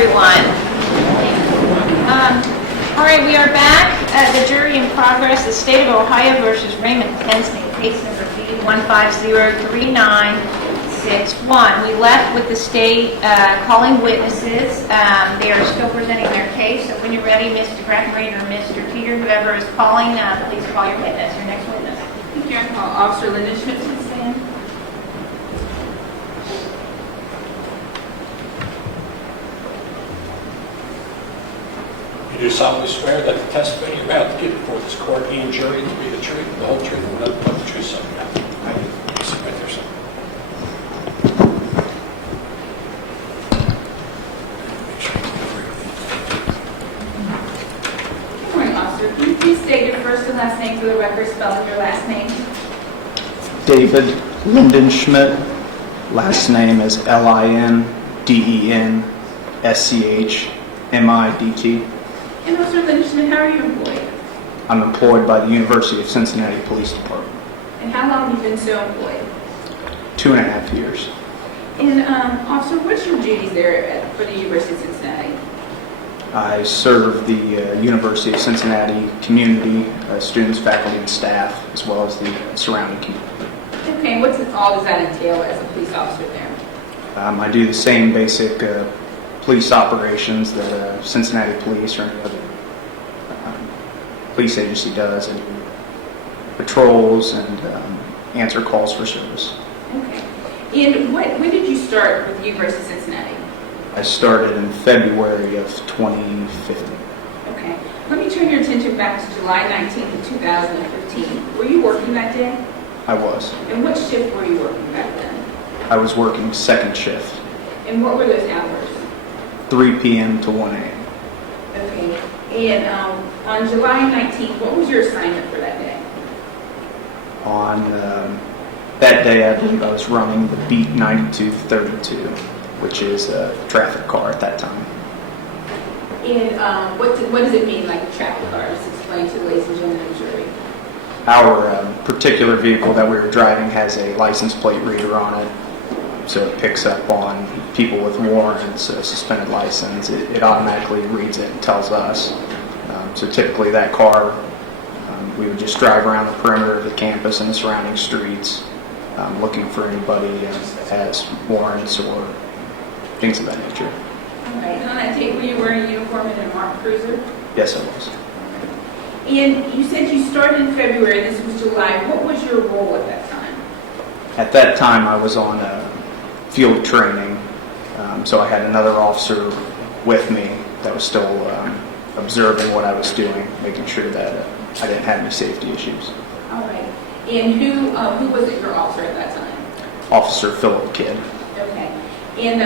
everyone. All right, we are back. The jury in progress, the State of Ohio versus Raymond Tensney, case number B1503961. We left with the state calling witnesses. They are still presenting their case, so when you're ready, Mr. Breckenridge or Mr. Teeter, whoever is calling, please call your witness, your next witness. Thank you. I call Officer Linda Schmidt to the stand. You do solemnly swear that the testimony you're about to give before this court and jury to be the truth, the whole truth, and nothing but the truth, so help you God. I do. Sit right there, sir. Make sure you cover everything. Good morning, officer. Can you please state your first and last name for the record, spelling your last name? David Lindenschmidt. Last name is Lindenschmidt. And Officer Linda Schmidt, how are you employed? I'm employed by the University of Cincinnati Police Department. And how long have you been so employed? 2.5 years. And officer, what's your duties there for the University of Cincinnati? I serve the University of Cincinnati community, students, faculty, and staff, as well as the surrounding community. Okay, and all does that entail as a police officer there? I do the same basic police operations that Cincinnati Police or any other police agency does. I do patrols and answer calls for service. Okay. And when did you start with the University of Cincinnati? I started in February of 2015. Okay. Let me turn your attention back to July 19th of 2015. Were you working that day? I was. And what shift were you working back then? I was working second shift, And what were those hours? 3 p.m. to 1 a.m. Okay. And on July 19th, what was your assignment for that day? On that day, I believe I was running the Beat 9232, which is a traffic car at that time. And what does it mean, like a traffic car? Just explain to the ladies and gentlemen of the jury. Our particular vehicle that we were driving has a license plate reader on it, so it picks up on people with warrants, a suspended license. It automatically reads it and tells us. So typically that car, we would just drive around the perimeter of the campus and the surrounding streets, looking for anybody that has warrants or things of that nature. All right. And on that day, were you wearing a uniform in a marked cruiser? Yes, I was. And you said you started in February, this was July. What was your role at that time? At that time, I was on field training, so I had another officer with me that was still observing what I was doing, making sure that I didn't have any safety issues. All right. And who was it, your officer at that time? Officer Philip Kidd. Okay. And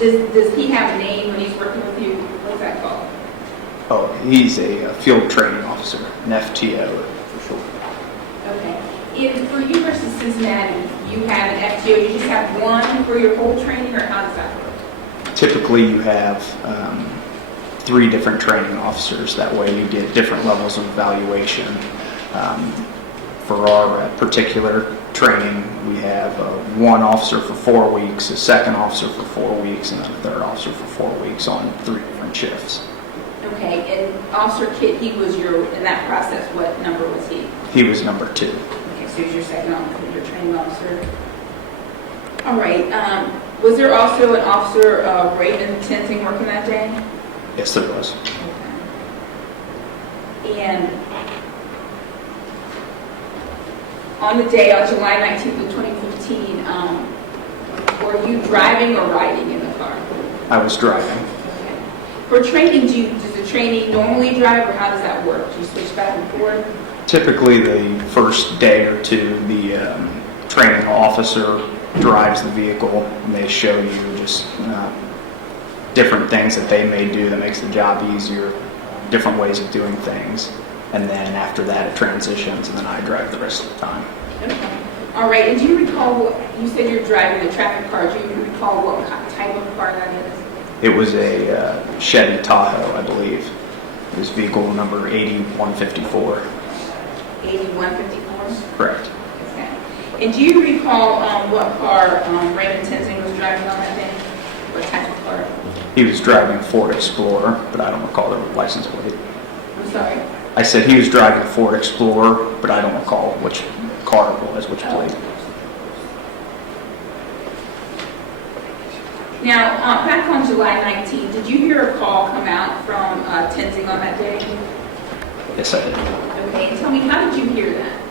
does he have a name when he's working with you? What's that called? Oh, he's a field training officer, an FTO for short. Okay. And for you versus Cincinnati, you have an FTO. You just have one for your whole training, or how does that work? Typically, you have 3 different training officers. That way, you get different levels of evaluation. For our particular training, we have one officer for 4 weeks, a second officer for 4 weeks, and a third officer for 4 weeks on 3 different shifts. Okay. And Officer Kidd, he was in that process, what number was he? He was number 2. Okay, so he's your second officer, your training officer. All right. Was there also an officer, Raymond Tensney, working that day? Yes, there was. Okay. And on the day, on July 19th of 2015, were you driving or riding in the car? I was driving. Okay. For training, does the trainee normally drive, or how does that work? Do you switch back and forth? Typically, the first day or two, the training officer drives the vehicle, and they show you just different things that they may do that makes the job easier, different ways of doing things. And then after that, it transitions, and then I drive the rest of the time. Okay. All right. And do you recall you said you're driving the traffic car. Do you recall what type of car that is? It was a Chevy Tahoe, I believe. It was vehicle number 8154. 8154? Correct. Okay. And do you recall what car Raymond Tensney was driving on that day? What type of car? He was driving a Ford Explorer, but I don't recall the license plate. I'm sorry? I said he was driving a Ford Explorer, but I don't recall which car it was, which plate. Now, back on July 19th, did you hear a call come out from Tenzing on that day? Yes, I did. Okay, and tell me, how did you hear that?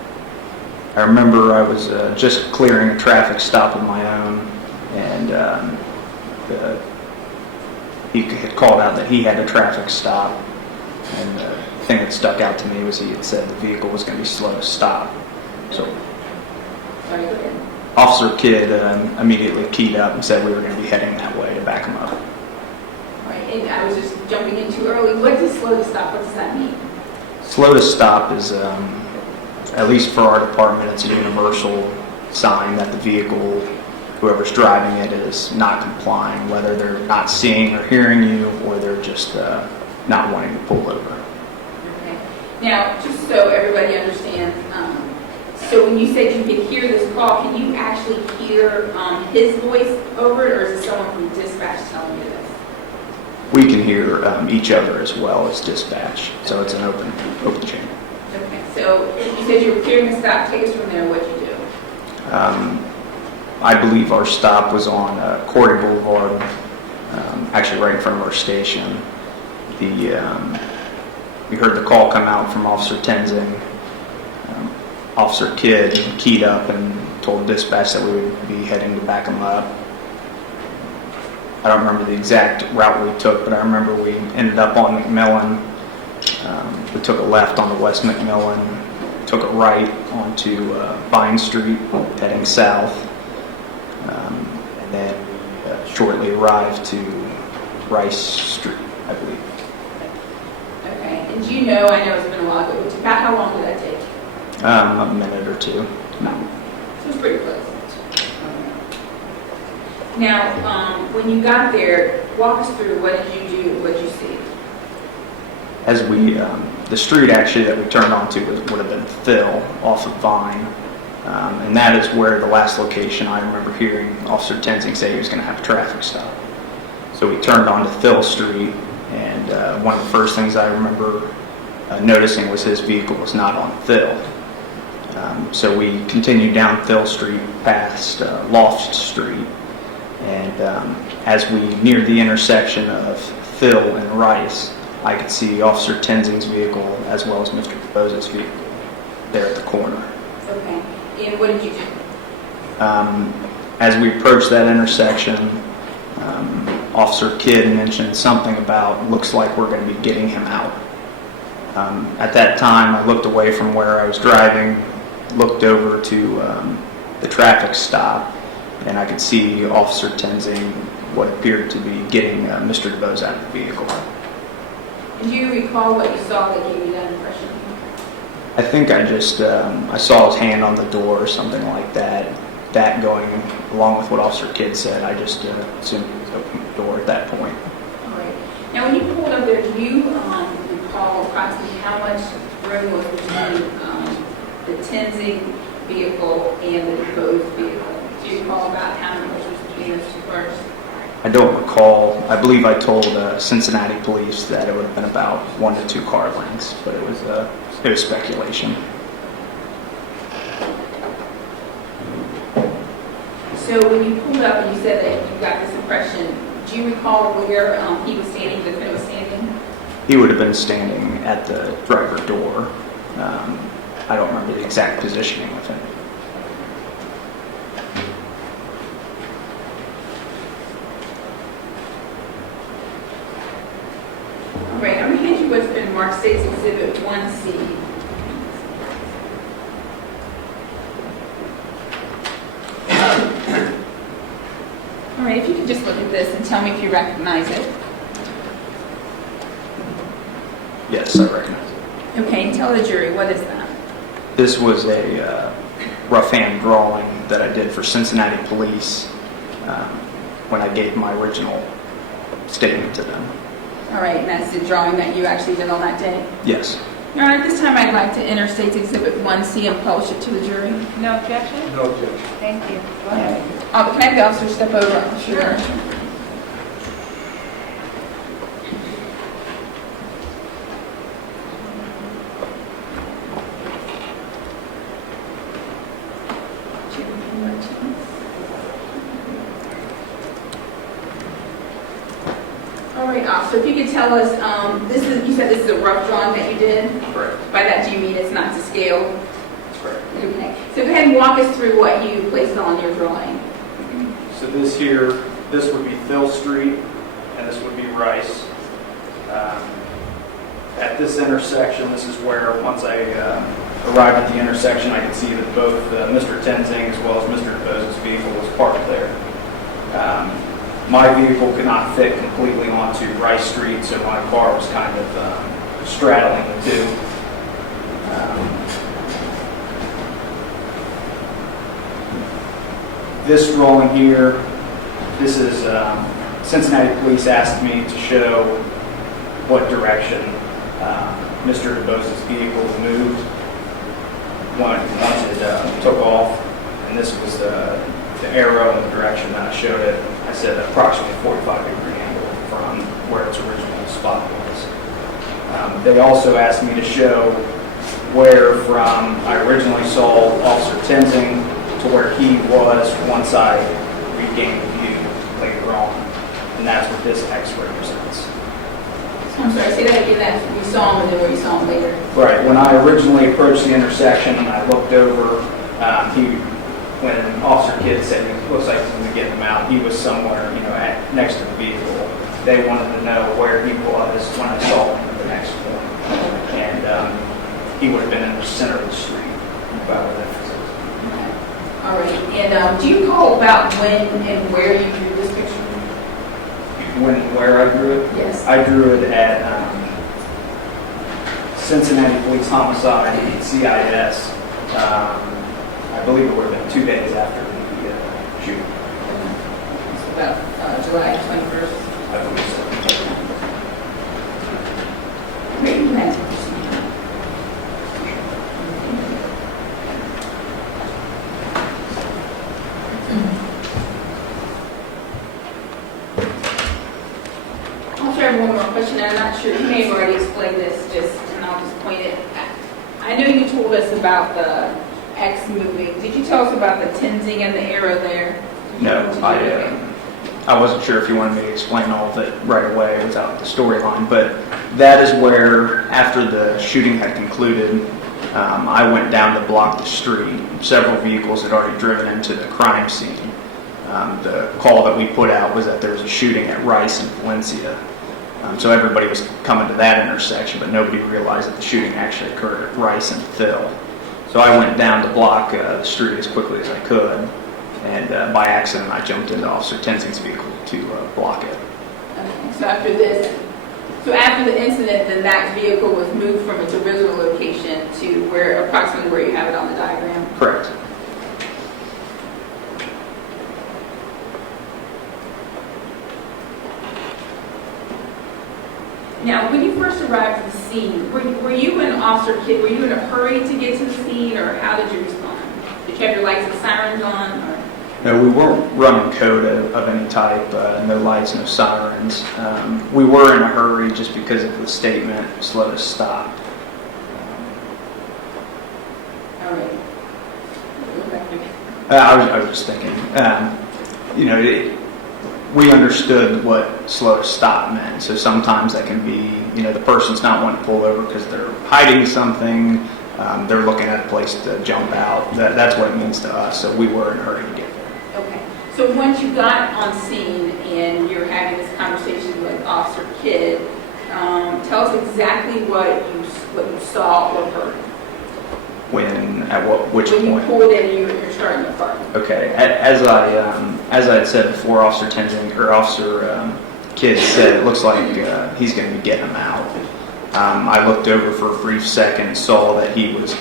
I remember I was just clearing a traffic stop of my own, and he had called out that he had a traffic stop, and the thing that stuck out to me was he had said the vehicle was going to be slow to stop. So Sorry, go ahead. Officer Kidd immediately keyed up and said we were going to be heading that way to back him up. All right, and I was just jumping in too early. What does slow to stop, what does that mean? Slow to stop is, at least for our department, it's a universal sign that the vehicle, whoever's driving it, is not complying, whether they're not seeing or hearing you, or they're just not wanting to pull over. Okay. Now, just so everybody understands, so when you said you could hear this call, can you actually hear his voice over it, or is it someone from dispatch telling you this? We can hear each other as well as dispatch, so it's an open chain. Okay, so you said you were clearing the stop. Take us from there. What'd you do? I believe our stop was on Corey Boulevard, actually right in front of our station. We heard the call come out from Officer Tenzing. Officer Kidd keyed up and told dispatch that we would be heading to back him up. I don't remember the exact route we took, but I remember we ended up on McMillan. We took a left on the West McMillan, took a right onto Vine Street, heading south, and then shortly arrived to Rice Street, I believe. Okay, and do you know, I know it's been a while, but about how long did that take? A minute or two. No. So it's pretty close. Now, when you got there, walk us through what did you do, what did you see? As we, the street actually that we turned onto would have been Phil off of Vine, and that is where the last location I remember hearing Officer Tenzing say he was going to have a traffic stop. So we turned onto Phil Street, and one of the first things I remember noticing was his vehicle was not on Phil. So we continued down Phil Street past Loft Street, and as we neared the intersection of Phil and Rice, I could see Officer Tenzing's vehicle as well as Mr. DeBose's vehicle there at the corner. Okay, and what did you do? As we approached that intersection, Officer Kidd mentioned something about looks like we're going to be getting him out. At that time, I looked away from where I was driving, looked over to the traffic stop, and I could see Officer Tenzing what appeared to be getting Mr. DeBose out of the vehicle. Do you recall what you saw that gave you that impression? I think I just, I saw his hand on the door or something like that. That going along with what Officer Kidd said, I just assumed he was opening the door at that point. All right. Now, when you pulled up there, do you recall approximately how much room was between the Tenzing vehicle and the DeBose vehicle? Do you recall about how much was between those two cars? I don't recall. I believe I told Cincinnati police that it would have been about 1 to 2 car lengths, but it was speculation. So when you pulled up and you said that you got this impression, do you recall where he was standing, the defendant was standing? He would have been standing at the driver door. I don't remember the exact positioning of him. All right, I'm going to hand you what's been marked State's Exhibit 1C. All right, if you could just look at this and tell me if you recognize it. Yes, I recognize it. Okay, and tell the jury, what is that? This was a rough hand drawing that I did for Cincinnati police when I gave my original statement to them. All right, and that's the drawing that you actually did on that day? Yes. All right, at this time, I'd like to enter State's Exhibit 1C and publish it to the jury. No objection? No objection. Thank you. Go ahead. Can I have the officer step over? Sure. so if you could tell us, you said this is a rough drawing that you did? Correct. By that, do you mean it's not to scale? Correct. Okay. So go ahead and walk us through what you placed on your drawing. So this here, this would be Phil Street, and this would be Rice. At this intersection, this is where, once I arrived at the intersection, I could see that both Mr. Tenzing as well as Mr. DeBose's vehicle was parked there. My vehicle could not fit completely onto Rice Street, so my car was kind of straddling the two. This drawing here, this is Cincinnati Police asked me to show what direction Mr. DeBose's vehicle moved once it took off, and this was the arrow in the direction that I showed it. I said approximately 45-degree angle from where its original spot was. They also asked me to show where from I originally saw Officer Tenzing to where he was once I regained the view later on, and that's what this X represents. I'm sorry, say that again, that you saw him and then where you saw him later. Right, when I originally approached the intersection and I looked over, when Officer Kidd said he looks like he's going to get him out, he was somewhere, next to the vehicle. They wanted to know where he was when I saw him at the next point. And he would have been in the center of the street. About that. Okay. All right, and do you recall about when and where you drew this picture? Where I drew it? Yes. I drew it at Cincinnati Police Homicide, CIS. I believe it would have been 2 days after the shooting. It's about July 21st. I believe so. Great, you guys. I'll share one more question. I'm not sure, you may have already explained this, and I'll just point it. I know you told us about the X moving. Did you tell us about the tensing and the arrow there? No, I wasn't sure if you wanted me to explain all of it right away without the storyline, but that is where, after the shooting had concluded, I went down to block the street. Several vehicles had already driven into the crime scene. The call that we put out was that there was a shooting at Rice and Valencia. So everybody was coming to that intersection, but nobody realized that the shooting actually occurred at Rice and Phil. So I went down to block the street as quickly as I could, and by accident I jumped into Officer Tenzing's vehicle to block it. Okay, so after the incident, then that vehicle was moved from its original location to approximately where you have it on the diagram? Correct. Now, when you first arrived at the scene, were you and Officer Kidd, were you in a hurry to get to the scene, or how did you respond? Did you have your lights and sirens on? Or? No, we weren't running code of any type, no lights, no sirens. We were in a hurry just because of the statement, slow to stop. All right. I was just thinking, we understood what slow to stop meant. So sometimes that can be, the person's not wanting to pull over because they're hiding something, they're looking at a place to jump out. That's what it means to us. So we were in a hurry to get there. Okay. So once you got on scene and you're having this conversation with Officer Kidd, tell us exactly what you saw or heard. Which when point? When you pulled in, you're starting the car. Okay, as I had said before, Officer Kidd said it looks like he's going to be getting him out. I looked over for a brief second and saw that he was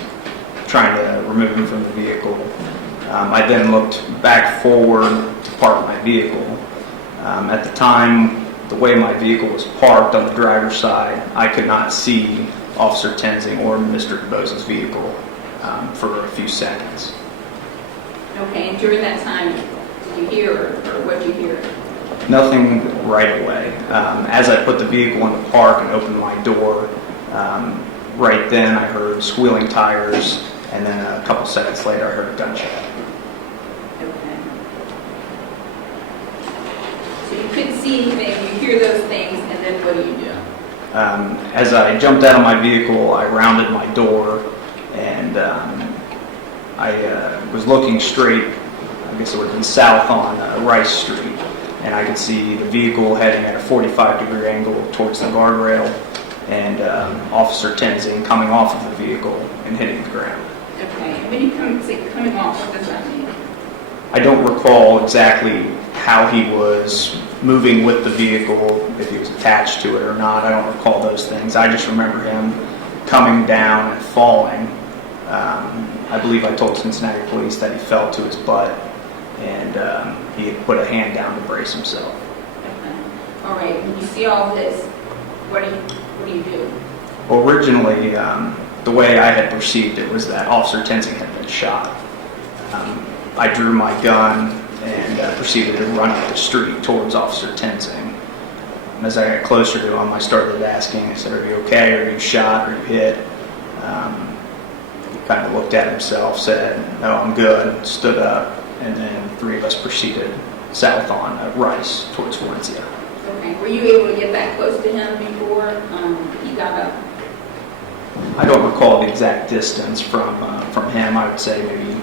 trying to remove him from the vehicle. I then looked back forward to park my vehicle. At the time, the way my vehicle was parked on the driver's side, I could not see Officer Tenzing or Mr. DeBose's vehicle for a few seconds. Okay, and during that time, did you hear or what did you hear? Nothing right away. As I put the vehicle in the park and opened my door, right then I heard squealing tires, and then a couple seconds later I heard a gunshot. Okay. So you couldn't see anything, you hear those things, and then what do you do? As I jumped out of my vehicle, I rounded my door, and I was looking straight, I guess it would have been south on Rice Street, and I could see the vehicle heading at a 45-degree angle towards the guardrail, and Officer Tenzing coming off of the vehicle and hitting the ground. Okay, and when you say coming off, what does that mean? I don't recall exactly how he was moving with the vehicle, if he was attached to it or not. I don't recall those things. I just remember him coming down and falling. I believe I told Cincinnati police that he fell to his butt, and he had put a hand down to brace himself. Okay. All right, when you see all this, what do you do? Well, originally, the way I had perceived it was that Officer Tenzing had been shot. I drew my gun and proceeded to run up the street towards Officer Tenzing. And as I got closer to him, I started asking, I said, "Are you okay? Are you shot? Are you hit?" He kind of looked at himself, said, "No, I'm good," stood up, and then the three of us proceeded south on Rice towards Valencia. Okay, were you able to get that close to him before he got up? I don't recall the exact distance from him. I would say maybe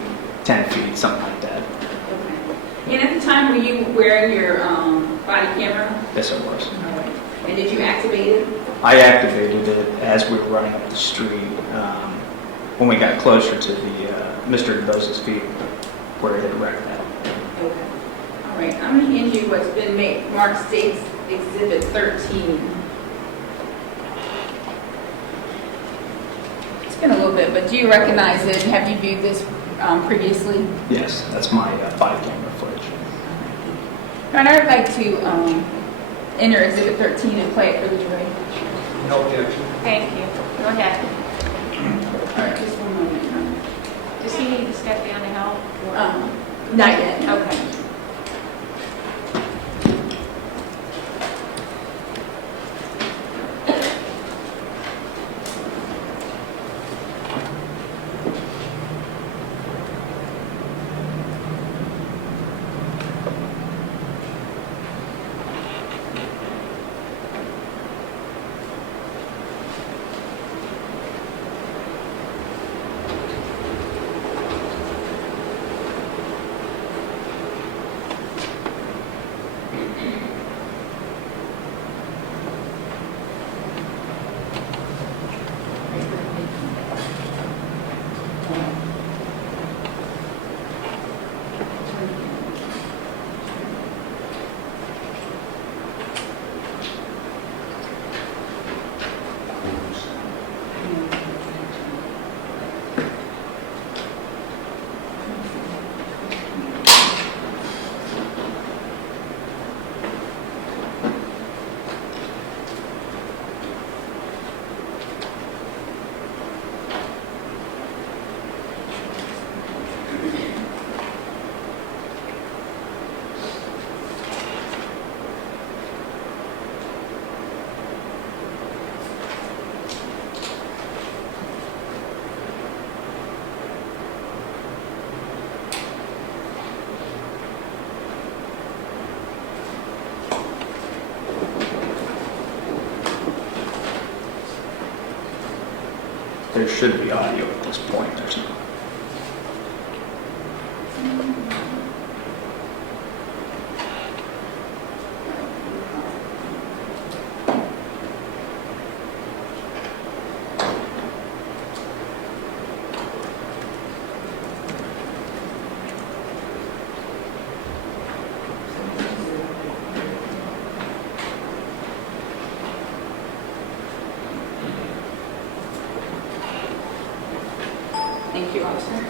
10 feet, something like that. Okay. And at the time, were you wearing your body camera? Yes, it was. All right. And did you activate it? I activated it as we were running up the street when we got closer to the Mr. DeBose's feet where it had wrecked that. Okay. All right. I'm going to hand you what's been marked State's Exhibit 13. It's been a little bit, but do you recognize it? Have you viewed this previously? Yes, that's my body camera footage. And I'd like to enter Exhibit 13 and play it for the jury. No objection. Thank you. Go ahead. All right, just 1 moment. Does he need to step down to help? or- Not yet. Okay. There should be audio at this point. There's not. Thank you, Officer.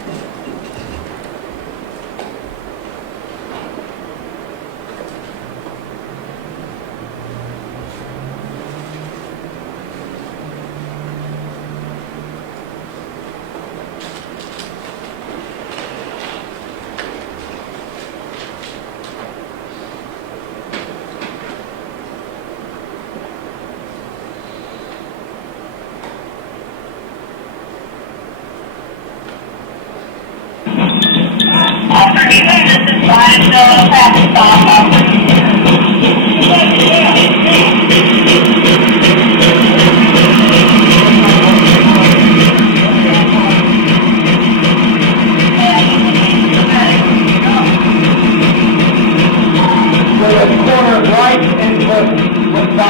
This is Brian, traffic stop.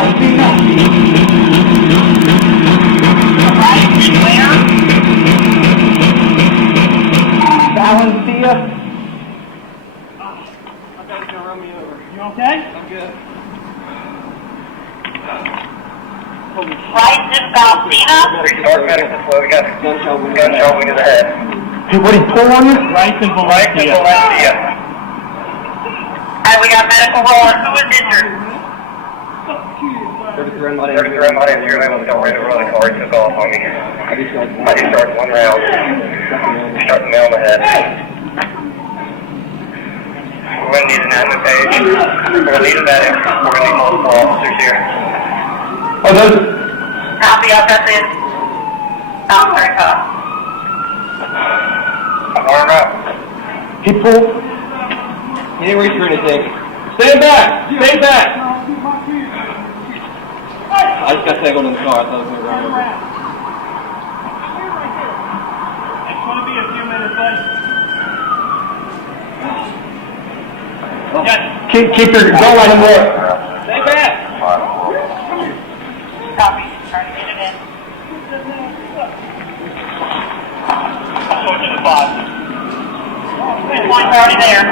Valentina. Right, and where? Valentina. I thought he was gonna run me over. You okay? I'm good. Right, and Valentina? Restart medical flow. We got gunshot wound to the head. Hey, what did he pull on you? Right to Valencia. And we got medical roller. Who is injured? 33 not injured. I was going to run the car. He took off on me. I just started one round. Shot me on the head. We're going to need an admin page. We're going to need a medic. We're going to need multiple officers here. Oh, those. Copy, that's it. Officer cop. I'm armed up. He pulled. He didn't reach for anything. Stand back! Stay back! I just got tangled in the car. I thought I was going to run over. It's going to be a few minutes late. Keep your, don't let him look. Stay back! Copy, trying to get it in. Go to the spot. This one's already there.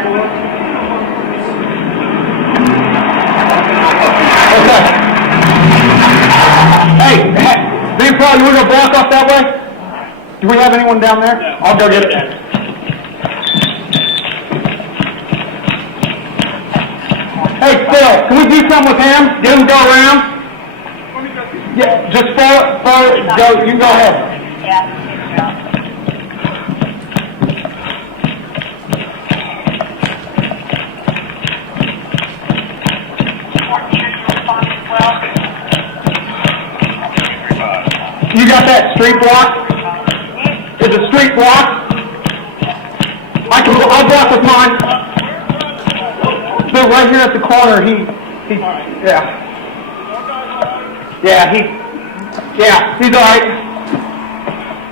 Okay. Hey, Big Pro, you want to go block off that way? Do we have anyone down there? No. I'll go get it. Hey, Phil, can we do something with him? Get him to go around? Yeah, just follow, go, you can go ahead. Yeah. You got that street block? Is it street block? I'll block with mine. So right here at the corner, he's alright.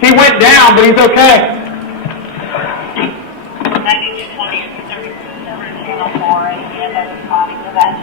He went down, but he's okay. 9220 is 37 channel 4, and that's a copy of that.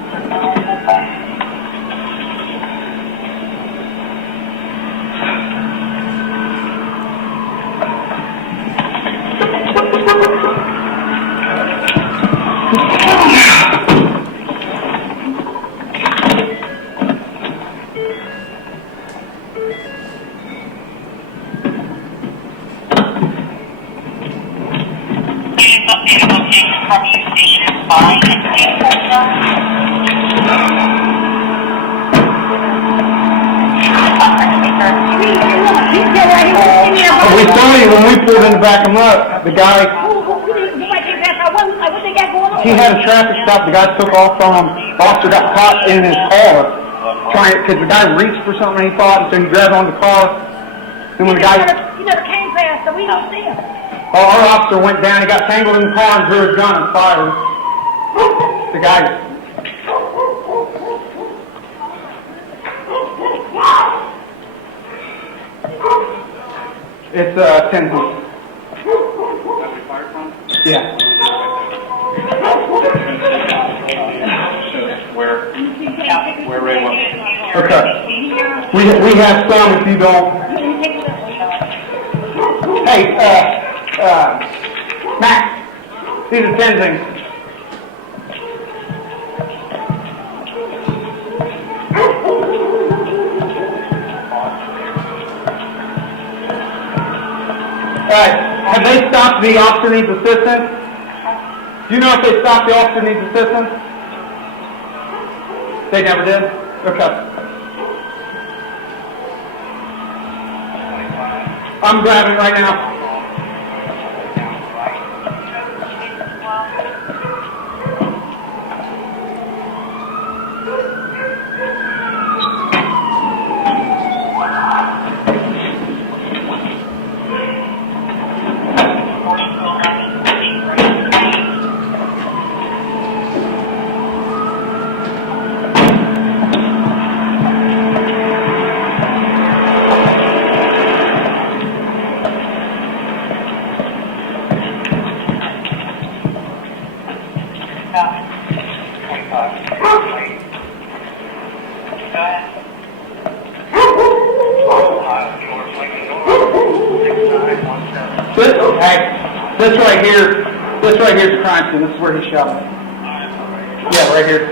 We saw him when we pulled in to back him up. The guy, he had a traffic stop. The guy took off from him. The officer got caught in his car, because the guy reached for something he thought, and so he grabbed onto the car. And when the guy, You never came past, so we don't see him. our officer went down, he got tangled in the car and drew his gun and fired. The guy. It's 10 feet. Yeah. Where Ray was. Okay. We have some if you don't. Hey, Max, these are 10 things. Have they stopped the officer needs assistance? Do you know if they stopped the officer needs assistance? They never did? Okay. I'm grabbing it right now. This right here is the crime scene. This is where he shot me. Yeah, right here.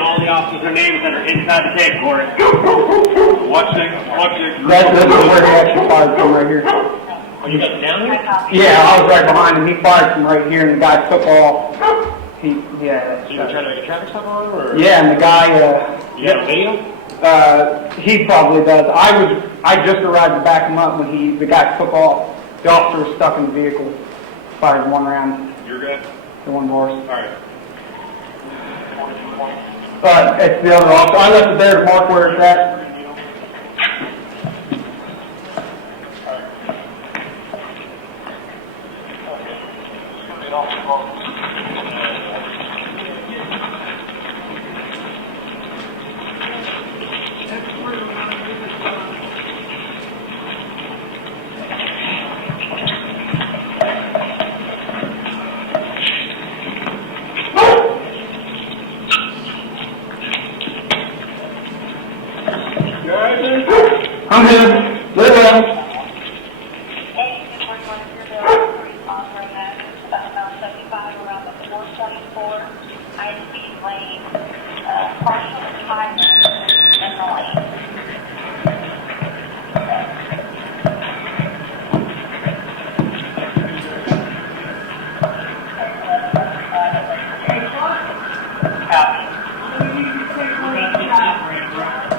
All the officers are names that are inside the tape, Corey. Watch it. That's where he actually fired from right here. Oh, you got down here? Yeah, I was right behind him. He fired from right here, and the guy took off. So you were trying to make a traffic stop on him, or? Yeah, and the guy. You got a video? He probably does. I just arrived to back him up when the guy took off. The officer was stuck in the vehicle. Fired one round. You're good? The one horse. All right. It's the other officer. I left it there to mark where it's at. I'm good. Live well.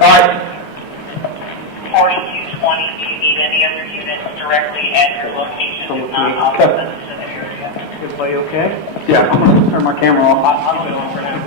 All right. 4220, do you need any other units directly at your location? If not, I'll send them to the area. Everybody okay? Yeah, I'm going to turn my camera off. I'll be on for now.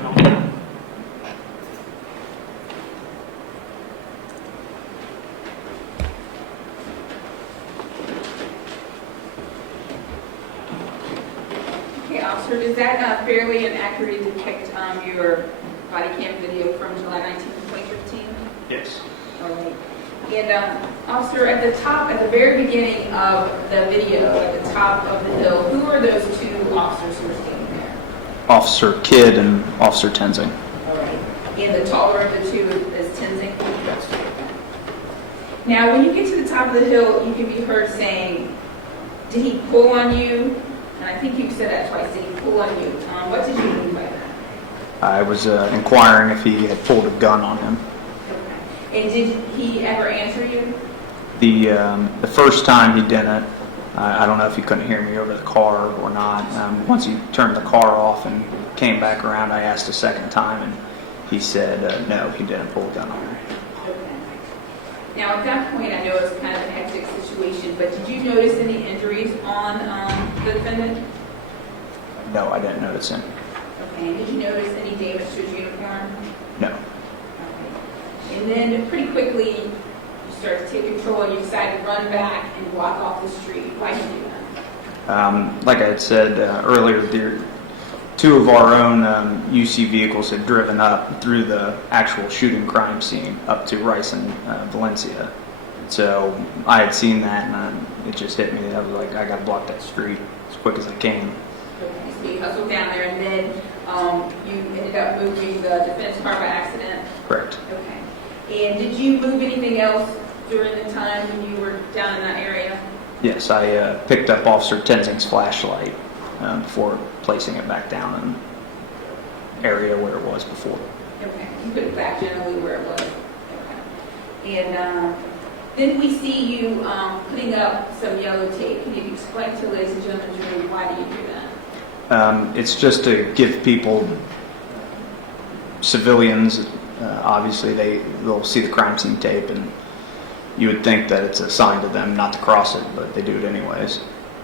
Okay, officer, does that fairly and accurately depict your body cam video from July 19th, 2015? Yes. All right. And officer, at the very beginning of the video, at the top of the hill, who are those two officers who were standing there? Officer Kidd and Officer Tenzing. All right. And the taller of the two is Tenzing? Now, when you get to the top of the hill, you can be heard saying, did he pull on you? And I think you said that twice. Did he pull on you? What did you mean by that? I was inquiring if he had pulled a gun on him. Okay. And did he ever answer you? The first time he didn't. I don't know if he couldn't hear me over the car or not. Once he turned the car off and came back around, I asked a second time, and he said no, he didn't pull a gun on me. Okay. Now, at that point, I know it's kind of a hectic situation, but did you notice any injuries on the defendant? No, I didn't notice him. Okay. And did you notice any damage to his uniform? No. Okay. And then pretty quickly, you start to take control and you decide to run back and walk off the street. Why did you do that? Like I had said earlier, two of our own UC vehicles had driven up through the actual shooting crime scene up to Rice and Valencia. So I had seen that, and it just hit me. I was like, I got to block that street as quick as I can. Okay, so you hustled down there, and then you ended up moving the defense car by accident? Correct. Okay. And did you move anything else during the time when you were down in that area? Yes, I picked up Officer Tenzing's flashlight before placing it back down in the area where it was before. Okay, you put it back generally where it was. Okay. And then we see you putting up some yellow tape. Can you explain to ladies and gentlemen jury why do you do that? It's just to give people, civilians, obviously they'll see the crime scene tape and you would think that it's a sign to them not to cross it, but they do it anyways.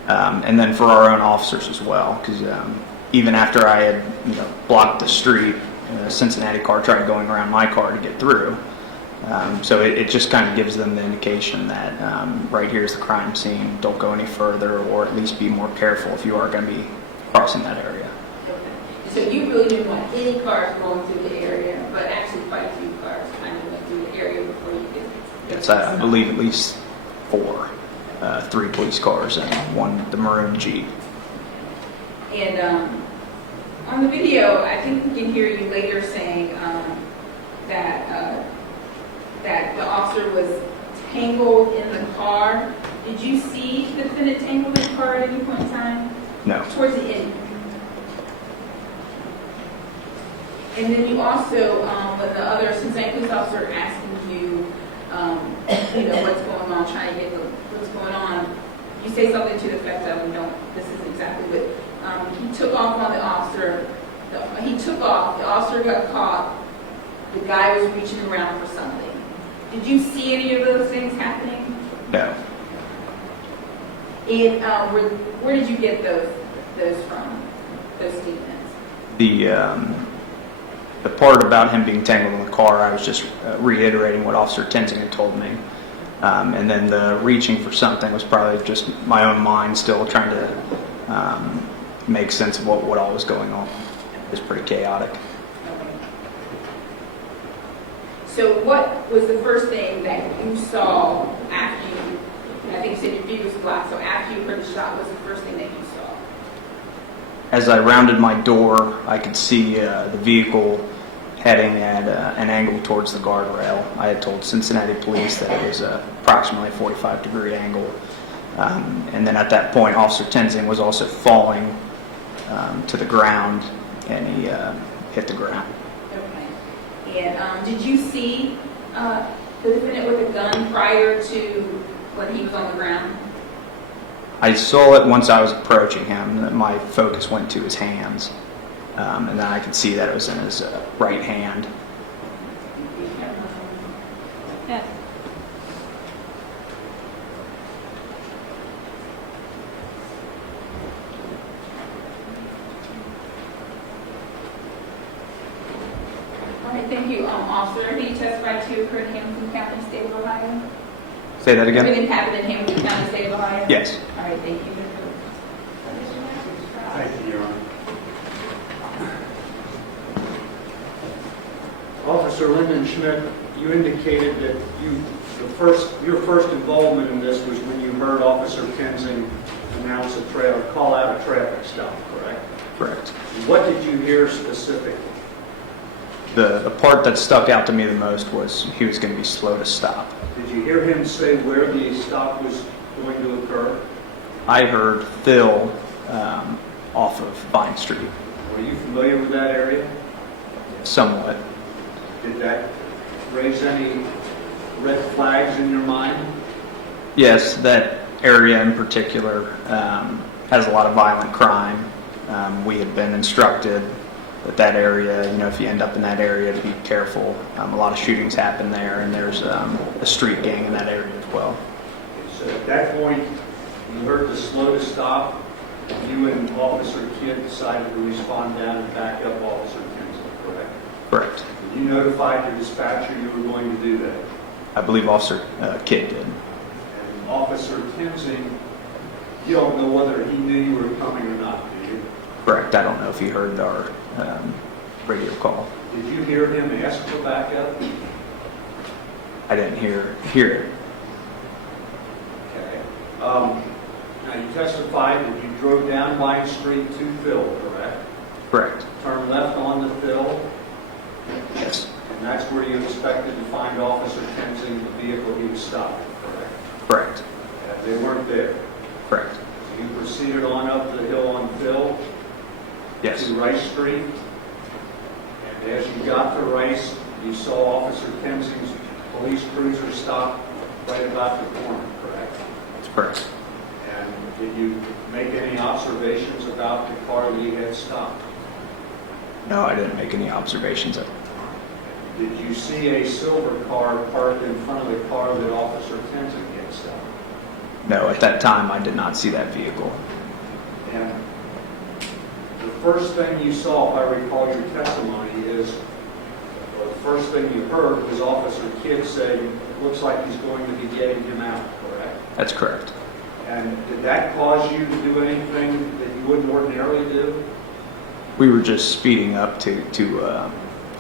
And then for our own officers as well, because even after I had blocked the street, a Cincinnati car tried going around my car to get through. So it just kind of gives them the indication that right here's the crime scene, don't go any further, or at least be more careful if you are going to be crossing that area. Okay. So you really didn't want any cars going through the area, but actually quite a few cars kind of went through the area before you did. Yes, I believe at least 4, 3 police cars and 1, the maroon Jeep. And on the video, I think we can hear you later saying that the officer was tangled in the car. Did you see the defendant tangled in the car at any point in time? No. Towards the end. And then you also, when the other Cincinnati police officer asking you, what's going on, trying to get what's going on, you say something to the effect of, this is exactly what, he took off on the officer, he took off, the officer got caught, the guy was reaching around for something. Did you see any of those things happening? No. And where did you get those from, those statements? The part about him being tangled in the car, I was just reiterating what Officer Tenzing had told me. And then the reaching for something was probably just my own mind still trying to make sense of what all was going on. It was pretty chaotic. So what was the first thing that you saw after you, I think you said your feet was blocked, so after you heard the shot, what was the first thing that you saw? As I rounded my door, I could see the vehicle heading at an angle towards the guardrail. I had told Cincinnati police that it was approximately a 45-degree angle. And then at that point, Officer Tenzing was also falling to the ground, and he hit the ground. Okay. And did you see the defendant with a gun prior to when he was on the ground? I saw it once I was approaching him. My focus went to his hands, and then I could see that it was in his right hand. Yes. All right, thank you, officer. He testified to occurred in Hamilton County, state of Ohio. Say that again? Everything happened in Hamilton County, state of Ohio? Yes. All right, thank you. Thank you, Your Honor. Officer Lyndon Schmidt, you indicated that your first involvement in this was when you heard Officer Tenzing announce call out a traffic stop, correct? Correct. What did you hear specifically? The part that stuck out to me the most was he was going to be slow to stop. Did you hear him say where the stop was going to occur? I heard Phil off of Vine Street. Were you familiar with that area? Somewhat. Did that raise any red flags in your mind? Yes, that area in particular has a lot of violent crime. We had been instructed that area, if you end up in that area, to be careful. A lot of shootings happen there, and there's a street gang in that area as well. So at that point, you heard the slow to stop. You and Officer Kidd decided to respond down and back up Officer Tenzing, correct? Correct. You notified your dispatcher you were going to do that. I believe Officer Kidd did. And Officer Tenzing, you don't know whether he knew you were coming or not, do you? Correct. I don't know if he heard our radio call. Did you hear him ask for backup? I didn't hear it. Okay. Now you testified that you drove down Vine Street to Phil, correct? Correct. Turned left onto Phil, Yes. and that's where you expected to find Officer Tenzing, the vehicle he was stopping, correct? Correct. Okay. They weren't there. Correct. You proceeded on up the hill on Phil Yes. to Rice Street. And as you got to Rice, you saw Officer Kensing's police cruiser stop right about the corner, correct? That's correct. And did you make any observations about the car that he had stopped? No, I didn't make any observations of it. Did you see a silver car parked in front of the car that Officer Kensing had stopped? No, at that time, I did not see that vehicle. And the first thing you saw, if I recall your testimony, is, or the first thing you heard was Officer Kidd say, looks like he's going to be getting him out, correct? That's correct. And did that cause you to do anything that you wouldn't ordinarily do? We were just speeding up to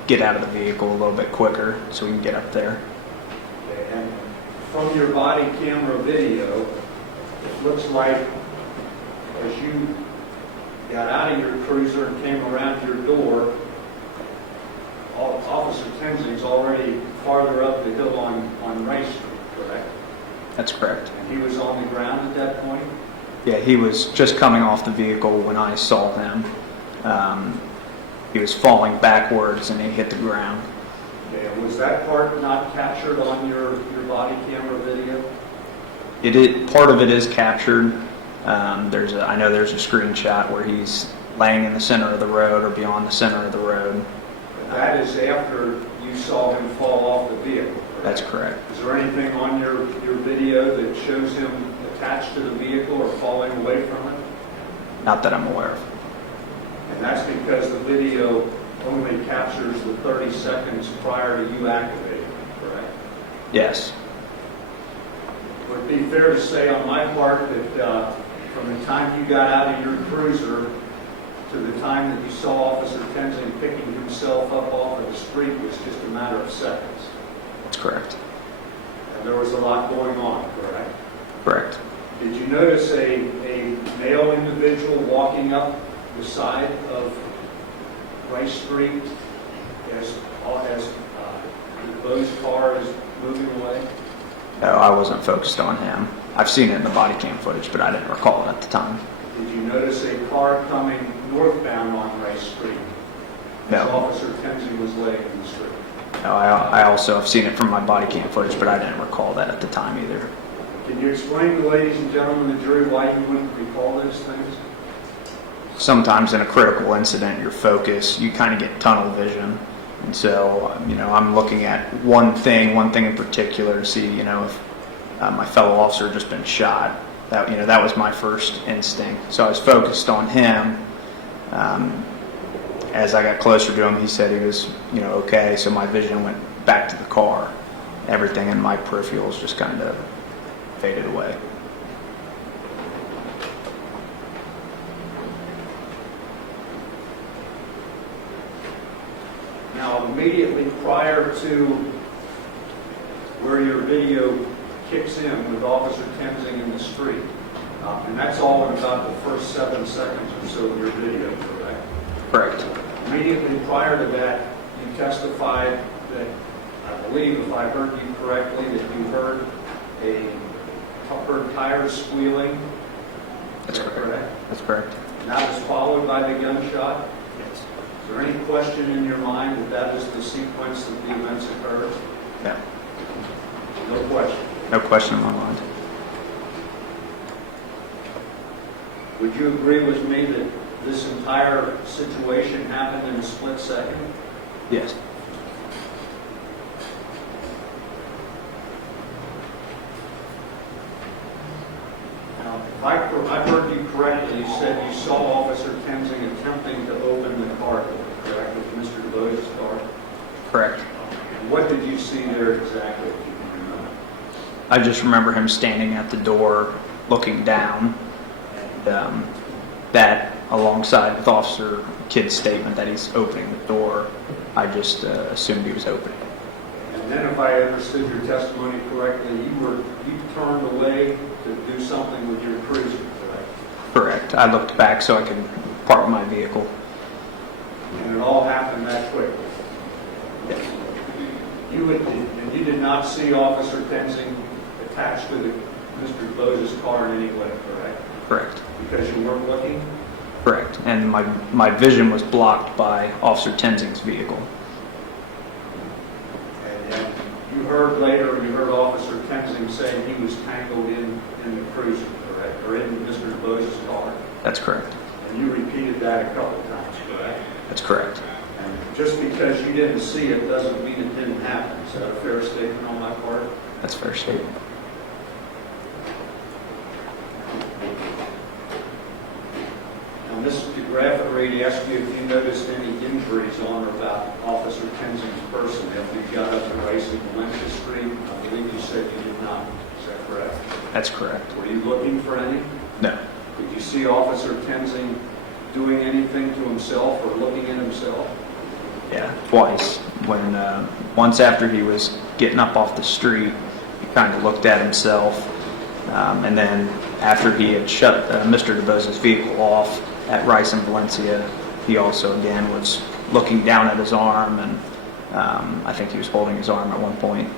get out of the vehicle a little bit quicker so we can get up there. Okay, and from your body camera video, it looks like as you got out of your cruiser and came around your door, Officer Kensing's already farther up the hill on Rice Street, correct? That's correct. And he was on the ground at that point? Yeah, he was just coming off the vehicle when I saw him. He was falling backwards and he hit the ground. Okay, and was that part not captured on your body camera video? Part of it is captured. I know there's a screenshot where he's laying in the center of the road or beyond the center of the road. That is after you saw him fall off the vehicle, correct? That's correct. Is there anything on your video that shows him attached to the vehicle or falling away from it? Not that I'm aware of. And that's because the video only captures the 30 seconds prior to you activating it, correct? Yes. Would it be fair to say on my part that from the time you got out of your cruiser to the time that you saw Officer Kensing picking himself up off of the street was just a matter of seconds? That's correct. And there was a lot going on, correct? Correct. Did you notice a male individual walking up the side of Rice Street as Bo's car is moving away? No, I wasn't focused on him. I've seen it in the body cam footage, but I didn't recall it at the time. Did you notice a car coming northbound on Rice Street? No. As Officer Kensing was laying in the street? No, I also have seen it from my body cam footage, but I didn't recall that at the time either. Can you explain to the ladies and gentlemen of the jury why you wouldn't recall those things? Sometimes in a critical incident, your focus, you kind of get tunnel vision. And so, I'm looking at one thing in particular to see, if my fellow officer had just been shot. That was my first instinct. So I was focused on him. As I got closer to him, he said he was, okay. So my vision went back to the car. Everything in my peripherals just kind of faded away. Now, immediately prior to where your video kicks in with Officer Kensing in the street, and that's all in about the first 7 seconds or so of your video, correct? Correct. Immediately prior to that, you testified that, I believe, if I heard you correctly, that you heard tires squealing. That's correct. That's correct. And that was followed by the gunshot. Yes. Is there any question in your mind that that is the sequence that the events occurred? No. No question. No question in my mind. Would you agree with me that this entire situation happened in a split second? Yes. Now, if I heard you correctly, you said you saw Officer Kensing attempting to open the car door, correct, with Mr. DeVoe's car? Correct. And what did you see there exactly, if you can remember? I just remember him standing at the door, looking down, and that, alongside with Officer Kidd's statement that he's opening the door, I just assumed he was opening. And then, if I understood your testimony correctly, you turned away to do something with your cruiser, correct? Correct. I looked back so I could park my vehicle. And it all happened that quickly. Yes. You did not see Officer Kensing attached to Mr. Bose's car in any way, correct? Correct. Because you weren't looking? Correct. And my vision was blocked by Officer Tenzing's vehicle. And you heard later, you heard Officer Tenzing say he was tangled in the cruiser, correct? Or in Mr. Bose's car? That's correct. And you repeated that a couple times, correct? That's correct. And just because you didn't see it doesn't mean it didn't happen. Is that a fair statement on my part? That's a fair statement. Now, Mr. Graffenreid asked you if you noticed any injuries on or about Officer Tenzing's person after you got up and raced in Valencia Street. I believe you said you did not. Is that correct? That's correct. Were you looking for any? No. Did you see Officer Tenzing doing anything to himself or looking at himself? Yeah, twice. When once after he was getting up off the street, he kind of looked at himself, and then after he had shut Mr. DeBose's vehicle off at Rice and Valencia, he also again was looking down at his arm, and I think he was holding his arm at one point.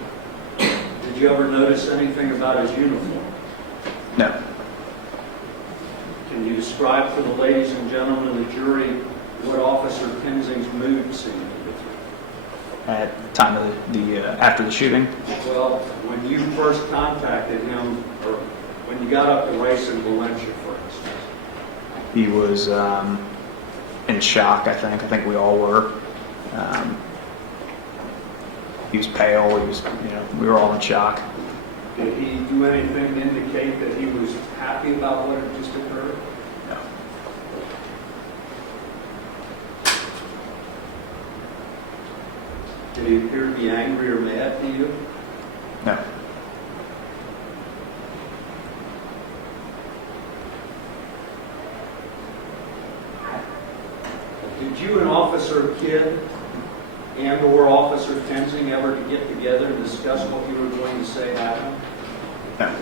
Did you ever notice anything about his uniform? No. Can you describe to the ladies and gentlemen of the jury what Officer Tenzing's mood seemed to be? At the time of the after the shooting, Well, when you first contacted him, or when you got up to Rice and Valencia, for instance, he was in shock. I think we all were. He was pale. He was, we were all in shock. did he do anything to indicate that he was happy about what had just occurred? No. Did he appear to be angry or mad to you? No. Did you and Officer Kidd and/or Officer Tenzing ever get together and discuss what you were going to say happened? No.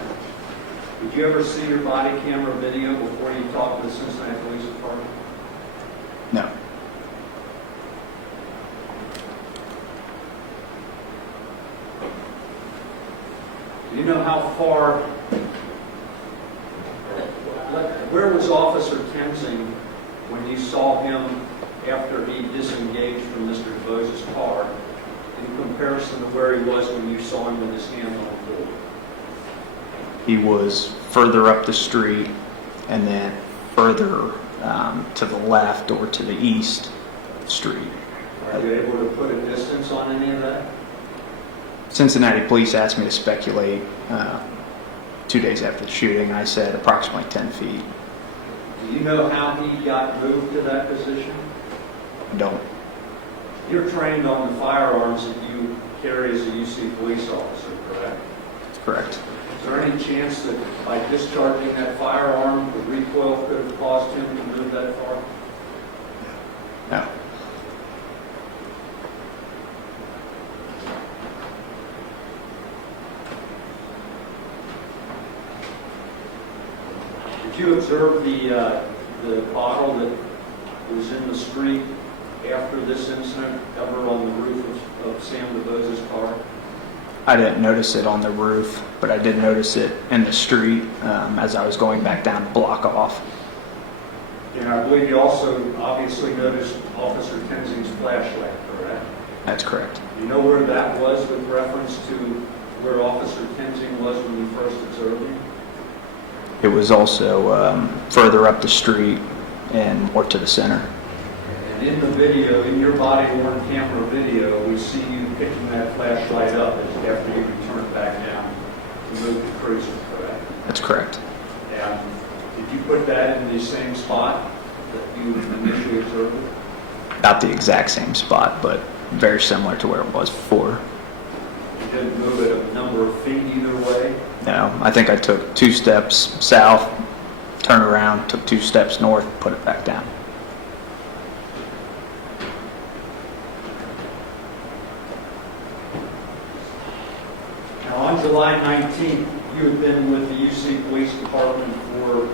Did you ever see your body camera video before you talked to the Cincinnati Police Department? No. Do you know how far, where was Officer Tenzing when you saw him after he disengaged from Mr. DeBose's car in comparison to where he was when you saw him with his hand on the door? He was further up the street and then further to the left or to the east of the street. Are you able to put a distance on any of that? Cincinnati police asked me to speculate 2 days after the shooting. I said approximately 10 feet. Do you know how he got moved to that position? Don't. You're trained on the firearms that you carry as a UC police officer, correct? That's correct. Is there any chance that by discharging that firearm, the recoil could have caused him to move that far? No. Did you observe the bottle that was in the street after this incident ever on the roof of Sam DeBose's car? I didn't notice it on the roof, but I did notice it in the street as I was going back down to block off. And I believe you also obviously noticed Officer Tenzing's flashlight, correct? That's correct. Do you know where that was with reference to where Officer Tenzing was when you first observed him? It was also further up the street and more to the center. And in the video, in your body-worn camera video, we see you picking that flashlight up after you returned back down to move the cruiser, correct? That's correct. And did you put that in the same spot that you initially observed it? Not the exact same spot, but very similar to where it was before. You didn't move it a number of feet either way? No, I think I took 2 steps south, turned around, took 2 steps north, put it back down. Now, on July 19th, you had been with the UC Police Department for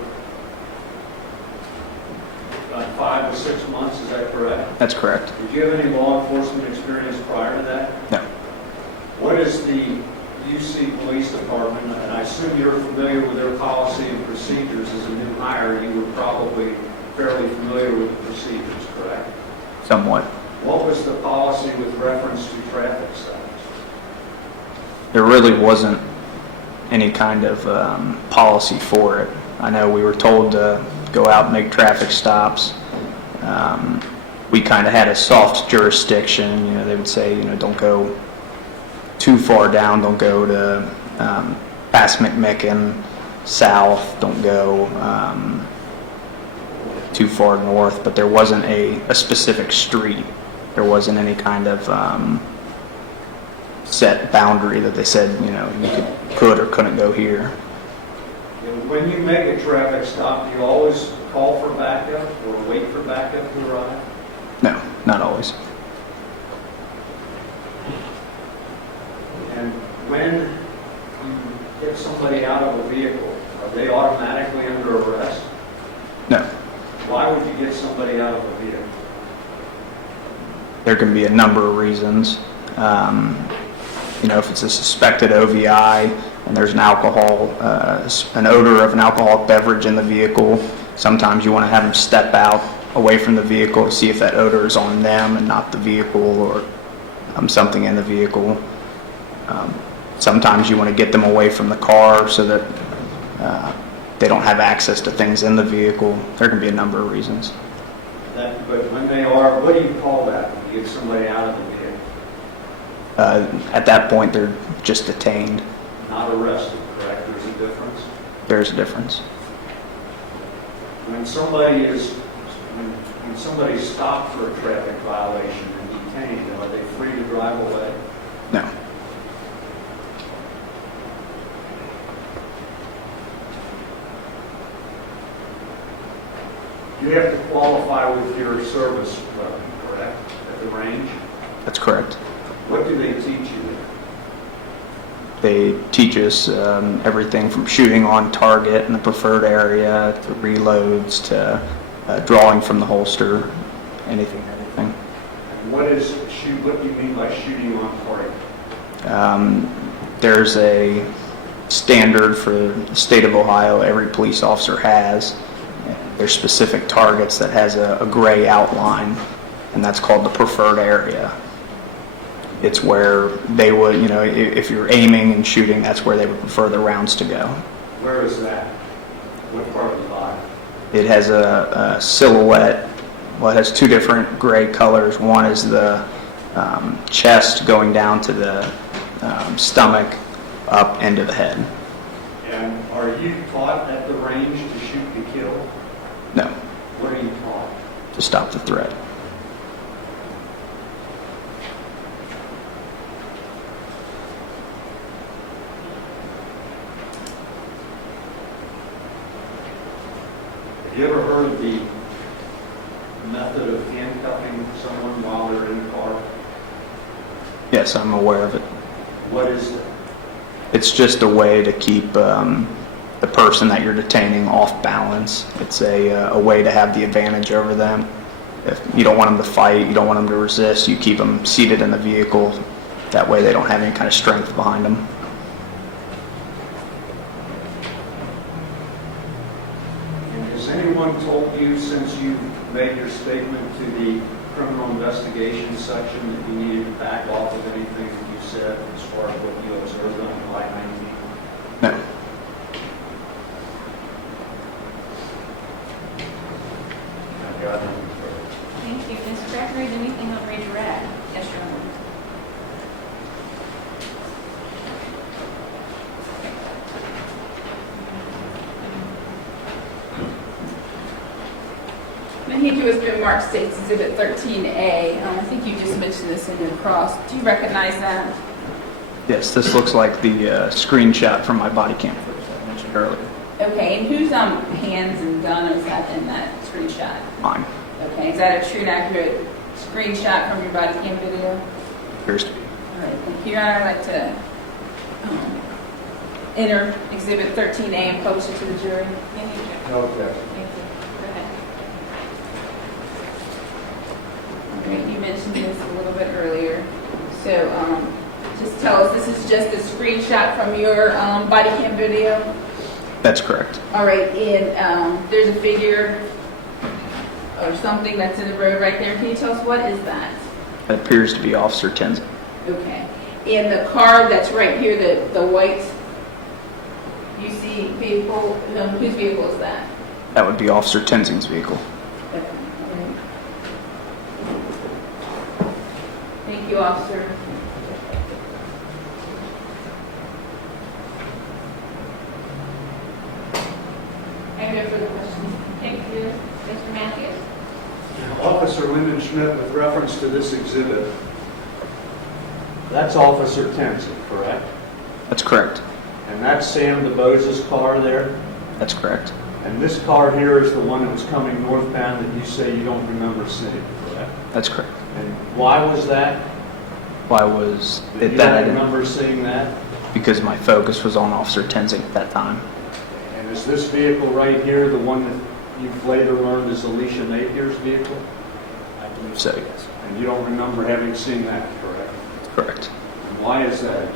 about 5 or 6 months, is that correct? That's correct. Did you have any law enforcement experience prior to that? No. What is the UC Police Department, and I assume you're familiar with their policy and procedures. As a new hire, you were probably fairly familiar with the procedures, correct? Somewhat. What was the policy with reference to traffic stops? There really wasn't any kind of policy for it. I know we were told to go out and make traffic stops. We kind of had a soft jurisdiction. They would say, don't go too far down, don't go to past McMicken, south, don't go too far north, but there wasn't a specific street. There wasn't any kind of set boundary that they said, you could or couldn't go here. When you make a traffic stop, do you always call for backup or wait for backup to arrive? No, not always. And when you get somebody out of a vehicle, are they automatically under arrest? No. Why would you get somebody out of a vehicle? There can be a number of reasons. If it's a suspected OVI and there's an an odor of an alcoholic beverage in the vehicle, sometimes you want to have them step out away from the vehicle to see if that odor is on them and not the vehicle, or something in the vehicle. Sometimes you want to get them away from the car so that they don't have access to things in the vehicle. There can be a number of reasons. But when they are, what do you call that when you get somebody out of the vehicle? At that point, they're just detained. Not arrested, correct? There's a difference? There's a difference. When somebody's stopped for a traffic violation and detained, are they free to drive away? No. You have to qualify with your service weapon, correct? At the range? That's correct. What do they teach you? They teach us everything from shooting on target in the preferred area to reloads to drawing from the holster, anything, everything. What do you mean by shooting on target? There's a standard for the state of Ohio every police officer has. There's specific targets that has a gray outline, and that's called the preferred area. It's where they would, if you're aiming and shooting, that's where they would prefer the rounds to go. Where is that? What part of the body? It has a silhouette. Well, it has two different gray colors. One is the chest going down to the stomach, up into the head. And are you taught at the range to shoot to kill? No. What are you taught? To stop the threat. Have you ever heard of the method of handcuffing someone while they're in the car? Yes, I'm aware of it. What is it? It's just a way to keep the person that you're detaining off balance. It's a way to have the advantage over them. If you don't want them to fight, you don't want them to resist, you keep them seated in the vehicle. That way they don't have any kind of strength behind them. And has anyone told you since you made your statement to the criminal investigation section that you needed to back off of anything that you said as far as what you observed on July 19th? No. I've got nothing further. Thank you. Ms. Gregory, is anything on redirect? Yes, Your Honor. The Hindu has been marked States Exhibit 13A. I think you just mentioned this in your cross. Do you recognize that? Yes, this looks like the screenshot from my body cam footage I mentioned earlier. Okay, and whose hands and gun is that in that screenshot? Mine. Okay, is that a true and accurate screenshot from your body cam video? Appears to be. All right, thank you. Your Honor, I'd like to enter Exhibit 13A and publish it to the jury. Any objection? No objection. Thank you. Go ahead. Okay, you mentioned this a little bit earlier. So, to just tell us, this is just a screenshot from your body cam video? That's correct. All right, and there's a figure or something that's in the road right there. Can you tell us what is that? It appears to be Officer Tenzing. Okay. And the car that's right here, the white UC vehicle, whose vehicle is that? That would be Officer Tenzing's vehicle. Okay. Thank you, officer. I have no further questions. Thank you. Mr. Matthews? Officer Lyndon Schmidt, with reference to this exhibit, that's Officer Tenzing, correct? That's correct. And that's Sam DeBose's car there? That's correct. And this car here is the one that was coming northbound that you say you don't remember seeing, correct? That's correct. And why was that? Why was You it that? don't remember seeing that? Because my focus was on Officer Tenzing at that time. And is this vehicle right here the one that you've later learned is Alicia Napier's vehicle? I believe so, yes. And you don't remember having seen that, correct? Correct. And why is that?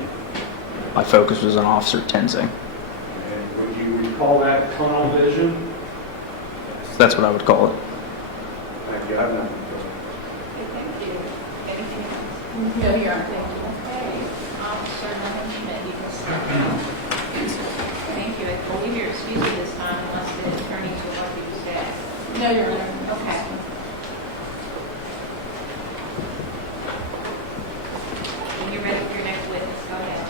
My focus was on Officer Tenzing. And would you recall that tunnel vision? That's what I would call it. Thank you. I've not. Thank you. Anything else? No, you're on. Thank you. Okay. Officer Lyndon Schmidt, you can step down. Thank you. We'll leave your excuse this time unless the attorneys would like you to stay. No, you're on. Okay. When you're ready for your next witness, go ahead.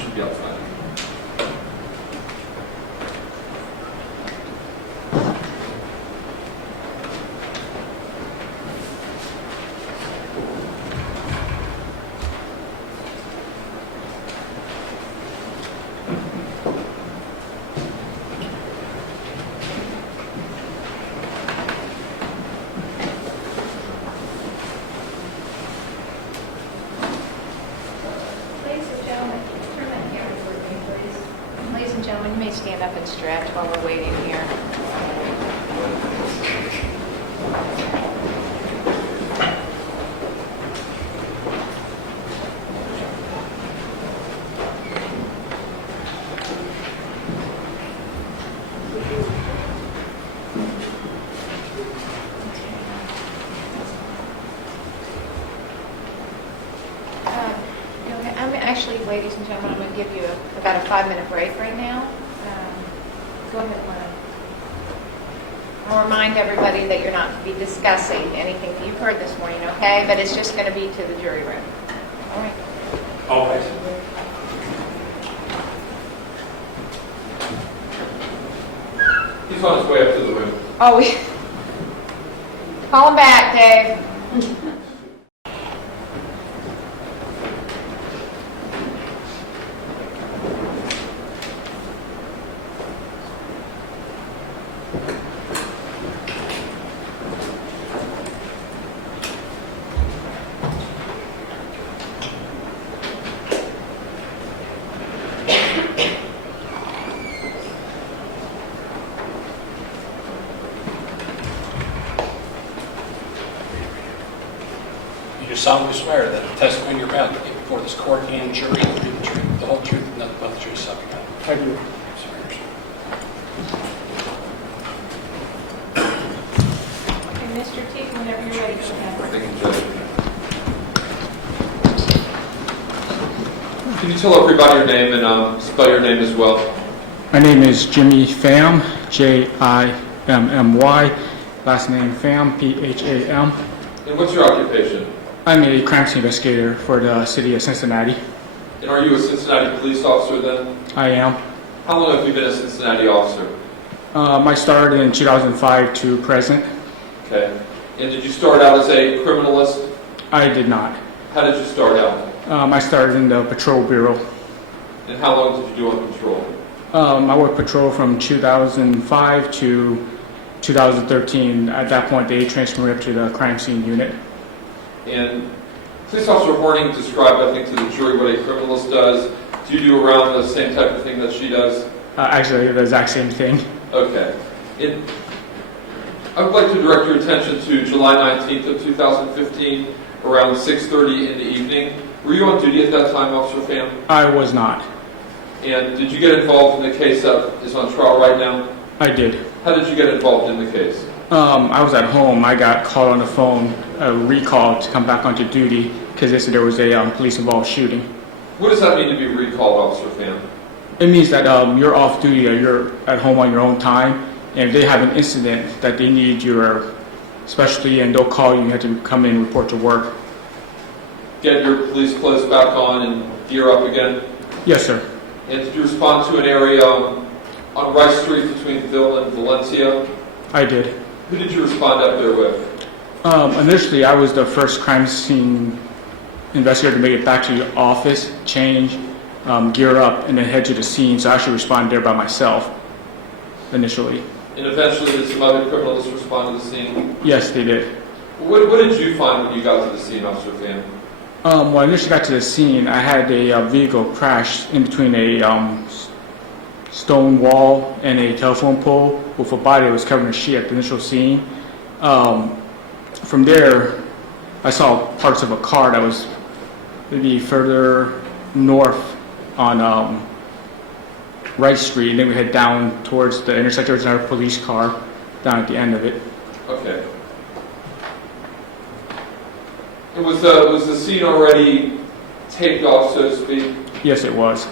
Should be outside. Ladies and gentlemen, turn that camera toward me, please. Ladies and gentlemen, you may stand up and stretch while we're waiting here. I'm actually, ladies and gentlemen, I'm going to give you about a 5-minute break right now. Go ahead, Lynn. I'll remind everybody that you're not to be discussing anything that you've heard this morning, okay? But it's just going to be to the jury room. All right. Always. He's on his way up to the room. Oh, call him back, Dave. You do solemnly swear that the testimony you're about to give before this court and jury will be the truth, the whole truth, and nothing but the truth, so help you God. I do. Okay, Mr. T, whenever you're ready, go ahead. Thank you, Judge. Can you tell everybody your name and spell your name as well? My name is Jimmy Pham, J-I-M-M-Y. Last name Pham, P-H-A-M. And what's your occupation? I'm a crime scene investigator for the city of Cincinnati. And are you a Cincinnati police officer then? I am. How long have you been a Cincinnati officer? I started in 2005 to present. Okay. And did you start out as a criminalist? I did not. How did you start out? I started in the patrol bureau. And how long did you do on patrol? I worked patrol from 2005 to 2013. At that point, they transferred me up to the crime scene unit. And Police Officer Horning described, I think, to the jury what a criminalist does. Do you do around the same type of thing that she does? Actually, the exact same thing. Okay. I would like to direct your attention to July 19th of 2015, around 6:30 in the evening. Were you on duty at that time, Officer Pham? I was not. And did you get involved in the case that is on trial right now? I did. How did you get involved in the case? I was at home. I got called on the phone, a recall to come back onto duty because they said there was a police-involved shooting. What does that mean to be recalled, Officer Pham? It means that you're off duty or you're at home on your own time, and if they have an incident that they need your specialty and they'll call you, you have to come in and report to work. Get your police clothes back on and gear up again? Yes, sir. And did you respond to an area on Rice Street between Phil and Valencia? I did. Who did you respond up there with? Initially, I was the first crime scene investigator to make it back to the office, change, gear up, and then head to the scene. So I actually responded there by myself initially. And eventually, did some other criminals respond to the scene? Yes, they did. What did you find when you got to the scene, Officer Pham? When I initially got to the scene, I had a vehicle crash in between a stone wall and a telephone pole with a body that was covered in sheet at the initial scene. From there, I saw parts of a car that was maybe further north on Rice Street, and then we head down towards the intersection. There's another police car down at the end of it. Okay. And was the scene already taped off, so to speak? Yes, it was.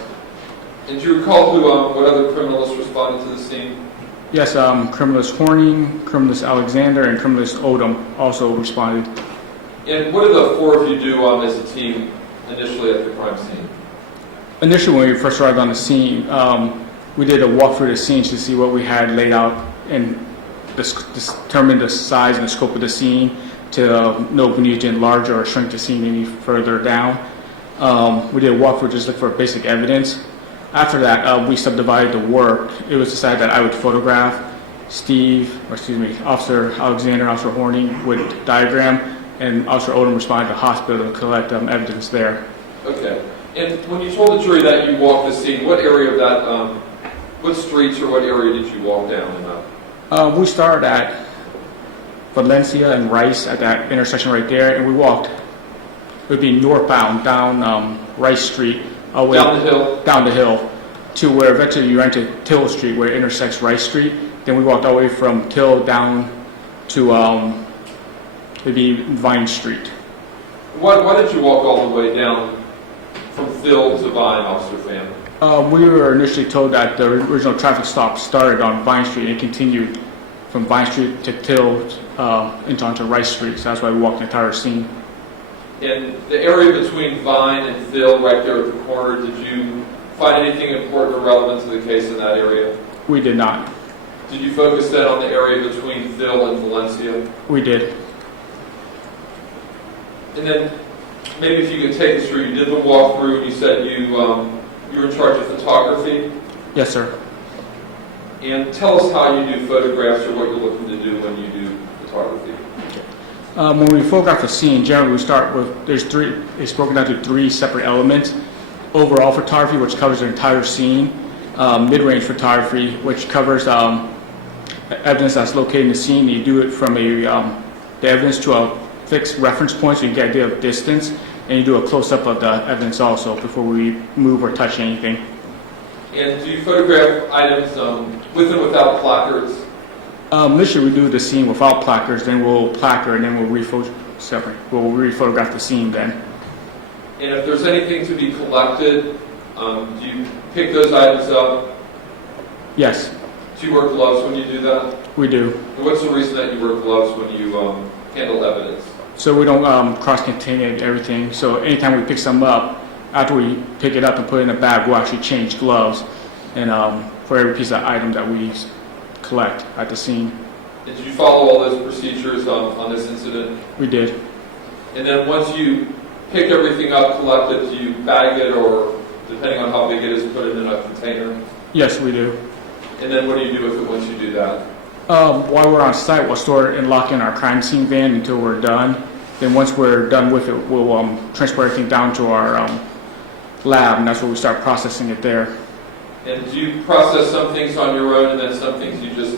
And do you recall what other criminals responded to the scene? Yes, criminalist Horning, criminalist Alexander, and criminalist Odom also responded. And what did the four of you do as a team initially at the crime scene? Initially, when we first arrived on the scene, we did a walk through the scene to see what we had laid out and determine the size and the scope of the scene to know if we needed to enlarge or shrink the scene any further down. We did a walkthrough just to look for basic evidence. After that, we subdivided the work. It was decided that I would photograph, Officer Alexander and Officer Horning would diagram, and Officer Odom responded to the hospital to collect evidence there. Okay. And when you told the jury that you walked the scene, what area of that, what streets or what area did you walk down and up? We started at Valencia and Rice at that intersection right there, and we walked. It would be northbound down Rice Street, all the way down the hill, down the hill, to where eventually you enter Till Street, where it intersects Rice Street. Then we walked all the way from Till down to maybe Vine Street. Why did you walk all the way down from Phil to Vine, Officer Pham? We were initially told that the original traffic stop started on Vine Street and continued from Vine Street to Till onto Rice Street, so that's why we walked the entire scene. And the area between Vine and Phil, right there at the corner, did you find anything important or relevant to the case in that area? We did not. Did you focus then on the area between Phil and Valencia? We did. And then maybe if you could take us through, you did the walkthrough and you said you were in charge of photography. Yes, sir. And tell us how you do photographs or what you're looking to do when you do photography. When we photograph a scene, generally we start with, it's broken down to three separate elements. Overall photography, which covers the entire scene. Mid-range photography, which covers evidence that's located in the scene. You do it from the evidence to a fixed reference point, so you get an idea of distance. And you do a close-up of the evidence also before we move or touch anything. And do you photograph items with and without placards? Initially, we do the scene without placards, then we'll placard, and then we'll re-photograph the scene then. And if there's anything to be collected, do you pick those items up? Yes. Do you wear gloves when you do that? We do. And what's the reason that you wear gloves when you handle evidence? So we don't cross-contaminate everything. So anytime we pick some up, after we pick it up and put it in a bag, we'll actually change gloves and for every piece of item that we collect at the scene. And did you follow all those procedures on this incident? We did. And then once you pick everything up, collect it, do you bag it or, depending on how big it is, put it in a container? Yes, we do. And then what do you do with it once you do that? While we're on site, we'll store it and lock in our crime scene van until we're done. Then once we're done with it, we'll transport everything down to our lab, and that's where we start processing it there. And do you process some things on your own and then some things you just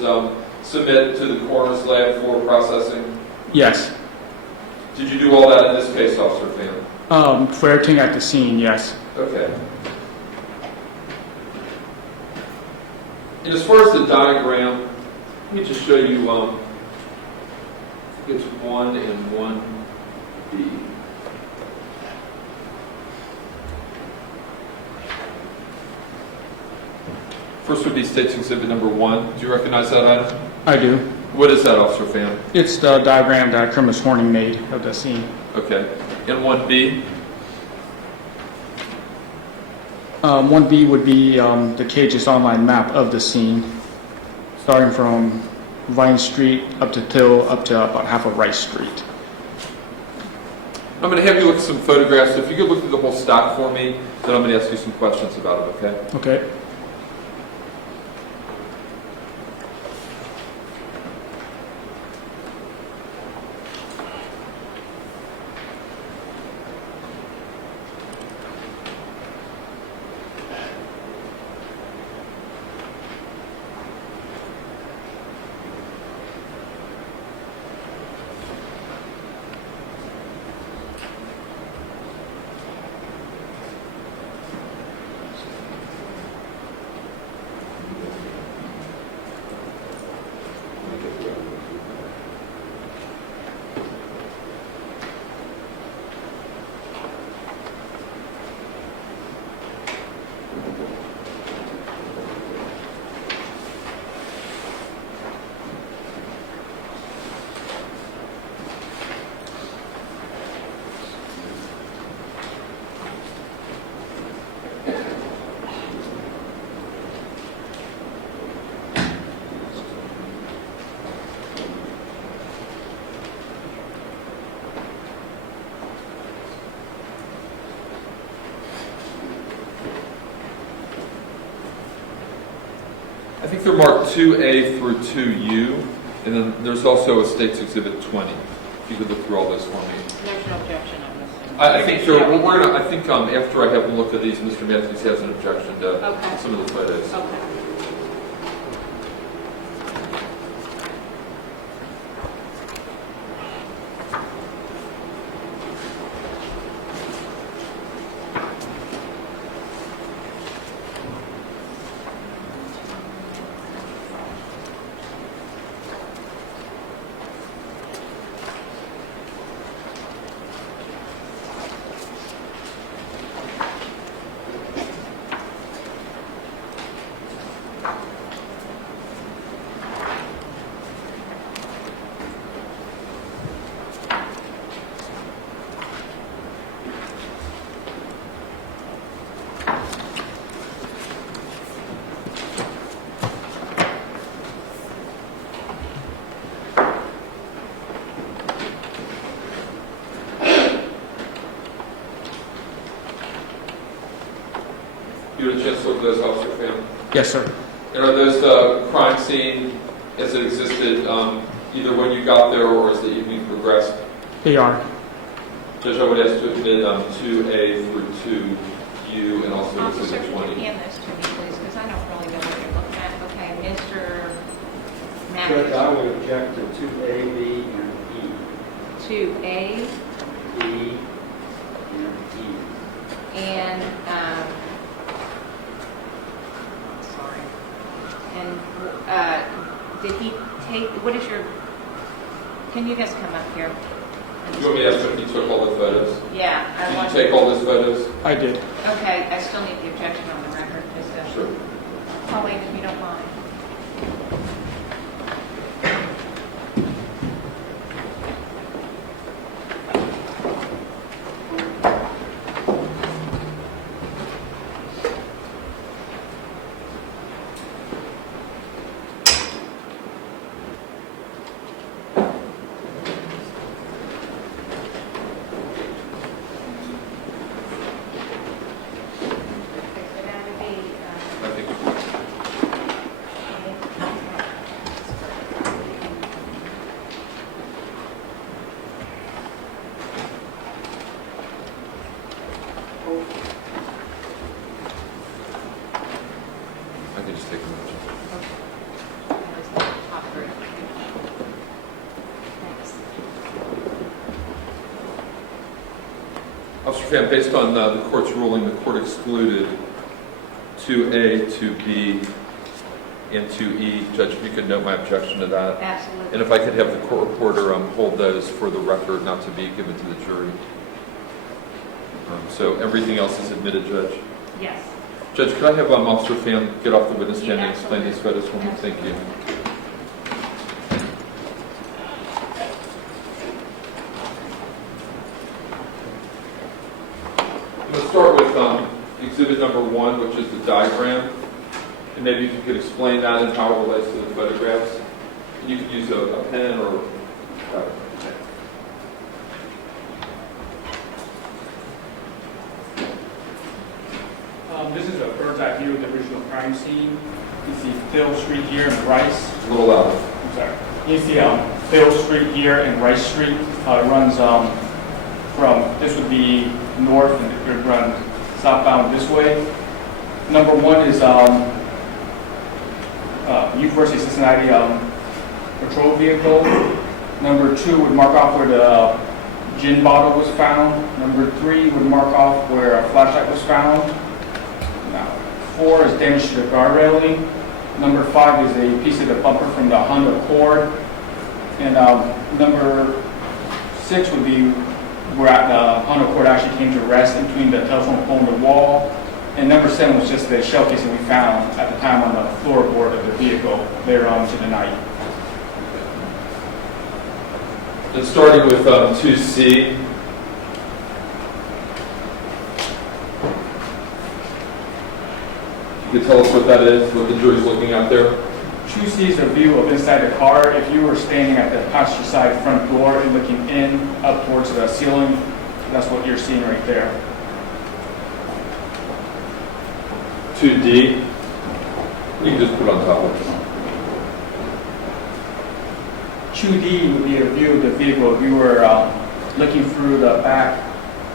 submit to the coroner's lab for processing? Yes. Did you do all that in this case, Officer Fan? For everything at the scene, yes. Okay. And as far as the diagram, let me just show you, I think it's 1 and 1B. First would be State's Exhibit number 1. Do you recognize that item? I do. What is that, Officer Fan? It's the diagram that Criminal Horning made of the scene. Okay. And 1B? 1B would be the Cage's online map of the scene, starting from Vine Street up to Till, up to about half of Rice Street. I'm going to have you look at some photographs. If you could look through the whole stock for me, then I'm going to ask you some questions about it, okay? Okay. I think they're marked 2A through 2U, and then there's also a State's Exhibit 20. If you could look through all those for me. There's no objection on this. I think they're, we're gonna, I think after I have them look at these, Mr. Matthews has an objection to some of the photos. Okay. You had a chance to look at those, Officer Pham? Yes, sir. And are those the crime scene as it existed either when you got there or as the evening progressed? They are. Judge, I would ask to admit 2A through 2U and also Officer, Exhibit could 20. you hand this to me, please, because I don't really know what you're looking at. Okay, Mr. Judge, Matthews. I would object to 2A, B, and 2A E. E and E. and, sorry. And did he take, what is your, can you guys come up here? You want me to ask if you took all the photos? Yeah. I Did want- you take all those photos? I did. Okay, I still need the objection on the record, just Sure. Colleen, if you don't mind. I think Officer Pham, based on the court's ruling, the court excluded 2A, 2B, and 2E. Judge, if you could note my objection to that. Absolutely. And if I could have the court reporter hold those for the record, not to be given to the jury. So everything else is admitted, Judge. Yes. Judge, could I have Officer Pham get off the witness stand Yeah, and explain these photos for me? Thank you. I'm going to start with exhibit number 1, which is the diagram. And maybe if you could explain that and how it relates to the photographs. And you could use a pen or... This is a bird's eye view of the original crime scene. You see Phil Street here and Rice. A little louder. I'm sorry. You see Phil Street here and Rice Street. It runs from, this would be north, and it would run southbound this way. Number 1 is University of Cincinnati patrol vehicle. Number 2 would mark off where the gin bottle was found. Number 3 would mark off where a flashlight was found. 4 is damage to the guard railing. Number 5 is a piece of the bumper from the Honda Accord. And number 6 would be where the Honda Accord actually came to rest in between the telephone pole and the wall. And number 7 was just the shell casing we found at the time on the floorboard of the vehicle later on into the night. And starting with 2C. You could tell us what that is, what the jury's looking at there. 2C is a view of inside the car. If you were standing at the passenger side front door and looking in up towards the ceiling, that's what you're seeing right there. 2D. You can just put on top of it. 2D would be a view of the vehicle if you were looking through the back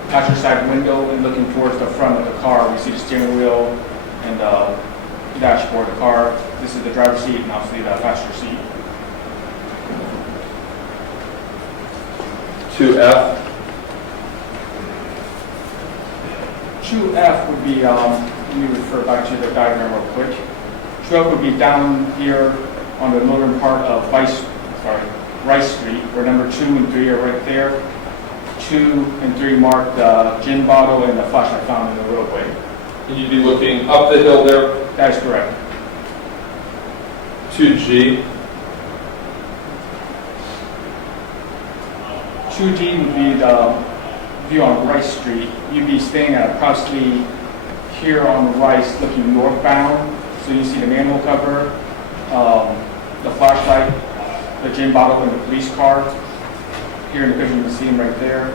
passenger side window and looking towards the front of the car. We see the steering wheel and the dashboard of the car. This is the driver's seat and obviously the passenger seat. 2F. 2F would be, let me refer back to the diagram real quick. 2F would be down here on the northern part of Rice Street, where number 2 and 3 are right there. 2 and 3 mark the gin bottle and the flashlight found in the roadway. And you'd be looking up the hill there? That is correct. 2G. 2G would be the view on Rice Street. You'd be staying at approximately here on Rice looking northbound. So you see the manhole cover, the flashlight, the gin bottle in the police car. Here in the picture you can see them right there.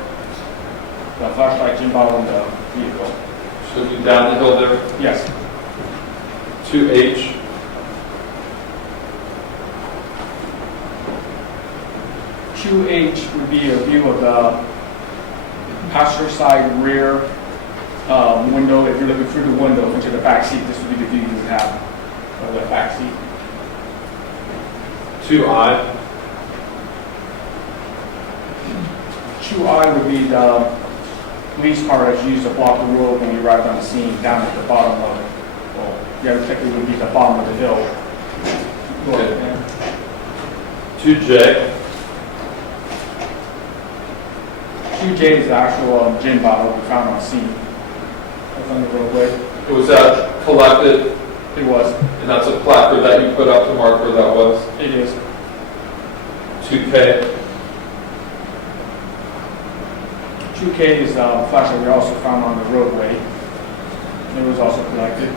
The flashlight, gin bottle in the vehicle. So looking down the hill there? Yes. 2H. 2H would be a view of the passenger side rear window. If you're looking through the window into the back seat, this would be the view you would have of the back seat. 2I. 2I would be the police car that's used to block the road when you arrive on the scene down at the bottom of it. Well, yeah, technically would be the bottom of the hill. Okay. 2J. 2J is the actual gin bottle we found on scene. That's on the roadway. Was that collected? It was. And that's a placard that you put up to mark where that was? It is. 2K. 2K is the flashlight we also found on the roadway. It was also collected.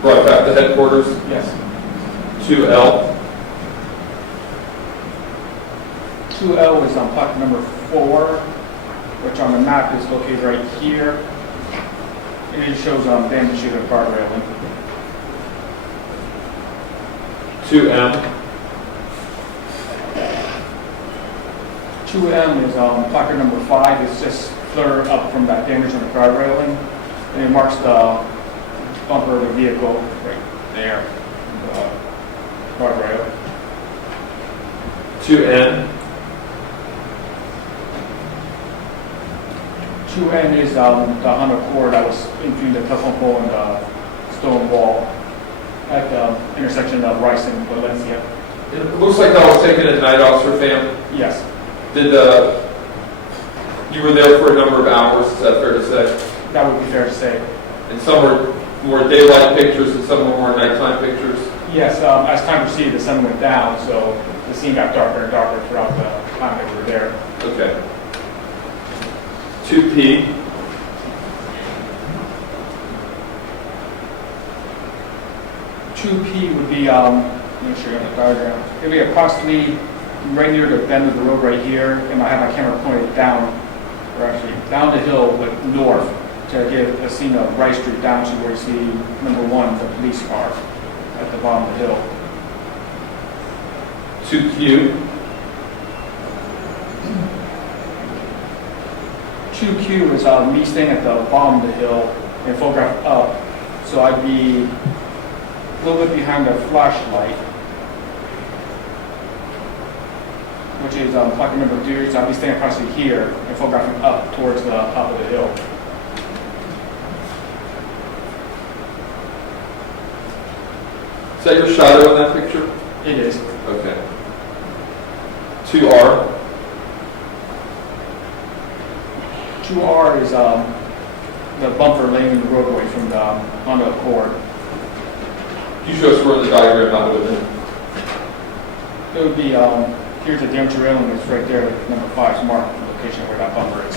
Brought back to headquarters? Yes. 2L. 2L is on plaque number 4, which on the map is located right here. And it shows damage to the guard railing. 2M. 2M is placard number 5. It's just clear up from that damage on the guard railing. And it marks the bumper of the vehicle right there, the guard rail. 2N. 2N is the Honda Accord that was in between the telephone pole and the stone wall at the intersection of Rice and Valencia. It looks like that was taken at night, Officer Pham. Yes, Did you were there for a number of hours, is that fair to say? that would be fair to say. And some were more daylight pictures and some were more nighttime pictures? Yes, as time proceeded, the sun went down, so the scene got darker and darker throughout the time that we were there. Okay. 2P. Would be, let me show you on the diagram. It would be approximately right near the bend of the road right here, and I have my camera pointed down, or actually down the hill, but north, to get a scene of Rice Street down to where you see number 1, the police car, at the bottom of the hill. 2Q. 2Q is me staying at the bottom of the hill and photograph up, so I'd be a little bit behind the flashlight, which is plaque number 2, so I'll be staying approximately here and photographing up towards the top of the hill. Is that your shadow in that picture? It is. Okay. 2R. 2R is the bumper laying in the roadway from the Honda Accord. You show us where the diagram not within. It would be, here's the damage railing, it's right there, number 5's marked the location where that bumper is.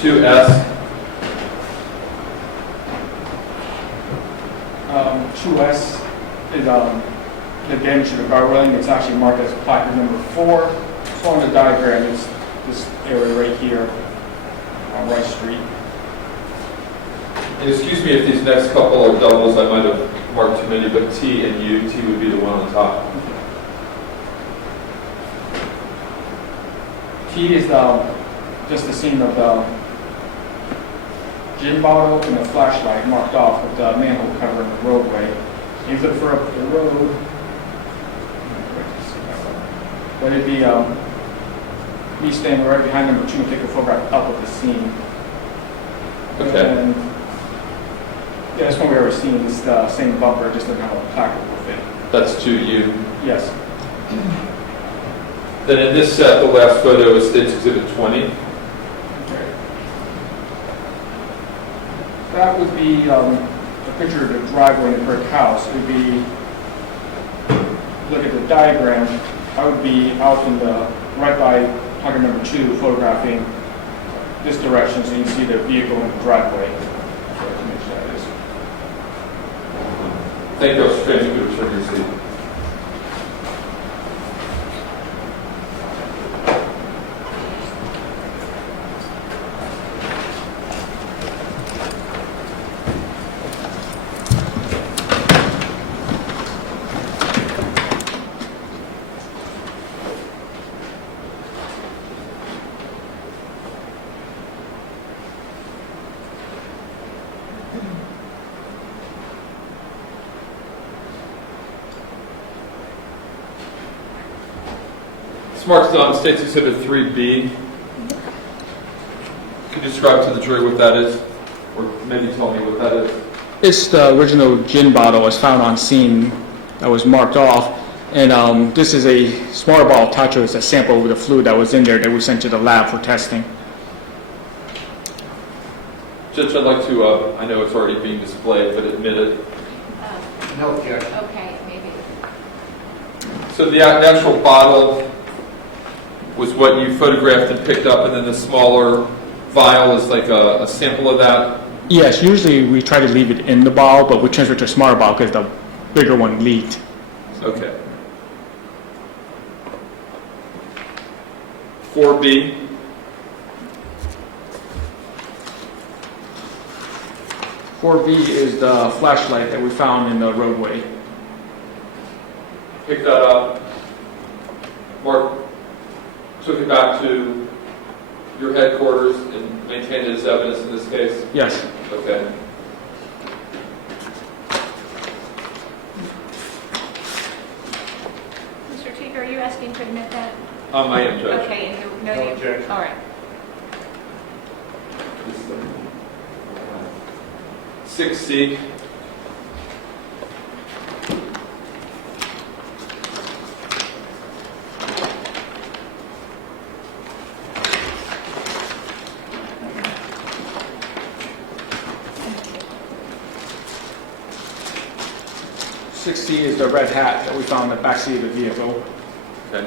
2S. 2S is the damage to the guard railing. It's actually marked as placard number 4. So on the diagram, it's this area right here on Rice Street. And excuse me if these next couple are doubles, I might have marked too many, but T and U. T would be the one on top. T is just the scene of the gin bottle and the flashlight marked off with the manhole cover in the roadway. You look for up the road. But it'd be me standing right behind number 2 and take a photograph up of the scene. Okay. And yeah, this one we already seen. It's the same bumper, just another placard with it. That's 2U. Yes. Then in this set, the last photo is State's Exhibit 20. Okay. That would be a picture of the driveway in the brick house. It would be, look at the diagram, I would be out in the, right by target number 2, photographing this direction so you can see the vehicle in the driveway. That's what image that is. Thank you, Officer Pham. You could return your seat. It's marked on State's Exhibit 3B. Could you describe to the jury what that is? Or maybe tell me what that is? It's the original gin bottle was found on scene that was marked off. And this is a smaller bottle attached to it. It's a sample of the fluid that was in there that we sent to the lab for testing. Judge, I'd like to, I know it's already being displayed, but admit it. No objection. Okay, maybe. So the actual bottle was what you photographed and picked up, and then the smaller vial is like a sample of that? Yes, usually we try to leave it in the bottle, but we transfer it to a smaller bottle because the bigger one leaked. Okay. 4B. is the flashlight that we found in the roadway. Picked that up. Mark took it back to your headquarters and maintained it as evidence in this case? Yes. Okay. Mr. Teager, are you asking to admit that? I am, Judge. Okay, and you know No you... objection. All right. 6C. Is the red hat that we found in the backseat of the vehicle. Okay.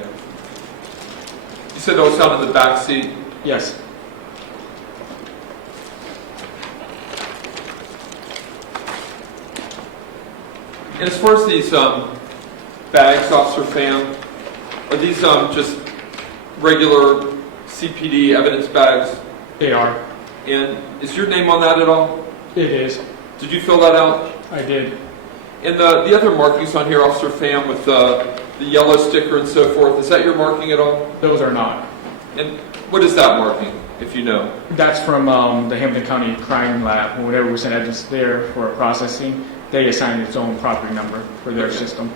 You said that was found in the back seat? Yes. And as far as these bags, Officer Pham, are these just regular CPD evidence bags? They are. And is your name on that at all? It is. Did you fill that out? I did. And the other markings on here, Officer Pham, with the yellow sticker and so forth, is that your marking at all? Those are not. And what is that marking, if you know? That's from the Hampton County Crime Lab. Whenever we send evidence there for processing, they assign its own property number for their system.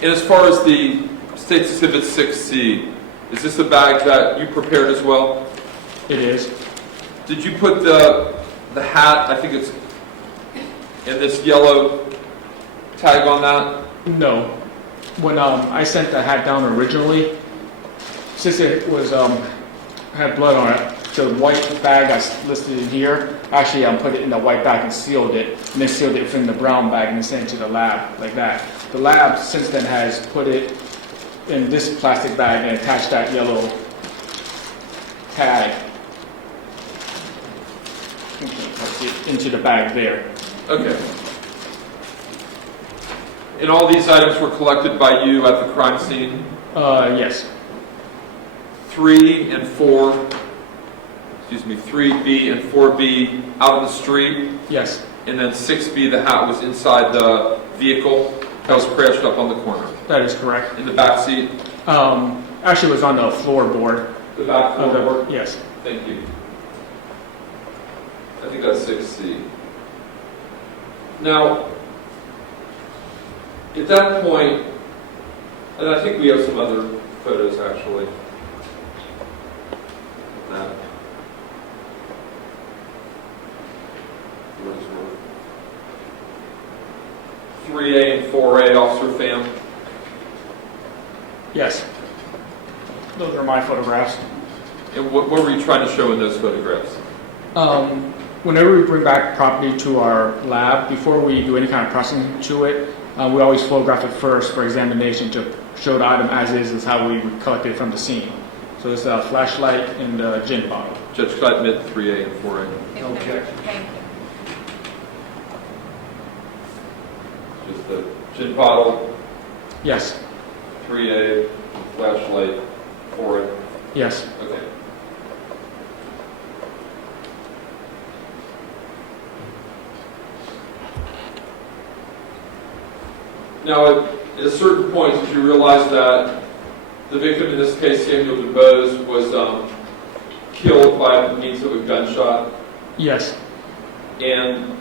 And as far as the State's Exhibit 6C, is this a bag that you prepared as well? It is. Did you put the hat, I think it's in this yellow tag on that? No. When I sent the hat down originally, since it was had blood on it, the white bag that's listed in here, actually put it in the white bag and sealed it, and then sealed it in the brown bag and sent it to the lab like that. The lab since then has put it in this plastic bag and attached that yellow tag into the bag there. Okay. And all these items were collected by you at the crime scene? Yes. 3 and 4, excuse me, 3B and 4B out in the street? Yes. And then 6B, the hat was inside the vehicle that was crashed up on the corner? That is correct. In the back seat? Actually, it was on the floorboard. The back floorboard? Yes. Thank you. I think that's 6C. Now, at that point, and I think we have some other photos actually. What is worth? 3A and 4A, Officer Pham. Yes. Those are my photographs. And what were you trying to show in those photographs? Whenever we bring back property to our lab, before we do any kind of processing to it, we always photograph it first for examination to show the item as is how we would collect it from the scene. So it's a flashlight and a gin bottle. Judge, could I admit 3A and 4A? Okay. Thank you. Just the gin bottle, Yes. 3A, flashlight, 4A. Yes. Okay. Now, at a certain point, did you realize that the victim in this case, Samuel DuBose, was killed by means of a gunshot? Yes. And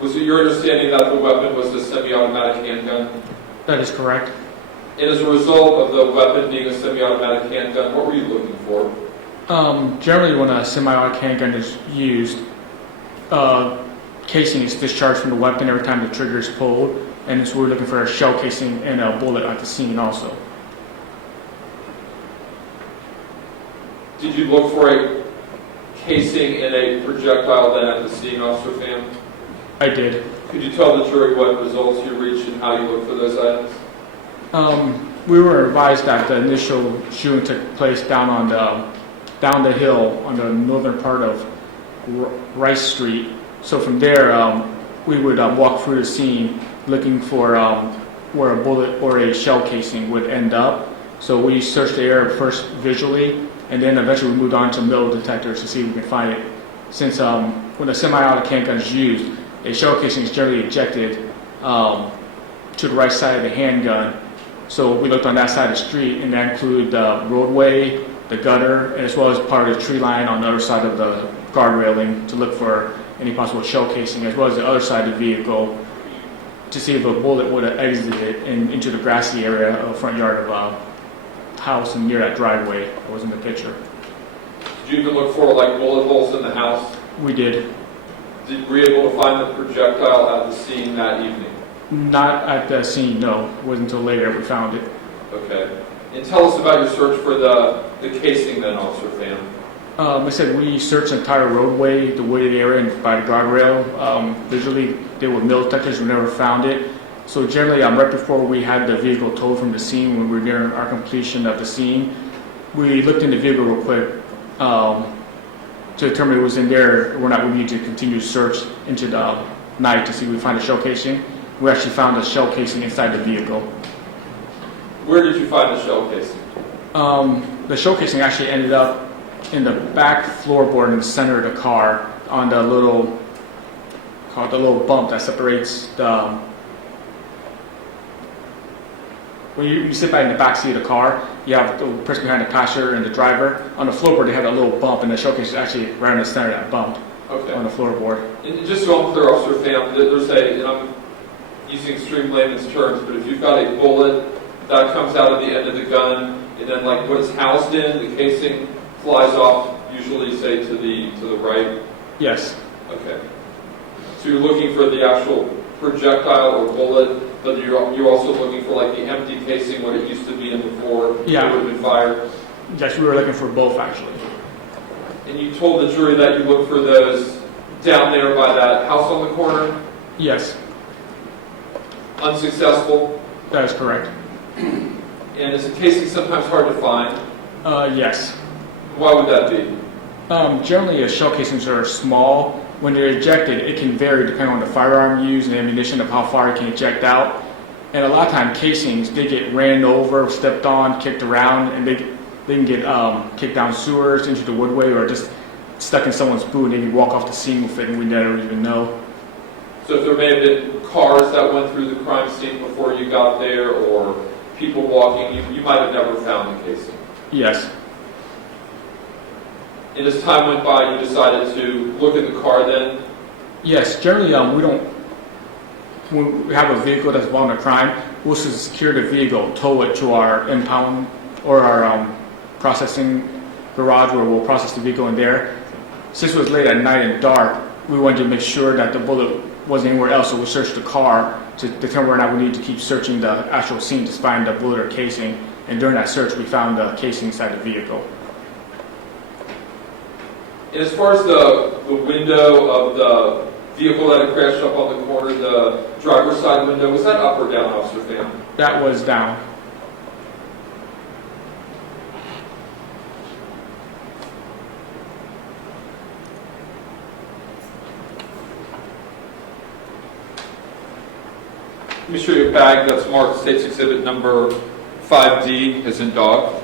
was it your understanding that the weapon was a semi-automatic handgun? That is correct. And as a result of the weapon being a semi-automatic handgun, what were you looking for? Generally, when a semi-automatic handgun is used, casing is discharged from the weapon every time the trigger is pulled, and so we're looking for a shell casing and a bullet at the scene also. Did you look for a casing and a projectile then at the scene, Officer Pham? I did. Could you tell the jury what results you reached and how you looked for those items? We were advised that the initial shooting took place down the hill on the northern part of Rice Street. So from there, we would walk through the scene looking for where a bullet or a shell casing would end up. So we searched the area first visually, and then eventually we moved on to metal detectors to see if we could find it. Since when a semi-automatic handgun is used, a shell casing is generally ejected to the right side of the handgun. So we looked on that side of the street, and that included the roadway, the gutter, as well as part of the tree line on the other side of the guard railing to look for any possible shell casing, as well as the other side of the vehicle to see if a bullet would have exited into the grassy area of the front yard of a house and near that driveway that was in the picture. Did you even look for like bullet holes in the house? We did. Were you able to find the projectile at the scene that evening? Not at the scene, no. It wasn't until later we found it. Okay. And tell us about your search for the casing then, Officer Pham. I said we searched the entire roadway, the wooded area, and by the guardrail. Visually, they were metal detectors. We never found it. So generally, right before we had the vehicle towed from the scene, when we were nearing our completion of the scene, we looked in the vehicle real quick to determine it was in there. We need to continue to search into the night to see if we find a shell casing. We actually found a shell casing inside the vehicle. Where did you find the shell casing? The shell casing actually ended up in the back floorboard in the center of the car on the little bump that separates the. When you sit back in the back seat of the car, you have the person behind the passenger and the driver. On the floorboard, they have a little bump, and the shell case is actually right in the center of that bump on the floorboard. And just so I'm clear, Officer Pham, there's and I'm using extreme layman's terms, but if you've got a bullet that comes out of the end of the gun, and then like what it's housed in, the casing flies off, usually say to the right? Yes. Okay. So you're looking for the actual projectile or bullet, but you're also looking for like the empty casing, what it used to be in before it would have been fired? Yes, we were looking for both actually. And you told the jury that you looked for those down there by that house on the corner? Yes. Unsuccessful? That is correct. And is the casing sometimes hard to find? Yes. Why would that be? Generally, shell casings are small. When they're ejected, it can vary depending on the firearm used and the ammunition of how far it can eject out. And a lot of times, casings, they get ran over, stepped on, kicked around, and they can get kicked down sewers into the woodway or just stuck in someone's boot and they can walk off the scene with it and we never even know. So if there may have been cars that went through the crime scene before you got there or people walking, you might have never found the casing? Yes. And as time went by, you decided to look at the car then? Yes, generally when we have a vehicle that's involved in a crime, we'll secure the vehicle, tow it to our impound or our processing garage where we'll process the vehicle in there. Since it was late at night and dark, we wanted to make sure that the bullet wasn't anywhere else, so we searched the car to determine whether or not we need to keep searching the actual scene to find the bullet or casing. And during that search, we found the casing inside the vehicle. And as far as the window of the vehicle that had crashed up on the corner, the driver's side window, was that up or down, Officer Pham? That was down. Let me show you a bag that's marked State's Exhibit number 5D, as in dog.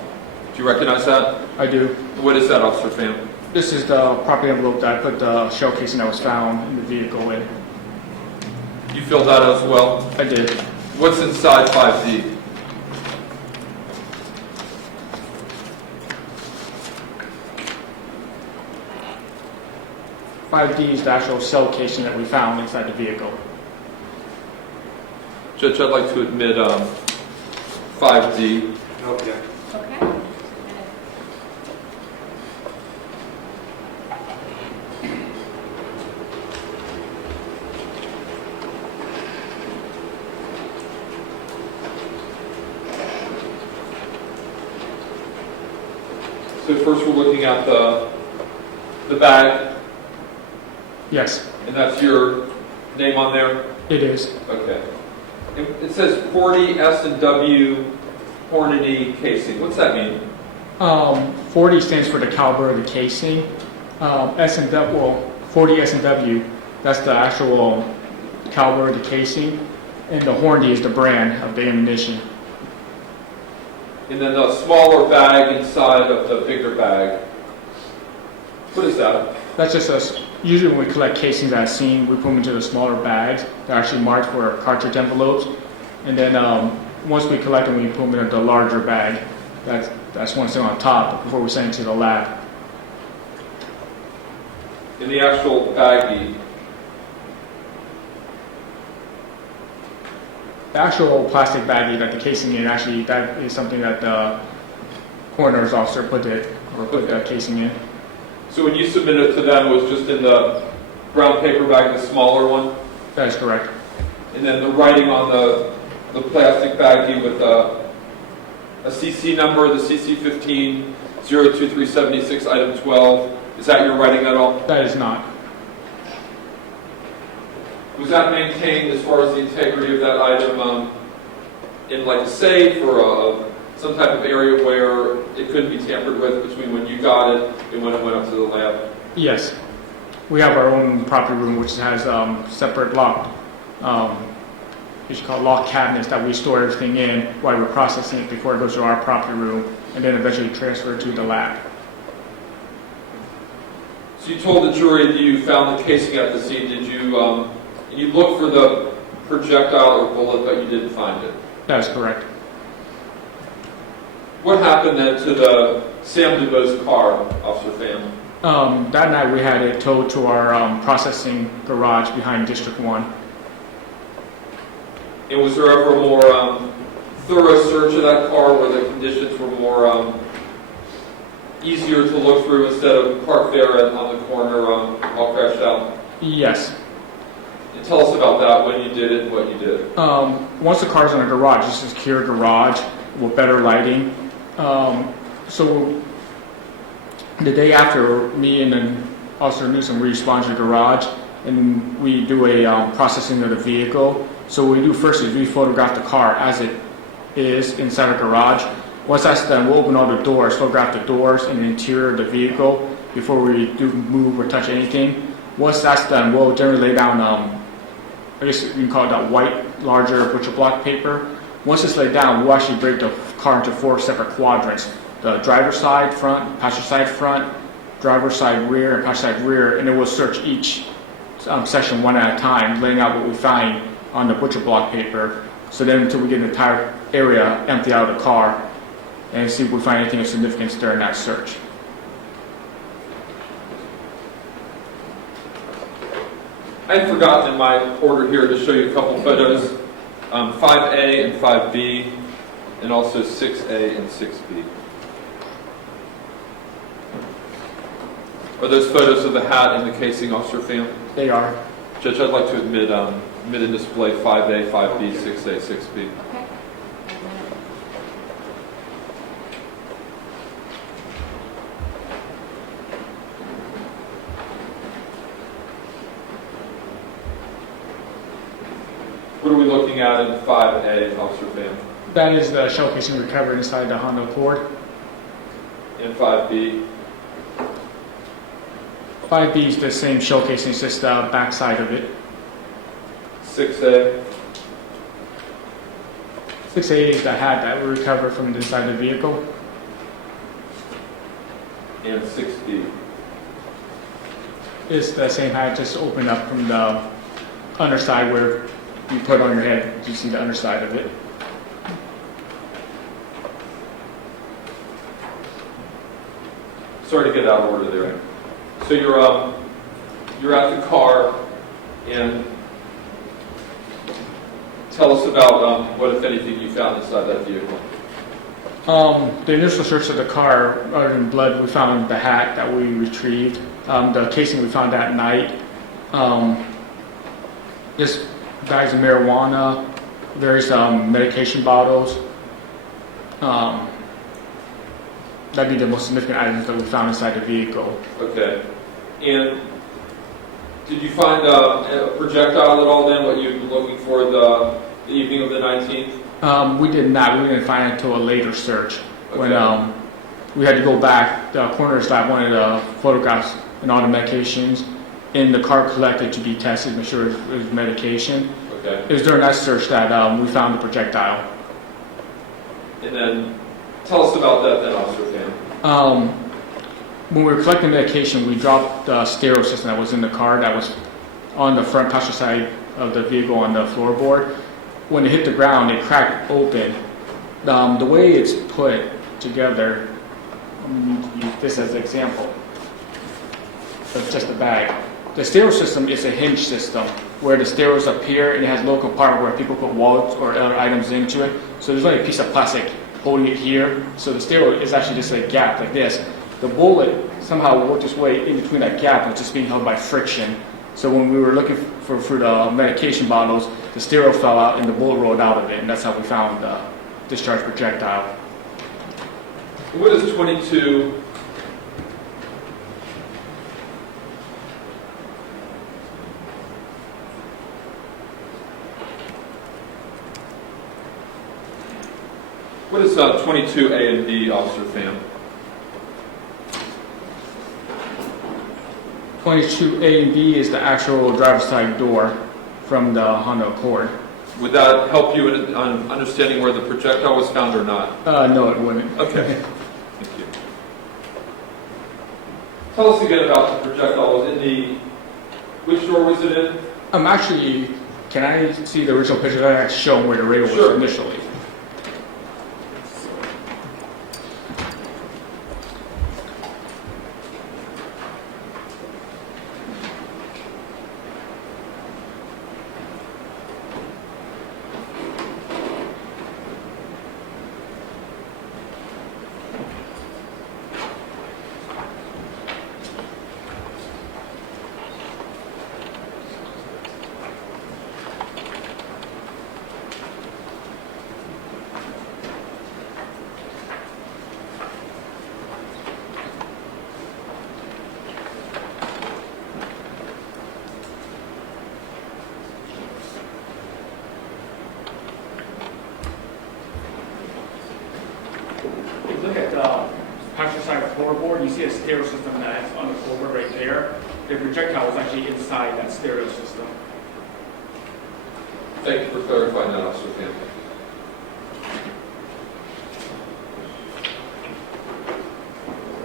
Do you recognize that? I do. What is that, Officer Pham? This is the property envelope that I put the shell casing that was found in the vehicle in. You filled that out as well? I did. What's inside 5D? .5D is the actual shell casing that we found inside the vehicle. Judge, I'd like to admit 5D. Okay. Okay. So first we're looking at the bag, Yes, and that's your name on there? it is. Okay. It says 40 S&W Hornady casing. What's that mean? 40 stands for the caliber of the casing. S&W, well, 40 S&W, that's the actual caliber of the casing. And the Hornady is the brand of the ammunition. And then the smaller bag inside of the bigger bag. What is that? That's just usually when we collect casings at a scene, we put them into the smaller bags. They're actually marked for cartridge envelopes. And then once we collect them, we put them in the larger bag. That's one thing on top before we send it to the lab. In the actual baggie. The actual plastic baggie that the casing in, actually, that is something that the coroner's officer put the casing in. So when you submitted it to them, it was just in the brown paper bag, the smaller one? That is correct. And then the writing on the plastic baggie with a CC number, the CC 15 02376 item 12. Is that your writing at all? That is not. Was that maintained as far as the integrity of that item in like a safe or some type of area where it couldn't be tampered with between when you got it and when it went up to the lab? Yes. We have our own property room which has separate locked, you should call it lock cabinets that we store everything in while we're processing it before it goes to our property room and then eventually transfer it to the lab. So you told the jury that you found the casing at the scene. Did you you looked for the projectile or bullet, but you didn't find it? That is correct. What happened then to the Sam DeVoe's car, Officer Pham? That night we had it towed to our processing garage behind District 1. And was there ever a more thorough search of that car where the conditions were more easier to look through instead of parked there on the corner all crashed out? Yes. And tell us about that, when you did it and what you did. Once the car's in a garage, it's a secure garage with better lighting. So the day after, me and then Officer Newsom, we respond to the garage and we do a processing of the vehicle. So what we do first is we photograph the car as it is inside the garage. Once that's done, we'll open all the doors, photograph the doors and the interior of the vehicle before we do move or touch anything. Once that's done, we'll generally lay down, I guess you can call it that white, larger butcher block paper. Once it's laid down, we'll actually break the car into 4 separate quadrants. The driver's side front, passenger side front, driver's side rear, and passenger side rear, and then we'll search each section one at a time, laying out what we find on the butcher block paper. So then until we get the entire area empty out of the car and see if we find anything of significance during that search. I had forgotten in my order here to show you a couple photos, 5A and 5B, and also 6A and 6B. Are those photos of the hat and the casing, Officer Pham? They are. Judge, I'd like to admit and display 5A, 5B, 6A, 6B. Okay. What are we looking at in 5A, Officer Pham? That is the shell casing recovered inside the Honda Accord. And 5B? 5B is the same shell casing, it's just the back side of it. 6A? 6A is the hat that we recovered from the inside of the vehicle. And 6B? It's the same hat, just opened up from the underside where you put on your head. You see the underside of it. Sorry to get out of order there. So you're at the car, and tell us about what, if anything, you found inside that vehicle. The initial search of the car, other than blood, we found the hat that we retrieved. The casing we found that night. This bags of marijuana, various medication bottles. That'd be the most significant items that we found inside the vehicle. Okay. And did you find a projectile at all then, what you've been looking for the evening of the 19th? We did not. We didn't find it until a later search. Okay. When we had to go back, the coroner's lab wanted photographs and all the medications in the car collected to be tested, make sure it was medication. Okay. It was during that search that we found the projectile. And then tell us about that then, Officer Pham. When we were collecting medication, we dropped the stereo system that was in the car that was on the front passenger side of the vehicle on the floorboard. When it hit the ground, it cracked open. The way it's put together, use this as an example. It's just a bag. The stereo system is a hinge system where the stereo's up here and it has a little compartment where people put wallets or other items into it. So there's only a piece of plastic holding it here. So the stereo is actually just a gap like this. the bullet somehow worked its way in between that gap and was just being held by friction. So when we were looking for the medication bottles, the stereo fell out and the bullet rolled out of it, and that's how we found the discharge projectile. What is 22? What is 22A and B, Officer Pham? 22A and B is the actual driver's side door from the Honda Accord. Would that help you in understanding where the projectile was found or not? No, it wouldn't. Okay. Thank you. Tell us again about the projectile. Was it in which door was it in? Actually, can I see the original picture that I shown where the radar was Sure. initially? Look at the passenger side floorboard. You see a stereo system that's on the floorboard right there. The projectile was actually inside that stereo system. Thank you for clarifying that, Officer Pham.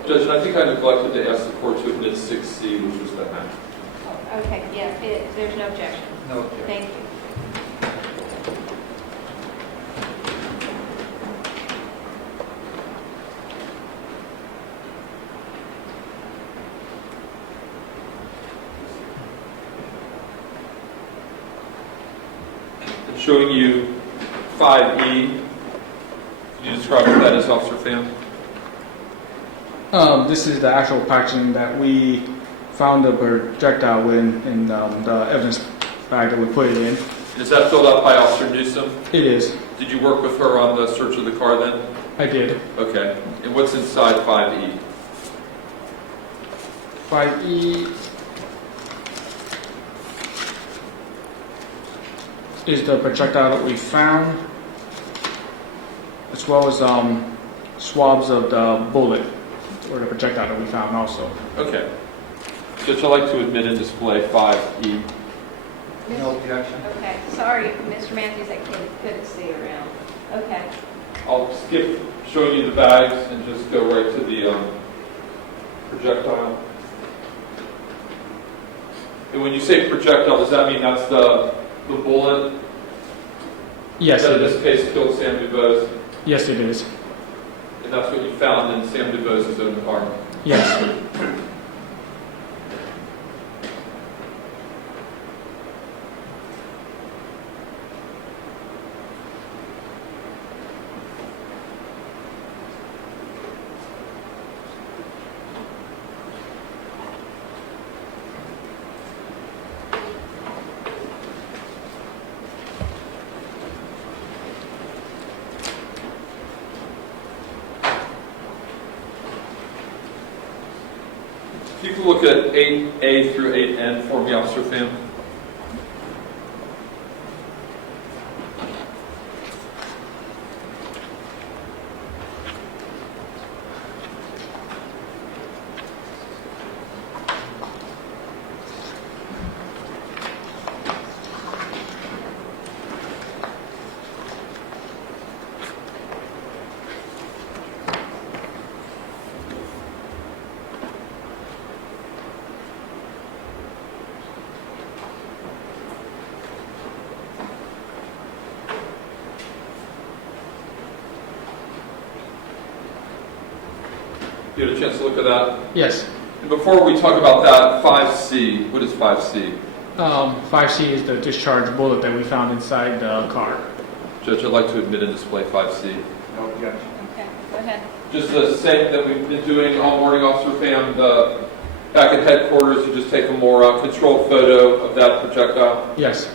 Judge, I think I neglected to ask the court to admit 6C, which was the hack. Okay, yeah, there's no objection. No objection. Thank you. Showing you 5E. Could you describe what that is, Officer Pham? This is the actual packaging that we found the projectile in the evidence bag that we put it in. Is that filled out by Officer Newsom? It is. Did you work with her on the search of the car then? I did. Okay. And what's inside 5E? 5E is the projectile that we found, as well as swabs of the bullet, or the projectile that we found also. Okay. Judge, I'd like to admit and display 5E. No objection. Okay, sorry, Mr. Matthews, I couldn't see around. Okay. I'll skip showing you the bags and just go right to the projectile. And when you say projectile, does that mean that's the bullet? Yes, that it in this is. case killed Sam DuBose? Yes, it is. And that's what you found in Sam DuBose's own car? Yes. If you could look at 8A through 8N for me, Officer Pham. You had a chance to look at that? Yes. And before we talk about that, 5C, what is 5C? 5C is the discharge bullet that we found inside the car. Judge, I'd like to admit and display 5C. No objection. Okay, go ahead. Just the same that we've been doing all morning, Officer Pham. Back at headquarters, you just take a more controlled photo of that projectile. Yes,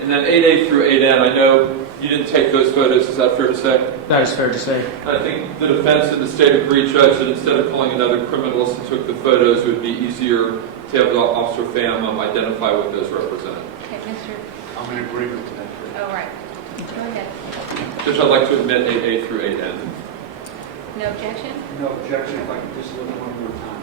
And then 8A through 8N, I know you didn't take those photos. Is that fair to say? that is fair to say. I think the defense and the state agreed, Judge, that instead of calling another criminalist and took the photos, it would be easier to have Officer Pham identify what those represent. Okay, Mr. I'm in agreement with that. Oh, right. Go ahead. Judge, I'd like to admit 8A through 8N. No objection? No objection, if I could just look one more time.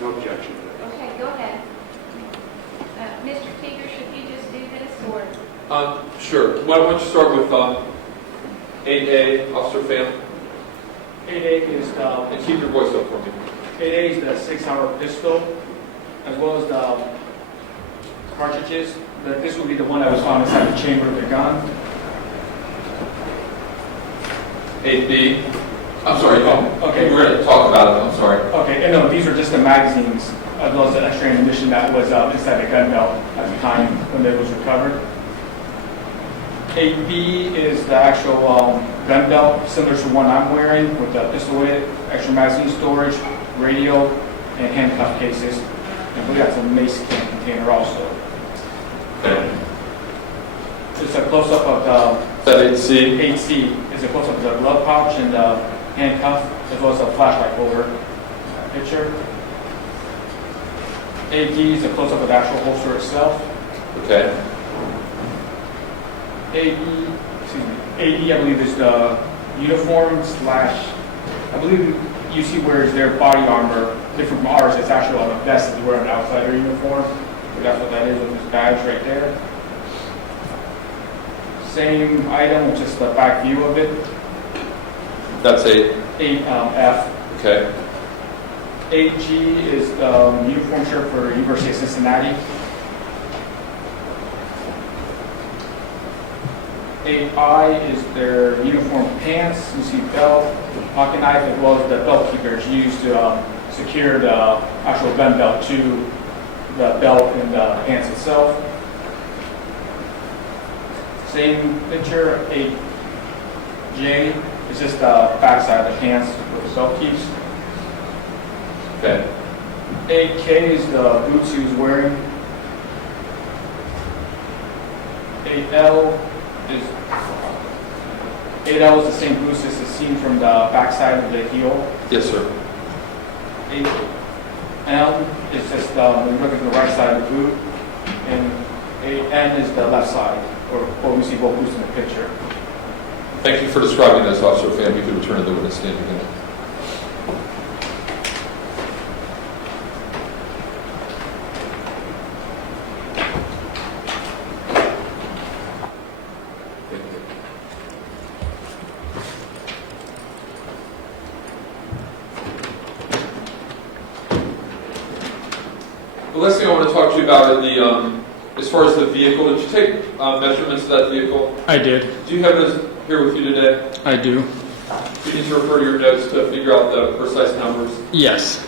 No objection. Okay, go ahead. Mr. Teeger, should you just do this or? Sure. Why don't you start with 8A, Officer Pham, 8A is the and keep your voice up for me. 8A is the 6-hour pistol, as well as the cartridges. This would be the one that was found inside the chamber of the gun. 8B. I'm sorry. Oh, okay. We're going to talk about it. I'm sorry. Okay, and no, these are just the magazines, as well as the extra ammunition that was inside the gun belt at the time when it was recovered. 8B is the actual gun belt, similar to the one I'm wearing, with the pistol in it, extra magazine storage, radio, and handcuff cases. And I believe that's a mace can container also. It's a close-up of the That 8C. 8C. It's a close-up of the glove pouch and the handcuff, as well as a flashlight holder picture. 8D is a close-up of the actual holster itself. Okay. 8E, I believe, is the uniform / I believe you see where is their body armor, different from ours. It's actually on the vest that they wear on the outside of their uniform. But that's what that is with this badge right there. Same item, just the back view of it. That's 8. 8F. Okay. 8G is the uniform shirt for University of Cincinnati. 8I is their uniform pants. You see belt, pocket knife, as well as the belt keepers used to secure the actual gun belt to the belt and the pants itself. Same picture. 8J is just the back side of the pants where the belt keeps. Okay. 8K is the boots he was wearing. 8L is the same boots as is seen from the back side of the heel. Yes, sir. 8L is just when you look at the right side of the boot, and 8N is the left side, or we see both boots in the picture. Thank you for describing this, Officer Pham. You can return to the witness stand again. The last thing I want to talk to you about is as far as the vehicle. Did you take measurements of that vehicle? I did. Do you have those here with you today? I do. Do you need to refer to your notes to figure out the precise numbers? Yes.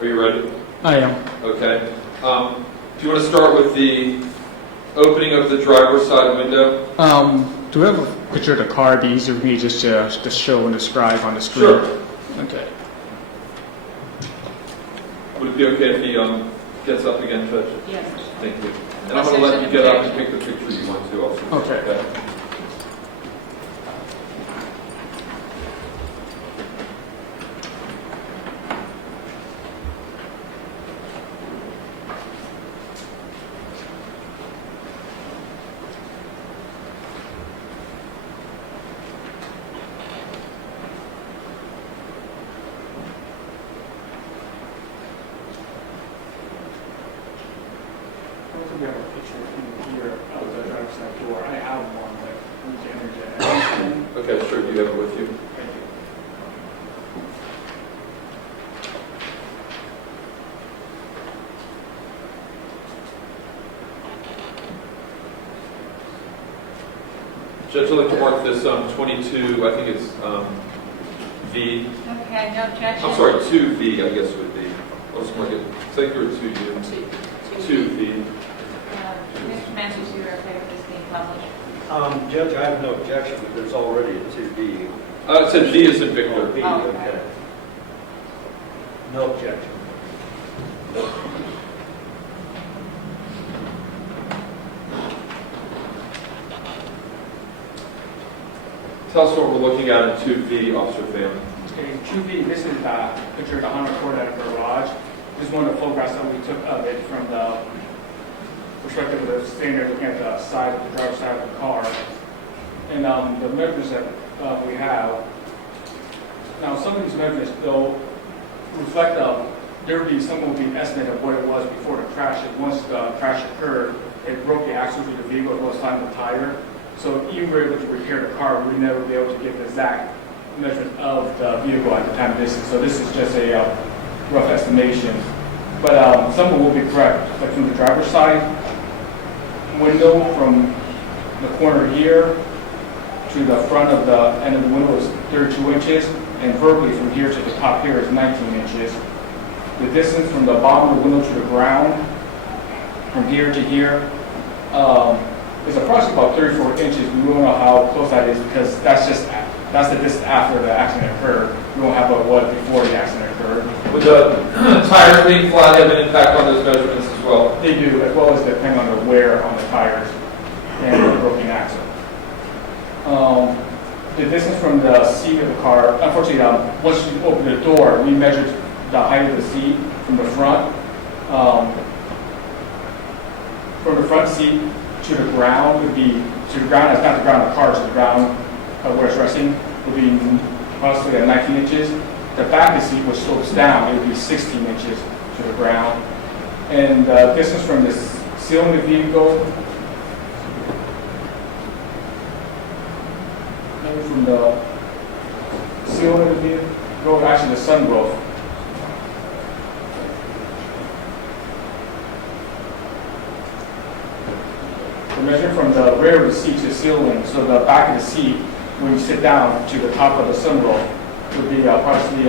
Are you ready? I am. Okay. Do you want to start with the opening of the driver's side window? Do we have a picture of the car? It'd be easier for me just to show and describe on the screen. Sure. Okay. Would it be okay if he gets up again, Judge? Yes. Thank you. And I'm going to let you get up and take the picture you want to also. Okay. we have a picture in here of the driver's side door. I have one, but we can interject. Okay, sure, you have it with you. Thank you. Judge, I'd like to mark this 22, I think it's V. Okay, no objection. I'm sorry, 2V, I guess would be. I'll just mark it. It's like you're 2U. 2V. Mr. Matthews, you're okay with this being published? Judge, I have no objection, but there's already a 2B. It said V is in Victor. B, Oh, okay. No objection. Tell us what we're looking at in 2V, Officer Pham. Okay, 2B, this is the picture of the Honda Accord at a garage. This is one of the photographs that we took of it from the perspective of the standard looking at the side of the driver's side of the car. And the measurements that we have, now some of these measurements they'll reflect there will be some will be an estimate of what it was before the crash. And once the crash occurred, it broke the axles of the vehicle as well as flattened the tire. So even if we were able to repair the car, we would never be able to get the exact measurement of the vehicle at the time of this. So this is just a rough estimation. But some will be correct, like from the driver's side window, from the corner here to the front of the end of the window is 32 inches, and vertically from here to the top here is 19 inches. The distance from the bottom of the window to the ground, from here to here, is approximately about 34 inches. We don't know how close that is because that's the distance after the accident occurred. We don't have what before the accident occurred. Would the tires being flat have an impact on those measurements as well? They do, as well as depending on the wear on the tires and the broken axle. The distance from the seat of the car, unfortunately, once you open the door, we measured the height of the seat from the front. From the front seat to the ground would be, to the ground, that's not the ground of the car, to the ground where it's resting, would be approximately at 19 inches. The back of the seat, which slopes down, it would be 16 inches to the ground. And the distance from the ceiling of the vehicle, maybe from the ceiling of the vehicle, actually the sunroof, measure from the rear of the seat to the ceiling, so the back of the seat, when you sit down to the top of the sunroof, would be approximately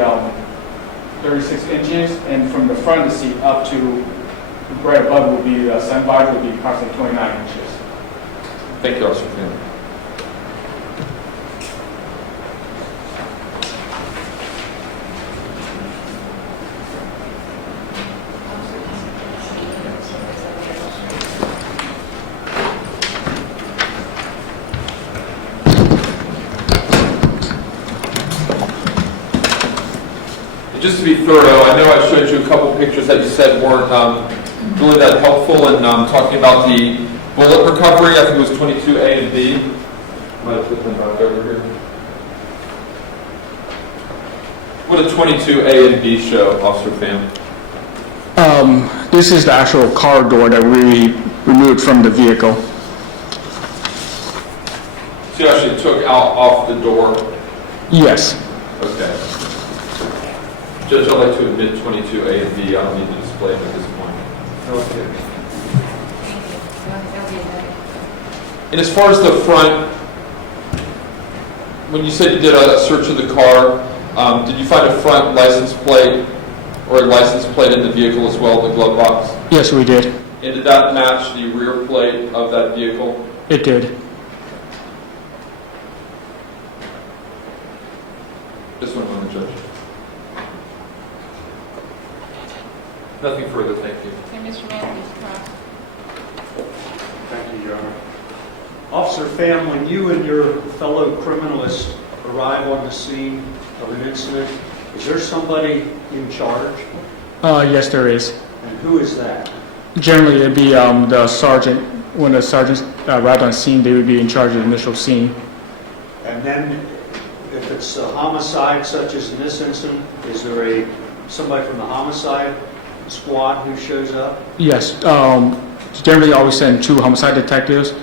36 inches, and from the front of the seat up to right above would be the sun visor would be approximately 29 inches. Thank you, Officer Pham. Just to be thorough, I know I showed you a couple pictures that you said weren't really that helpful in talking about the bullet recovery. I think it was 22A and B. I'm going to put them back over here. What did 22A and B show, Officer Pham? This is the actual car door that we removed from the vehicle. So you actually took out off the door? Yes. Okay. Judge, I'd like to admit 22A and B. I don't need to display them at this point. Okay. And as far as the front, when you said you did a search of the car, did you find a front license plate or a license plate in the vehicle as well in the glove box? Yes, we did. And did that match the rear plate of that vehicle? It did. This one, Judge. Nothing further, thank you. Okay, Mr. Matthews, cross. Thank you, Your Honor. Officer Pham, when you and your fellow criminalist arrive on the scene of an incident, is there somebody in charge? Yes, there is. And who is that? Generally, it'd be the sergeant. When the sergeants arrived on scene, they would be in charge of the initial scene. And then, if it's a homicide such as in this incident, is there somebody from the homicide squad who shows up? Yes. generally always send 2 homicide detectives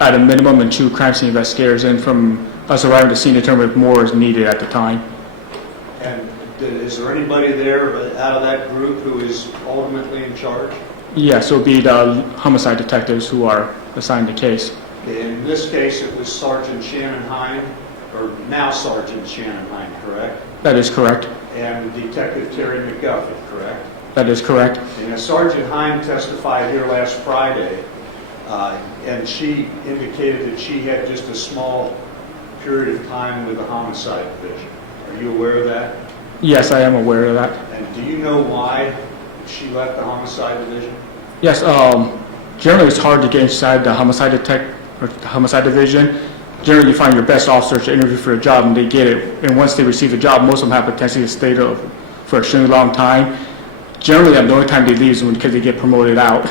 at a minimum and 2 crime scene investigators, and from us arriving at the scene determine if more is needed at the time. And is there anybody there out of that group who is ultimately in charge? Yes, it will be the homicide detectives who are assigned the case. In this case, it was Sergeant Shannon Hine, or now Sergeant Shannon Hine, correct? That is correct. And Detective Terry McGuffey, correct? That is correct. And Sergeant Hine testified here last Friday, and she indicated that she had just a small period of time with the homicide division. Are you aware of that? Yes, I am aware of that. And do you know why she left the homicide division? Yes, generally it's hard to get inside the homicide division. Generally, you find your best officers to interview for a job, and they get it. And once they receive the job, most of them have potentially to stay there for a extremely long time. Generally, the only time they leave is because they get promoted out.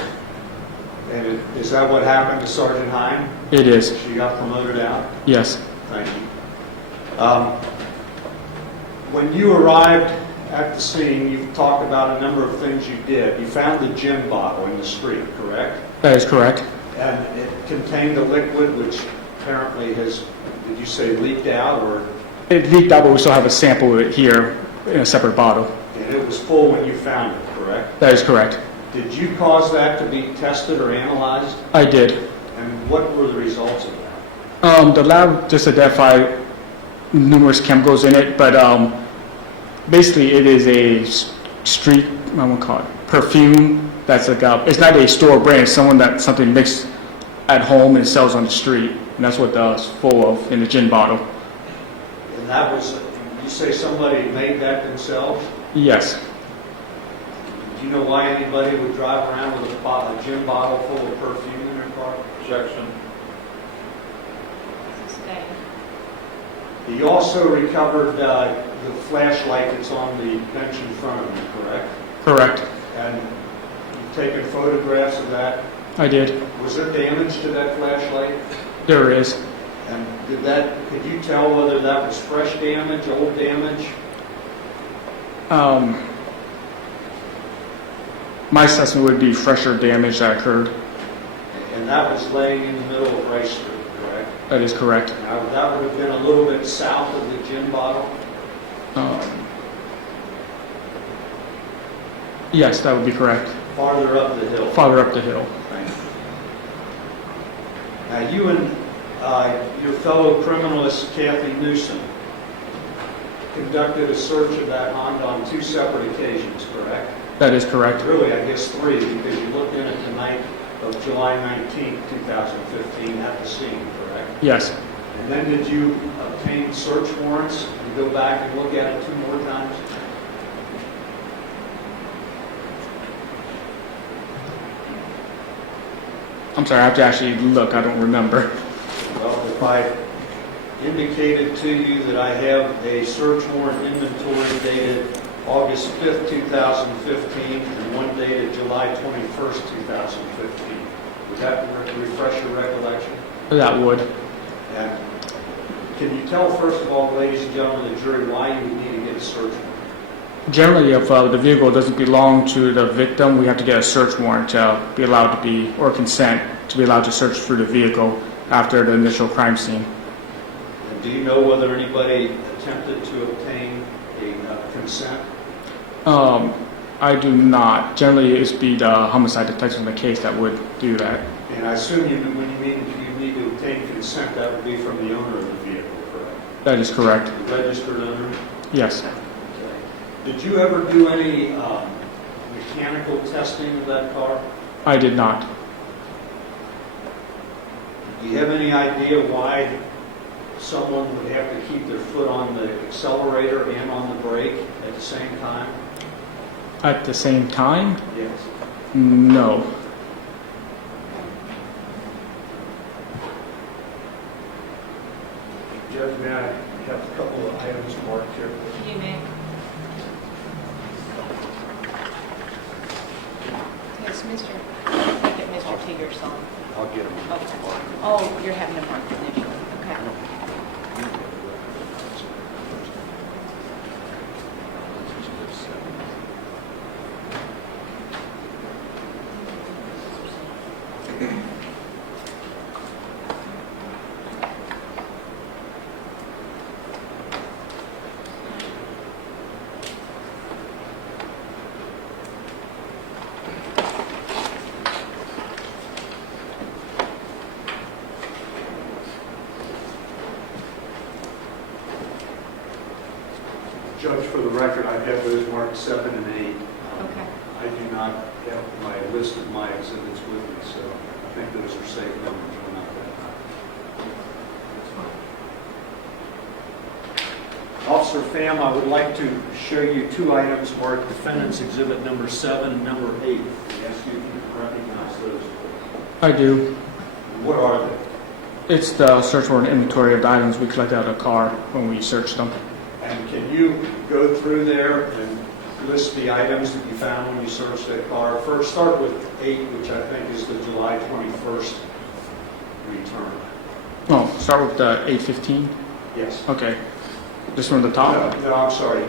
And is that what happened to Sergeant Hine? It is. She got promoted out? Yes. Thank you. When you arrived at the scene, you talked about a number of things you did. You found the gin bottle in the street, correct? That is correct. And it contained a liquid which apparently has, did you say, leaked out, or? It leaked out, but we still have a sample of it here in a separate bottle. And it was full when you found it, correct? That is correct. Did you cause that to be tested or analyzed? I did. And what were the results of that? The lab just identified numerous chemicals in it, but basically it is a street, I won't call it, perfume that's like it's not a store brand, it's something mixed at home and it sells on the street, and that's what it's full of in the gin bottle. And that was, you say somebody made that themselves? Yes. Do you know why anybody would drive around with a gin bottle full of perfume in their car? Objection. He also recovered the flashlight that's on the bench in front of him, correct? Correct. And you've taken photographs of that. I did. Was there damage to that flashlight? There is. And could you tell whether that was fresh damage, old damage? My assessment would be fresher damage that occurred. And that was laying in the middle of Rice Street, correct? That is correct. Now, that would have been a little bit south of the gin bottle? Yes, that would be correct. Farther up the hill? Farther up the hill. Thank you. Now, you and your fellow criminalist, Kathy Newsom, conducted a search of that Honda on 2 separate occasions, correct? That is correct. Really, I guess 3, because you looked in it the night of July 19, 2015 at the scene, correct? Yes. And then did you obtain search warrants and go back and look at it 2 more times? I'm sorry, I have to actually look. I don't remember. Well, if I indicated to you that I have a search warrant inventory dated August 5th, 2015, and one dated July 21st, 2015, would that refresh your recollection? That would. And can you tell, first of all, ladies and gentlemen of the jury, why you would need to get a search warrant? Generally, if the vehicle doesn't belong to the victim, we have to get a search warrant to be allowed to be, or consent to be allowed to search through the vehicle after the initial crime scene. And do you know whether anybody attempted to obtain a consent? I do not. Generally, it's be the homicide detective in the case that would do that. And I assume when you mean you need to obtain consent, that would be from the owner of the vehicle, correct? That is correct. The registered owner? Yes. Did you ever do any mechanical testing of that car? I did not. Do you have any idea why someone would have to keep their foot on the accelerator and on the brake at the same time? At the same time? Yes. No. Judge, may I have a couple of items marked here? You may. Yes, get Mr. Teeter's on. I'll get them. Okay. Oh, you're having a marked initial. Okay. have those marked 7 and 8. Okay. I do not have my list of my exhibits with me, so I think those are safe numbers. We're not that high. Officer Pham, I would like to show you 2 items marked Defendant's Exhibit number 7 and number 8. I ask you if you can recognize those. I do. What are they? It's the search warrant inventory of the items we collected out of the car when we searched them. And can you go through there and list the items that you found when you searched that car? First, start with 8, which I think is the July 21st return. Oh, start with the 815? Yes. Okay. Just from the top? No, I'm sorry.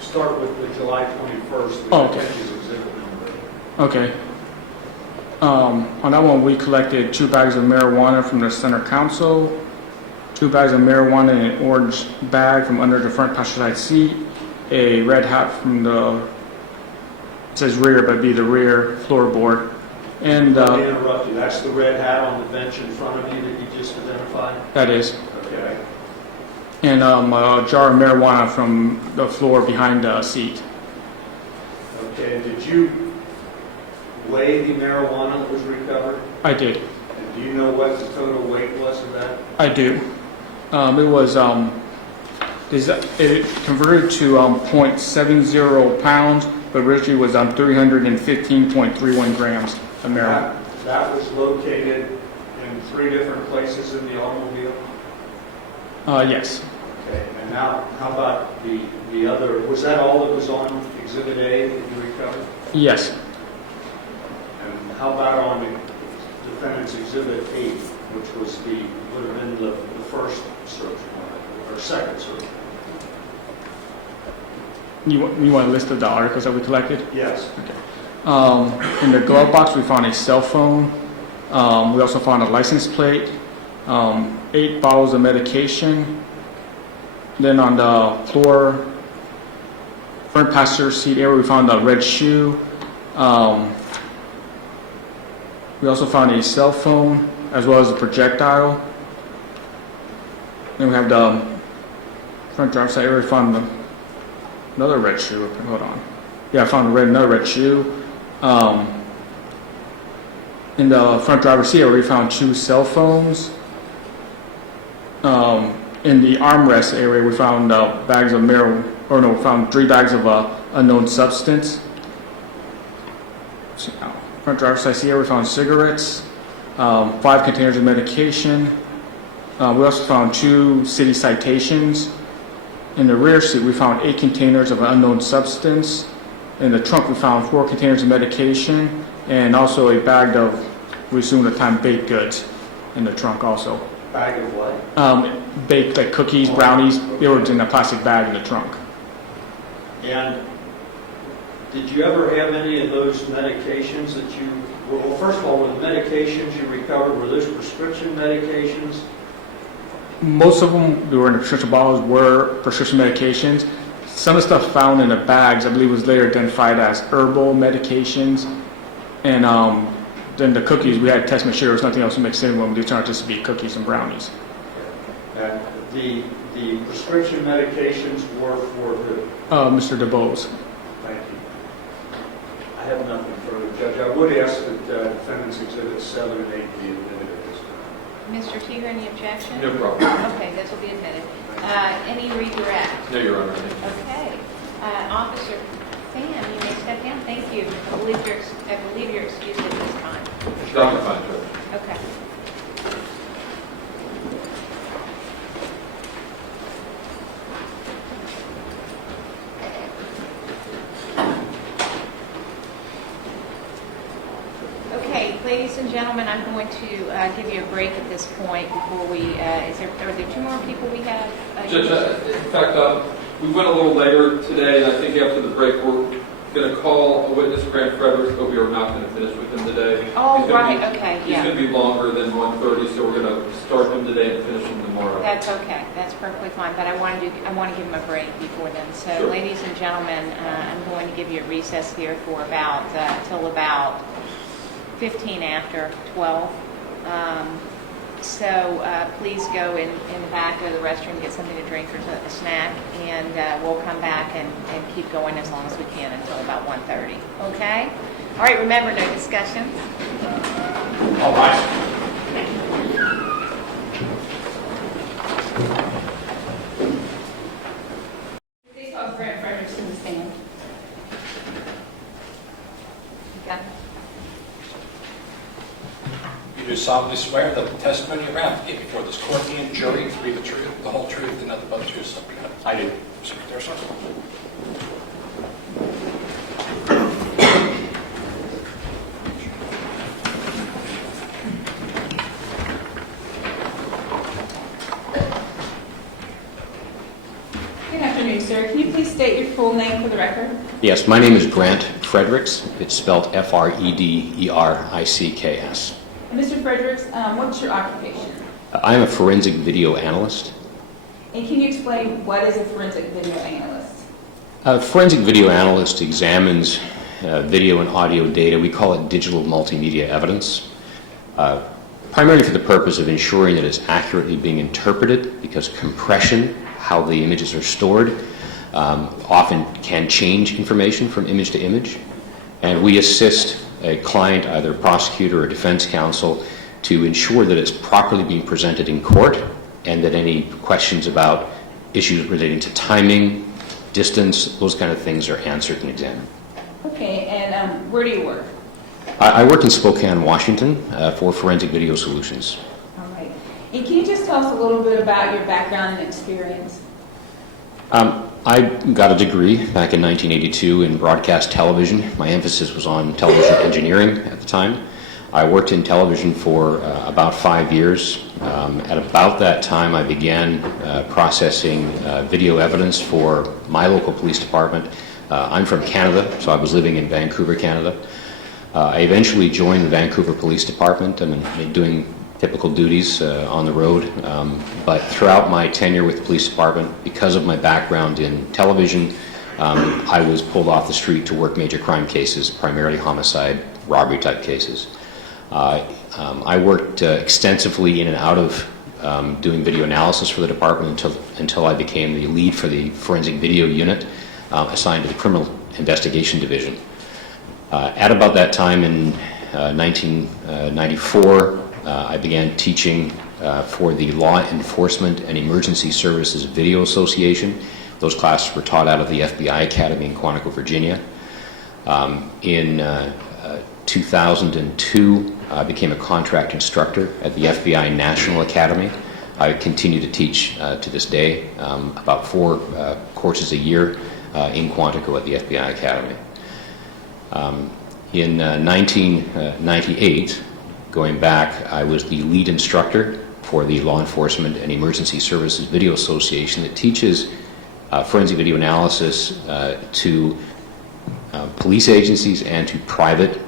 Start with the July 21st, which Oh, I okay. think is exhibit number 8. Okay. On that one, we collected 2 bags of marijuana from the center console, 2 bags of marijuana in an orange bag from under the front passenger side seat, a red hat from the, it says rear, but it'd be the rear floorboard. And Let me interrupt you. That's the red hat on the bench in front of you that you just identified? that is. Okay. And a jar of marijuana from the floor behind the seat. Okay, and did you weigh the marijuana that was recovered? I did. And do you know what the total weight was of that? I do. It was, it converted to 0.70 pounds, but originally was 315.31 grams of marijuana. That was located in 3 different places in the automobile? Yes. Okay, and now how about the other, was that all that was on Exhibit A that you recovered? Yes. And how about on Defendant's Exhibit 8, which was would have been the first search warrant, or second search? You want a list of the articles that we collected? Yes. Okay. In the glove box, we found a cell phone. We also found a license plate, 8 bottles of medication. Then on the floor, front passenger seat area, we found a red shoe. We also found a cell phone as well as a projectile. Then we have the front driver's side area. We found another red shoe. Hold on. Yeah, I found another red shoe. In the front driver's seat area, we found 2 cell phones. In the armrest area, we found bags of marijuana, or no, we found 3 bags of unknown substance. Front driver's side seat area, we found cigarettes, 5 containers of medication. We also found 2 city citations. In the rear seat, we found 8 containers of unknown substance. In the trunk, we found 4 containers of medication and also a bag of, we assume at the time, baked goods in the trunk also. Bag of what? Baked, like cookies, brownies. They were in a plastic bag in the trunk. And did you ever have any of those medications that you, well, first of all, were the medications you recovered, were those prescription medications? Most of them that were in the prescription bottles were prescription medications. Some of the stuff found in the bags, I believe, was later identified as herbal medications. And then the cookies, we had to test make sure there was nothing else mixed in when we turned out just to be cookies and brownies. And the prescription medications were for who? Mr. DeBose. Thank you. I have nothing further, Judge. I would ask that Defendants Exhibits 7 and 8 be admitted at this time. Mr. Teeger, any objection? No problem. Okay, this will be admitted. Any redirect? No, Your Honor. Okay. Officer Pham, you may step down. Thank you. I believe you're excused at this time. Dr. Fine, Judge. Okay. Okay, ladies and gentlemen, I'm going to give you a break at this point before we, are there 2 more people we have? Judge, in fact, we went a little later today, and I think after the break, we're going to call a witness, Grant Fredericks, but we are not going to finish with him today. Oh, right, okay, He's yeah. going to be longer than 1:30, so we're going to start him today and finish him tomorrow. That's okay. That's perfectly fine. But I want to give him a break before then. So, Sure. ladies and gentlemen, I'm going to give you a recess here for till about 15 after 12. So please go in the back of the restroom, get something to drink or a snack, and we'll come back and keep going as long as we can until about 1:30. Okay? All right, remember, no discussions. All right. Please call Fredericks to the stand. Okay. You do solemnly swear that the testimony you're about to give before this court and jury to be the truth, the whole truth, and nothing but the truth, so help you God. I do. Secretary, sir. Good afternoon, sir. Can you please state your full name for the record? Yes, my name is Grant Fredericks. It's spelled F-R-E-D-E-R-I-C-K-S. Mr. Fredericks, what's your occupation? I am a forensic video analyst. And can you explain what is a forensic video analyst? A forensic video analyst examines video and audio data. We call it digital multimedia evidence, primarily for the purpose of ensuring that it's accurately being interpreted, because compression, how the images are stored, often can change information from image to image. And we assist a client, either a prosecutor or defense counsel, to ensure that it's properly being presented in court and that any questions about issues relating to timing, distance, those kind of things are answered and examined. Okay, and where do you work? I work in Spokane, Washington for Forensic Video Solutions. All right. And can you just tell us a little bit about your background and experience? I got a degree back in 1982 in broadcast television. My emphasis was on television engineering at the time. I worked in television for about 5 years. At about that time, I began processing video evidence for my local police department. I'm from Canada, so I was living in Vancouver, Canada. I eventually joined the Vancouver Police Department and doing typical duties on the road. But throughout my tenure with the police department, because of my background in television, I was pulled off the street to work major crime cases, primarily homicide, robbery type cases. I worked extensively in and out of doing video analysis for the department until I became the lead for the forensic video unit assigned to the criminal investigation division. At about that time in 1994, I began teaching for the Law Enforcement and Emergency Services Video Association. Those classes were taught out of the FBI Academy in Quantico, Virginia. In 2002, I became a contract instructor at the FBI National Academy. I continue to teach to this day, about 4 courses a year in Quantico at the FBI Academy. In 1998, going back, I was the lead instructor for the Law Enforcement and Emergency Services Video Association that teaches forensic video analysis to police agencies and to private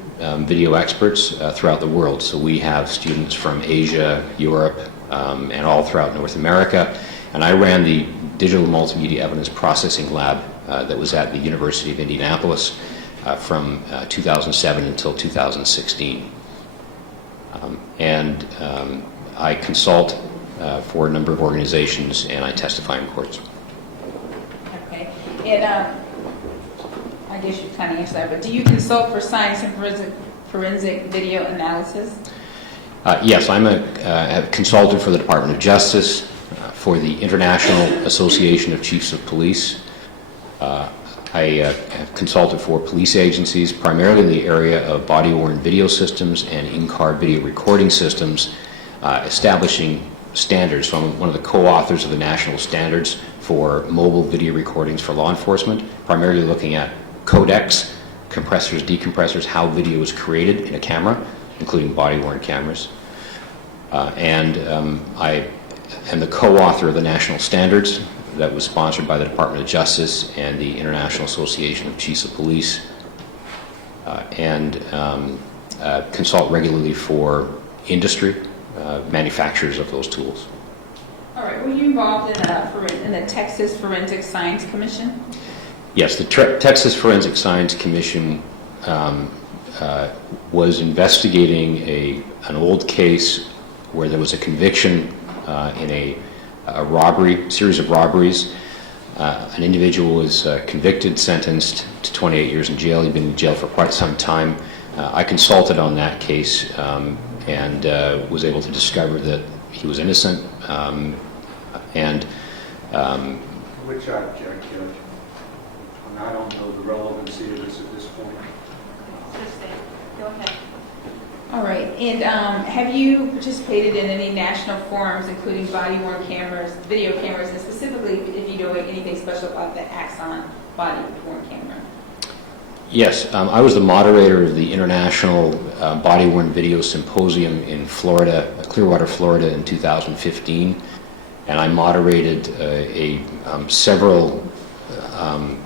video experts throughout the world. So we have students from Asia, Europe, and all throughout North America. And I ran the Digital Multimedia Evidence Processing Lab that was at the University of Indianapolis from 2007 until 2016. I consult for a number of organizations, and I testify in courts. Okay. And I guess you kind of answered that, but do you consult for science and forensic video analysis? Yes, I'm a consultant for the Department of Justice, for the International Association of Chiefs of Police. I have consulted for police agencies, primarily in the area of body-worn video systems and in-car video recording systems, establishing standards. So I'm one of the co-authors of the national standards for mobile video recordings for law enforcement, primarily looking at codecs, compressors, decompressors, how video is created in a camera, including body-worn cameras. I am the co-author of the national standards that was sponsored by the Department of Justice and the International Association of Chiefs of Police, and consult regularly for industry, manufacturers of those tools. All right. Were you involved in the Texas Forensic Science Commission? Yes, the Texas Forensic Science Commission was investigating an old case where there was a conviction in a robbery, series of robberies. An individual was convicted, sentenced to 28 years in jail. He'd been in jail for quite some time. I consulted on that case and was able to discover that he was innocent. Which I object, Judge. And I don't know the relevancy of this at this point. Go ahead. All right, and have you participated in any national forums, including body-worn cameras, video cameras, and specifically if you know anything special about the Axon body-worn camera? Yes, I was the moderator of the International Body-Worn Video Symposium in Florida, Clearwater, Florida in 2015, and I moderated several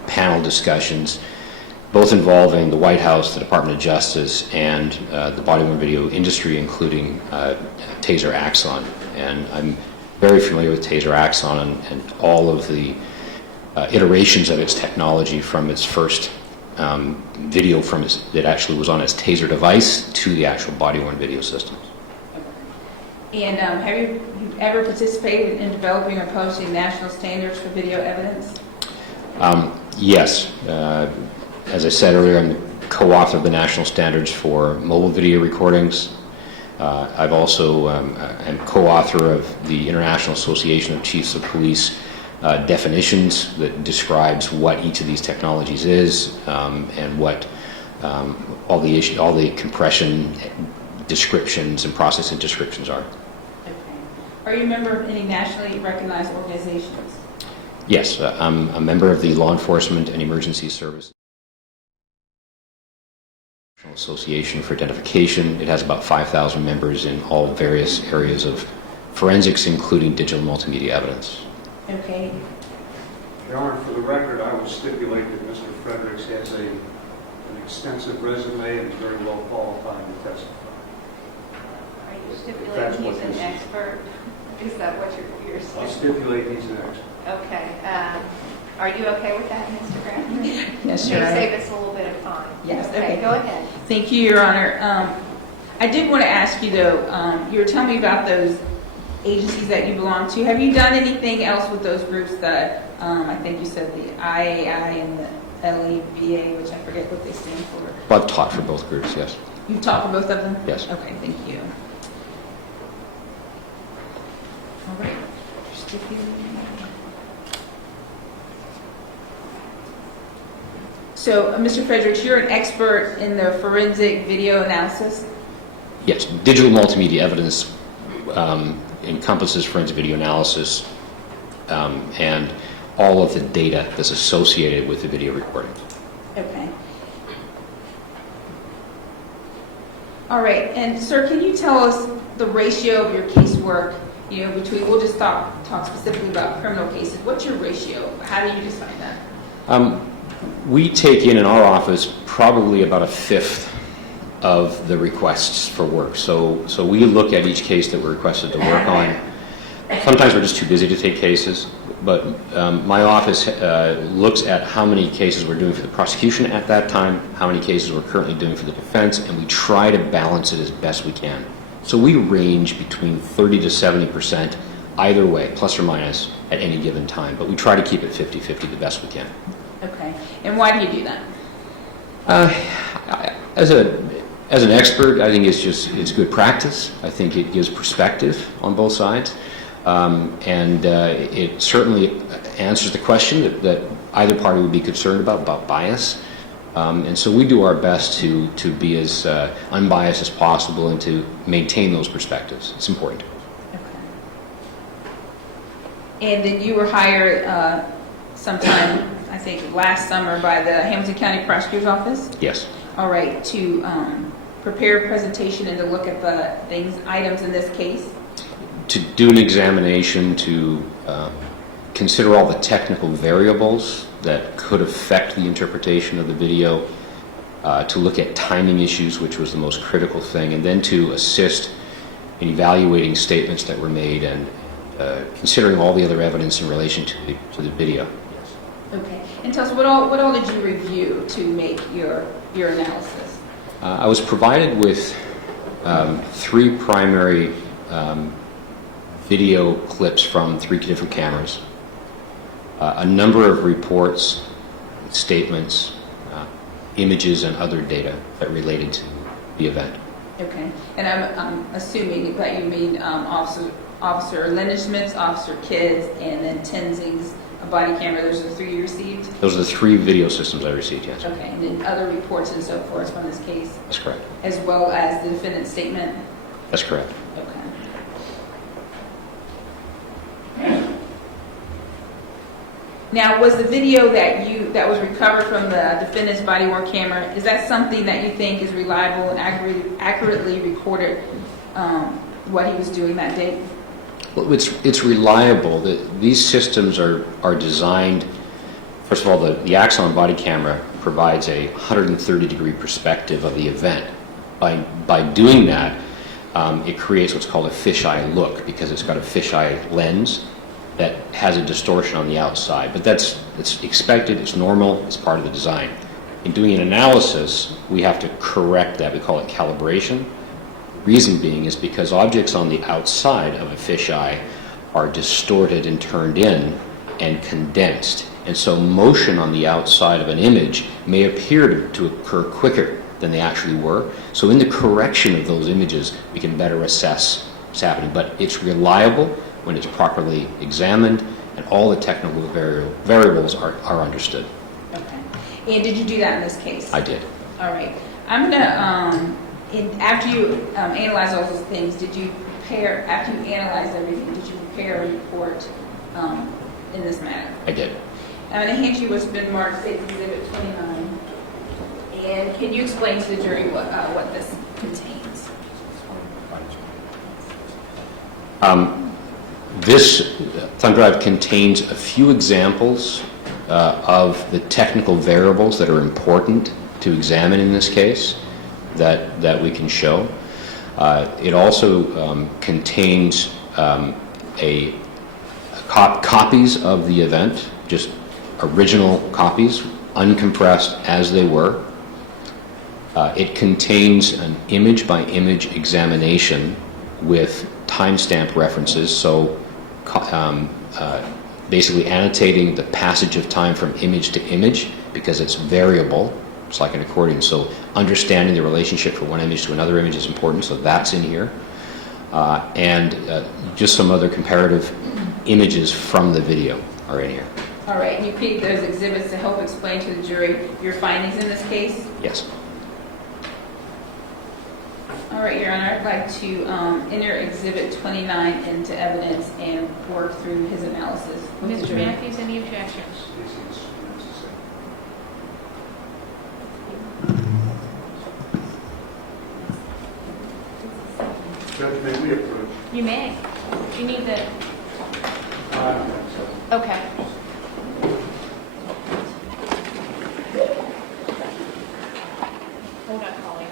panel discussions, both involving the White House, the Department of Justice, and the body-worn video industry, including Taser Axon. And I'm very familiar with Taser Axon and all of the iterations of its technology, from its first video that actually was on its Taser device to the actual body-worn video systems. And have you ever participated in developing or publishing national standards for video evidence? Yes. As I said earlier, I'm the co-author of the national standards for mobile video recordings. I've also am co-author of the International Association of Chiefs of Police definitions that describes what each of these technologies is and what all the compression descriptions and processing descriptions are. Okay. Are you a member of any nationally recognized organizations? Yes, I'm a member of the Law Enforcement and Emergency Service Association for Identification. It has about 5,000 members in all various areas of forensics, including digital multimedia evidence. Okay. Your Honor, for the record, I will stipulate that Mr. Fredericks has an extensive resume and is very well qualified to testify. Are you stipulating he's an expert? Is that what you're saying? I'll stipulate he's an expert. Okay. Are you okay with that, Mr. Graham? Yes, Your May Honor. save us a little bit of time. Yes, Okay, okay. go ahead. Thank you, Your Honor. I did want to ask you, though, you were telling me about those agencies that you belong to. Have you done anything else with those groups that, I think you said the IAI and the LEVA, which I forget what they stand for? Well, I've taught for both groups, yes. You've taught for both of them? Yes. Okay, thank you. All right. So, Mr. Fredericks, you're an expert in the forensic video analysis? Yes, digital multimedia evidence encompasses forensic video analysis and all of the data that's associated with the video recording. Okay. All right, and sir, can you tell us the ratio of your casework, between, we'll just talk specifically about criminal cases. What's your ratio? How do you define that? We take in our office probably about a fifth of the requests for work. So we look at each case that we're requested to work on. Sometimes we're just too busy to take cases, but my office looks at how many cases we're doing for the prosecution at that time, how many cases we're currently doing for the defense, and we try to balance it as best we can. So we range between 30 to 70% either way, plus or minus, at any given time, but we try to keep it 50-50 the best we can. Okay, and why do you do that? As an expert, I think it's good practice. I think it gives perspective on both sides, and it certainly answers the question that either party would be concerned about bias. And so we do our best to be as unbiased as possible and to maintain those perspectives. It's important. Okay. And then you were hired sometime, I think, last summer by the Hamilton County Prosecutor's Office? Yes. All right, to prepare a presentation and to look at the items in this case? To do an examination, to consider all the technical variables that could affect the interpretation of the video, to look at timing issues, which was the most critical thing, and then to assist in evaluating statements that were made and considering all the other evidence in relation to the video. Okay, and tell us, what all did you review to make your analysis? I was provided with three primary video clips from 3 different cameras, a number of reports, statements, images, and other data that related to the event. Okay, and I'm assuming that you mean Officer Lindschmidt's, Officer Kidd's, and then Tenzing's body camera. Those are the 3 you received? Those are the 3 video systems I received, yes. Okay, and then other reports and so forth from this case? That's correct. As well as the defendant's statement? That's correct. Okay. Now, was the video that was recovered from the defendant's body-worn camera, is that something that you think is reliable and accurately recorded what he was doing that day? Well, it's reliable. These systems are designed, first of all, the Axon body camera provides a 130-degree perspective of the event. By doing that, it creates what's called a fisheye look, because it's got a fisheye lens that has a distortion on the outside. But it's expected, it's normal, it's part of the design. In doing an analysis, we have to correct that. We call it calibration. Reason being is because objects on the outside of a fisheye are distorted and turned in and condensed. And so motion on the outside of an image may appear to occur quicker than they actually were. So in the correction of those images, we can better assess what's happening. But it's reliable when it's properly examined and all the technical variables are understood. Okay. And did you do that in this case? I did. All right. I'm going to, after you analyze all those things, after you analyzed everything, did you prepare a report in this matter? I did. I'm going to hand you what's been marked State's Exhibit 29. And can you explain to the jury what this contains? This thumb drive contains a few examples of the technical variables that are important to examine in this case that we can show. It also contains copies of the event, just original copies, uncompressed as they were. It contains an image-by-image examination with timestamp references, so basically annotating the passage of time from image to image because it's variable. It's like an accordion, so understanding the relationship from one image to another image is important, so that's in here. And just some other comparative images from the video are in here. All right, and you created those exhibits to help explain to the jury your findings in this case? Yes. All right, Your Honor, I'd like to enter Exhibit 29 into evidence and work through his analysis. Mr. Matthews, any objections? Judge, may we approve? You may. Do you need the... Okay. Hold on, Colleen.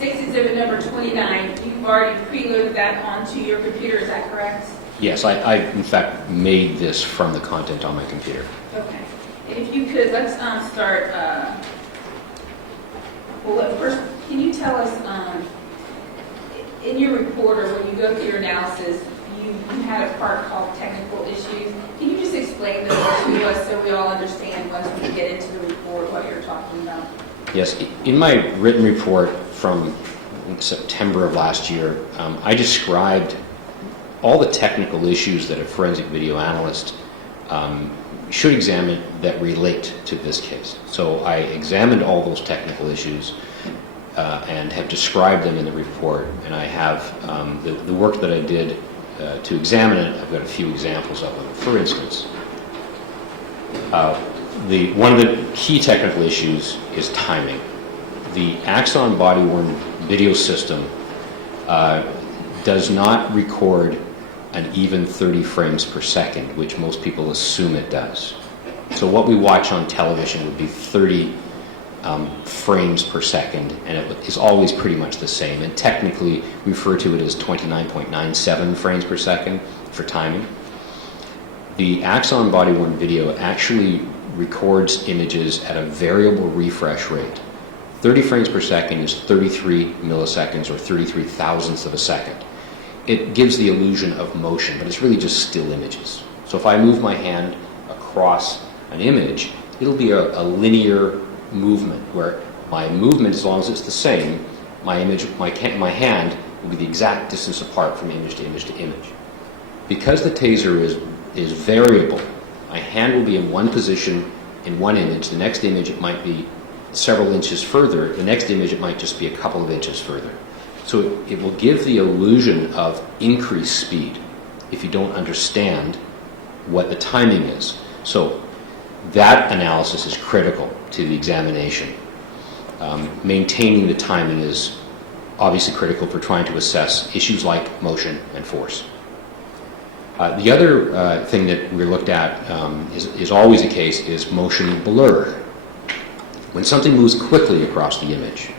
Exhibit number 29, you've already preloaded that onto your computer, is that correct? Yes, I in fact made this from the content on my computer. Okay. And if you could, let's start, first, can you tell us, in your report or when you go through your analysis, you had a part called technical issues. Can you just explain those to us so we all understand once we get into the report what you're talking about? Yes, in my written report from September of last year, I described all the technical issues that a forensic video analyst should examine that relate to this case. So I examined all those technical issues and have described them in the report, and I have the work that I did to examine it. I've got a few examples of them. For instance, one of the key technical issues is timing. The Axon body-worn video system does not record an even 30 frames per second, which most people assume it does. So what we watch on television would be 30 frames per second, and it is always pretty much the same. And technically, we refer to it as 29.97 frames per second for timing. The Axon body-worn video actually records images at a variable refresh rate. 30 frames per second is 33 milliseconds, or 33 thousandths of a second. It gives the illusion of motion, but it's really just still images. So if I move my hand across an image, it'll be a linear movement, where my movement, as long as it's the same, my hand will be the exact distance apart from image to image to image. Because the taser is variable, my hand will be in one position in one image. The next image it might be several inches further. The next image it might just be a couple of inches further. So it will give the illusion of increased speed if you don't understand what the timing is. So that analysis is critical to the examination. Maintaining the timing is obviously critical for trying to assess issues like motion and force. The other thing that we looked at is always the case is motion blur. When something moves quickly across the image,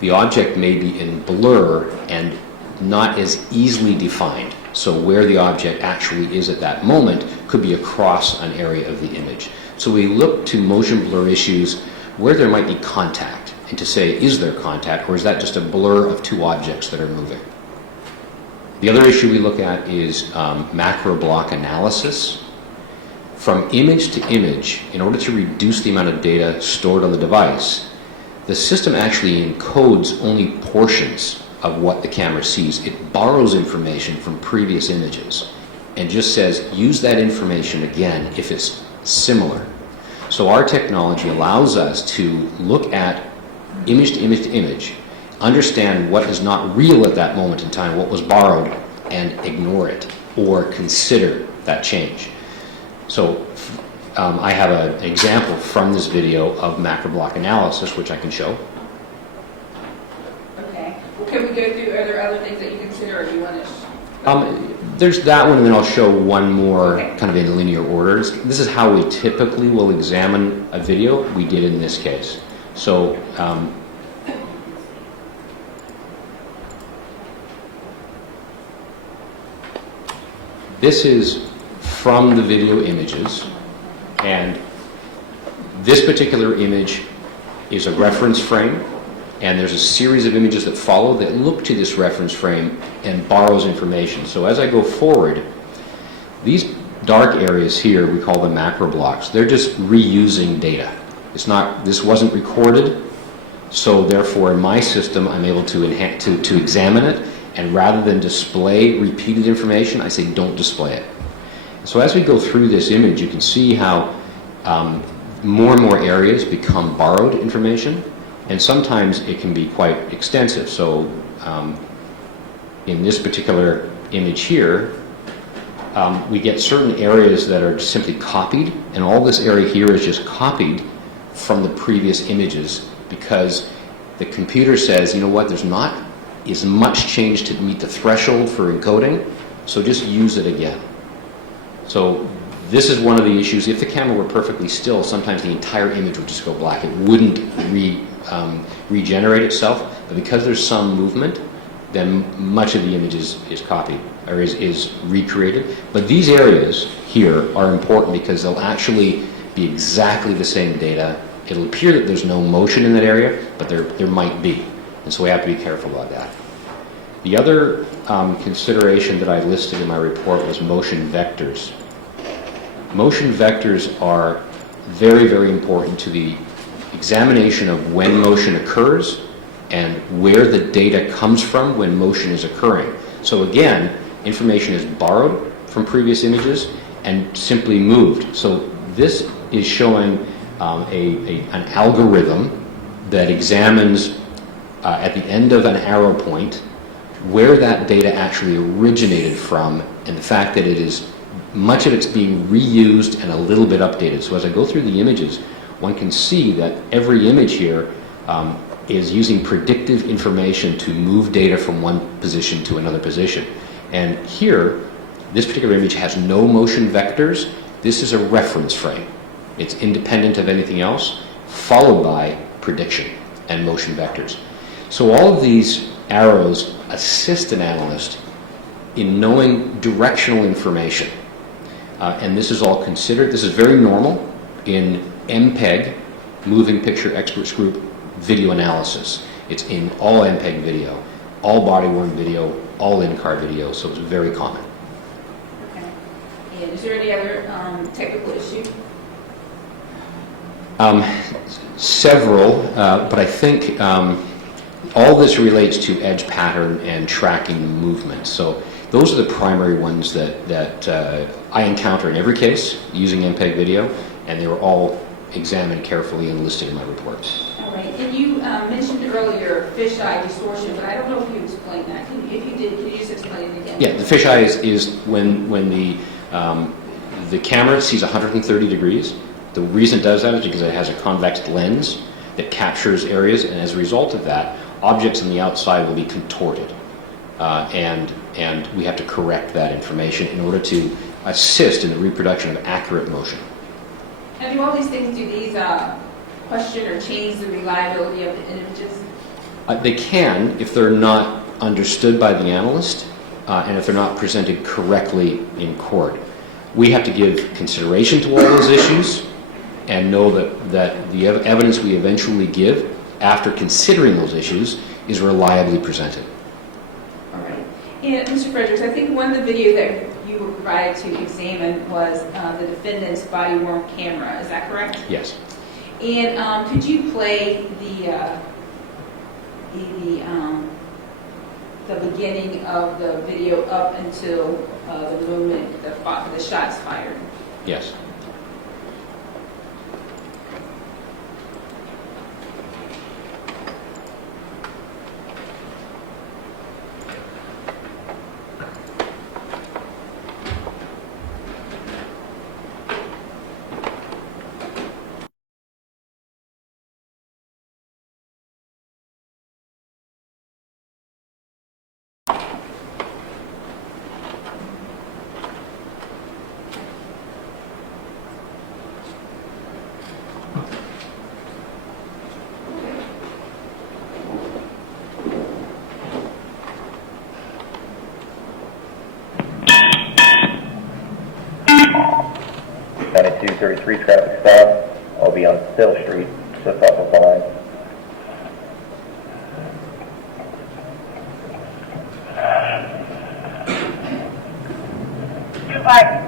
the object may be in blur and not as easily defined. So where the object actually is at that moment could be across an area of the image. So we look to motion blur issues where there might be contact, and to say, is there contact, or is that just a blur of two objects that are moving? The other issue we look at is macro block analysis. From image to image, in order to reduce the amount of data stored on the device, the system actually encodes only portions of what the camera sees. It borrows information from previous images and just says, use that information again if it's similar. So our technology allows us to look at image to image to image, understand what is not real at that moment in time, what was borrowed, and ignore it or consider that change. So I have an example from this video of macro block analysis, which I can show. Okay. Well, can we go through, are there other things that you consider, or do you want to? There's that one, and then I'll show one more kind of in linear orders. This is how we typically will examine a video. We did in this case. So this is from the video images, and this particular image is a reference frame, and there's a series of images that follow that look to this reference frame and borrows information. So as I go forward, these dark areas here, we call them macro blocks. They're just reusing data. This wasn't recorded, so therefore in my system I'm able to examine it, and rather than display repeated information, I say don't display it. So as we go through this image, you can see how more and more areas become borrowed information, and sometimes it can be quite extensive. So in this particular image here, we get certain areas that are simply copied, and all this area here is just copied from the previous images because the computer says, you know what, there's not as much change to meet the threshold for encoding, so just use it again. So this is one of the issues. If the camera were perfectly still, sometimes the entire image would just go black. It wouldn't regenerate itself, but because there's some movement, then much of the image is copied, or is recreated. But these areas here are important because they'll actually be exactly the same data. It'll appear that there's no motion in that area, but there might be. And so we have to be careful about that. The other consideration that I listed in my report was motion vectors. Motion vectors are very, very important to the examination of when motion occurs and where the data comes from when motion is occurring. So again, information is borrowed from previous images and simply moved. So This is showing an algorithm that examines at the end of an arrow point where that data actually originated from, and the fact that much of it's being reused and a little bit updated. So as I go through the images, one can see that every image here is using predictive information to move data from one position to another position. And here, this particular image has no motion vectors. This is a reference frame. It's independent of anything else, followed by prediction and motion vectors. So all of these arrows assist an analyst in knowing directional information. And this is all considered. This is very normal in MPEG, Moving Picture Experts Group video analysis. It's in all MPEG video, all body-worn video, all in-car video, so it's very common. Okay. And is there any other technical issue? Several, but I think all this relates to edge pattern and tracking the movement. So those are the primary ones that I encounter in every case using MPEG video, and they were all examined carefully and listed in my reports. All right. And you mentioned earlier fisheye distortion, but I don't know if you explained that. If you did, can you just explain it again? Yeah, the fisheye is when the camera sees 130 degrees. The reason it does that is because it has a convex lens that captures areas, and as a result of that, objects on the outside will be contorted. And we have to correct that information in order to assist in the reproduction of accurate motion. And do all these things, do these question or change the reliability of the images? They can if they're not understood by the analyst and if they're not presented correctly in court. We have to give consideration to all those issues and know that the evidence we eventually give after considering those issues is reliably presented. All right. And Mr. Fredericks, I think one of the videos that you were provided to examine was the defendant's body-worn camera. Is that correct? Yes. And could you play the beginning of the video up until the moment the shots fired? Yes. .233 traffic stop. I'll be on Still Street, just off of line.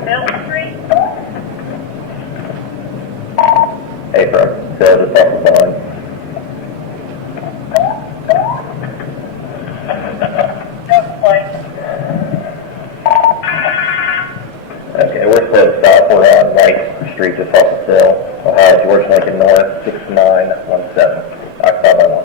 Mill Street? Hey, from Still, just off of line. Okay, we're supposed to stop. We're on White Street, just off of Still. Ohio, George Lincoln North, 6917. Occupy by 1.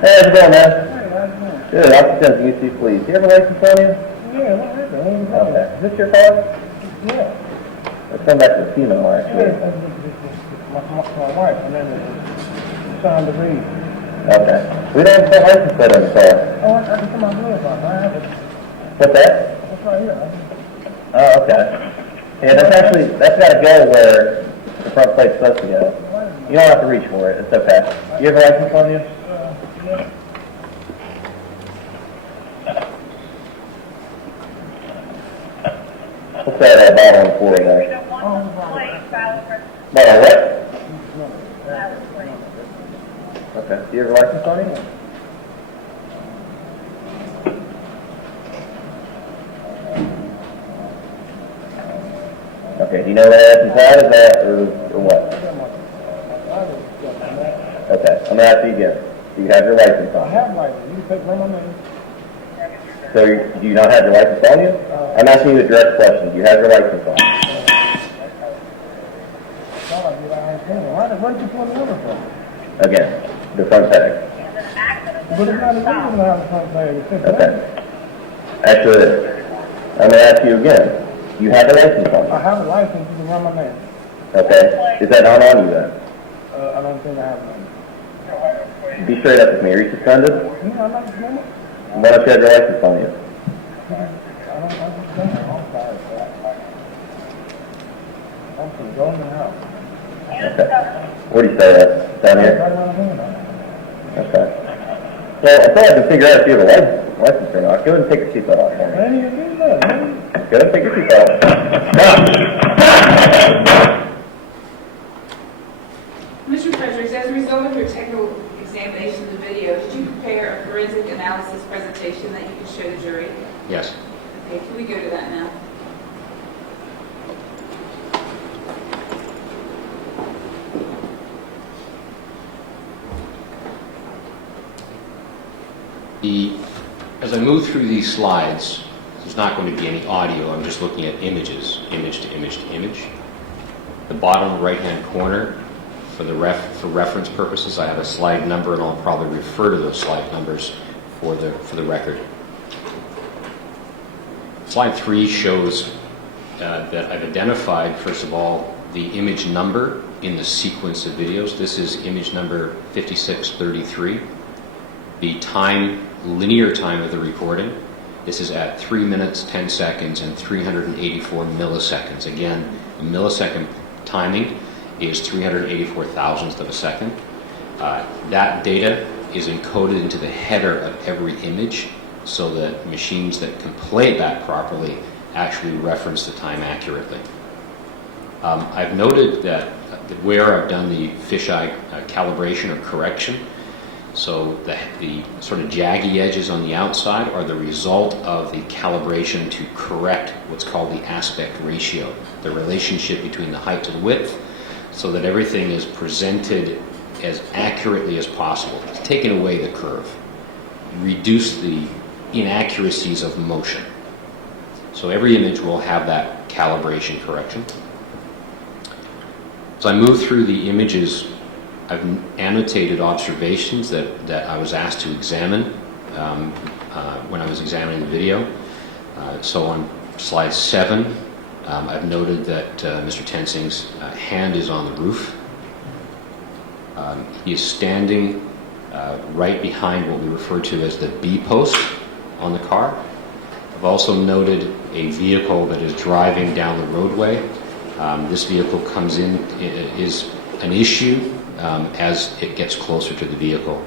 Hey, how's it going, man? Good, Officer UC, please. Do you have a license on you? Yeah, what happened? Okay. Is this your car? Yeah. Let's come back to the female, actually. My wife, and then it's signed to read. Okay. We don't have a license plate on the car. Oh, I can come on blue about I have it. What's that? That's right here. Oh, okay. Yeah, that's got to go where the front plate's supposed to go. You don't have to reach for it. It's okay. You have a license on you? Yeah. What's that bottle on the floor there? Bottle what? Okay. Do you have a license on you? Okay. Do you know what license that is, or what? I'm gonna ask you again. Do you have your license I on? have license, you take run my name. So do you not have your license on you? I'm asking you a direct question. Do you have your license on? Where did you pull the number from? Again, the front tag. But it's not illegal to have the front tag, it's just Okay. Actually, I'm gonna ask you again. Do you have a license on I you? have a license, you can run my name. Okay. Is that not on you then? I don't think I have one. Be straight up with me. Are you suspended? No, I'm not suspended. Why don't you have your license on you? I don't understand. I'm sorry. I'm from going to the house. Okay. Where do you stay at? Down Right here? around the corner. Okay. Well, I thought I could figure out if you have a license or not. Go ahead and take your seatbelt off for me. Man, you do that, man. Go ahead and take your seatbelt off. Now. Mr. Fredericks, as a result of your technical examination of the video, did you prepare a forensic analysis presentation that you can show the jury? Yes. Okay, can we go to that now? As I move through these slides, there's not going to be any audio. I'm just looking at images, image to image to image. The bottom right-hand corner, for reference purposes, I have a slide number, and I'll probably refer to those slide numbers for the record. Slide 3 shows that I've identified, first of all, the image number in the sequence of videos. This is image number 5633. The time, linear time of the recording. This is at 3 minutes, 10 seconds, and 384 milliseconds. Again, millisecond timing is 384 thousandths of a second. That data is encoded into the header of every image so that machines that can play that properly actually reference the time accurately. I've noted that where I've done the fisheye calibration or correction, so the sort of jaggy edges on the outside are the result of the calibration to correct what's called the aspect ratio, the relationship between the height to the width, so that everything is presented as accurately as possible. It's taken away the curve, reduce the inaccuracies of motion. So every image will have that calibration correction. As I move through the images, I've annotated observations that I was asked to examine when I was examining the video. So on slide 7, I've noted that Mr. Tensing's hand is on the roof. He is standing right behind what we refer to as the B post on the car. I've also noted a vehicle that is driving down the roadway. This vehicle comes in, is an issue as it gets closer to the vehicle.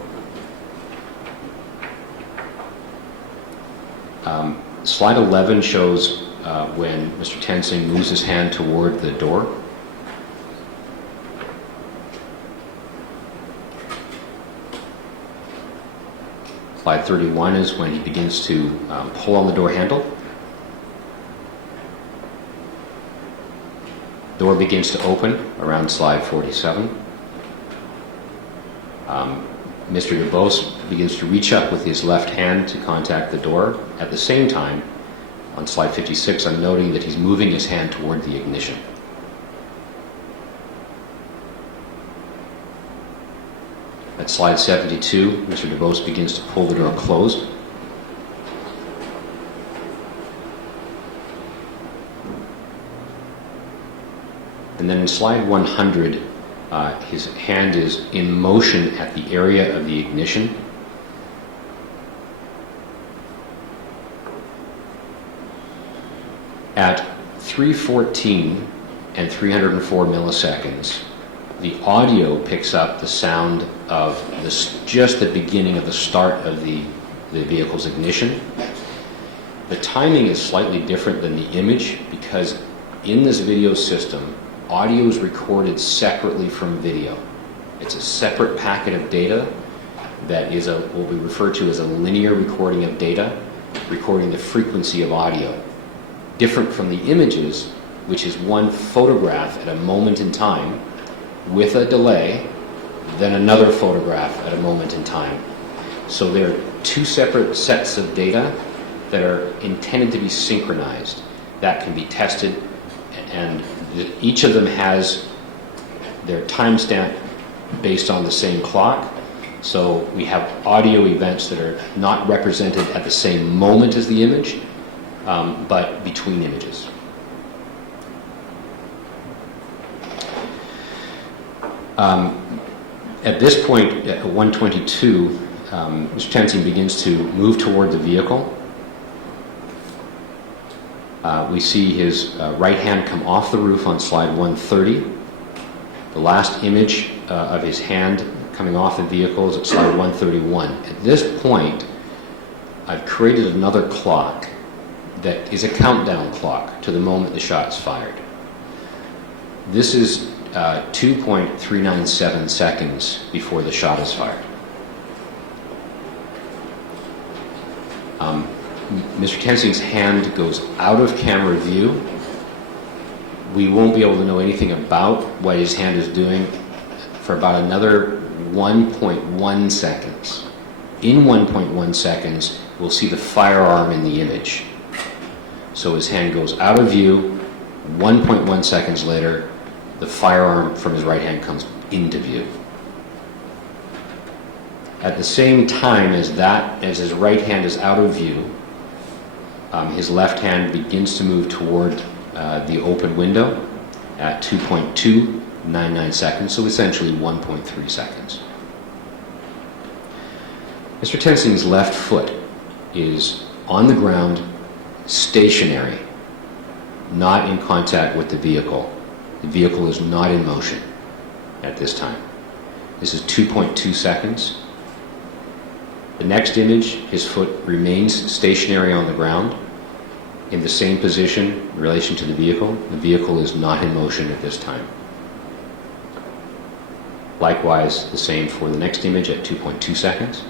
Slide 11 shows when Mr. Tensing moves his hand toward the door. Slide 31 is when he begins to pull on the door handle. Door begins to open around slide 47. Mr. DeBose begins to reach up with his left hand to contact the door. At the same time, on slide 56, I'm noting that he's moving his hand toward the ignition. At slide 72, Mr. DeBose begins to pull the door closed. And then in slide 100, his hand is in motion at the area of the ignition. At 3:14 and 304 milliseconds, the audio picks up the sound of just the beginning of the start of the vehicle's ignition. The timing is slightly different than the image because in this video system, audio is recorded separately from video. It's a separate packet of data that is what we refer to as a linear recording of data, recording the frequency of audio. Different from the images, which is one photograph at a moment in time with a delay then another photograph at a moment in time. So they're two separate sets of data that are intended to be synchronized. That can be tested, and each of them has their timestamp based on the same clock. So we have audio events that are not represented at the same moment as the image, but between images. At this point, at 1:22, Mr. Tensing begins to move toward the vehicle. We see his right hand come off the roof on slide 130. The last image of his hand coming off the vehicle is at slide 131. At this point, I've created another clock that is a countdown clock to the moment the shot's fired. This is 2.397 seconds before the shot is fired. Mr. Tensing's hand goes out of camera view. We won't be able to know anything about what his hand is doing for about another 1.1 seconds. In 1.1 seconds, we'll see the firearm in the image. So his hand goes out of view. 1.1 seconds later, the firearm from his right hand comes into view. At the same time as his right hand is out of view, his left hand begins to move toward the open window at 2.299 seconds, so essentially 1.3 seconds. Mr. Tensing's left foot is on the ground, stationary, not in contact with the vehicle. The vehicle is not in motion at this time. This is 2.2 seconds. The next image, his foot remains stationary on the ground in the same position in relation to the vehicle. The vehicle is not in motion at this time. Likewise, the same for the next image at 2.2 seconds.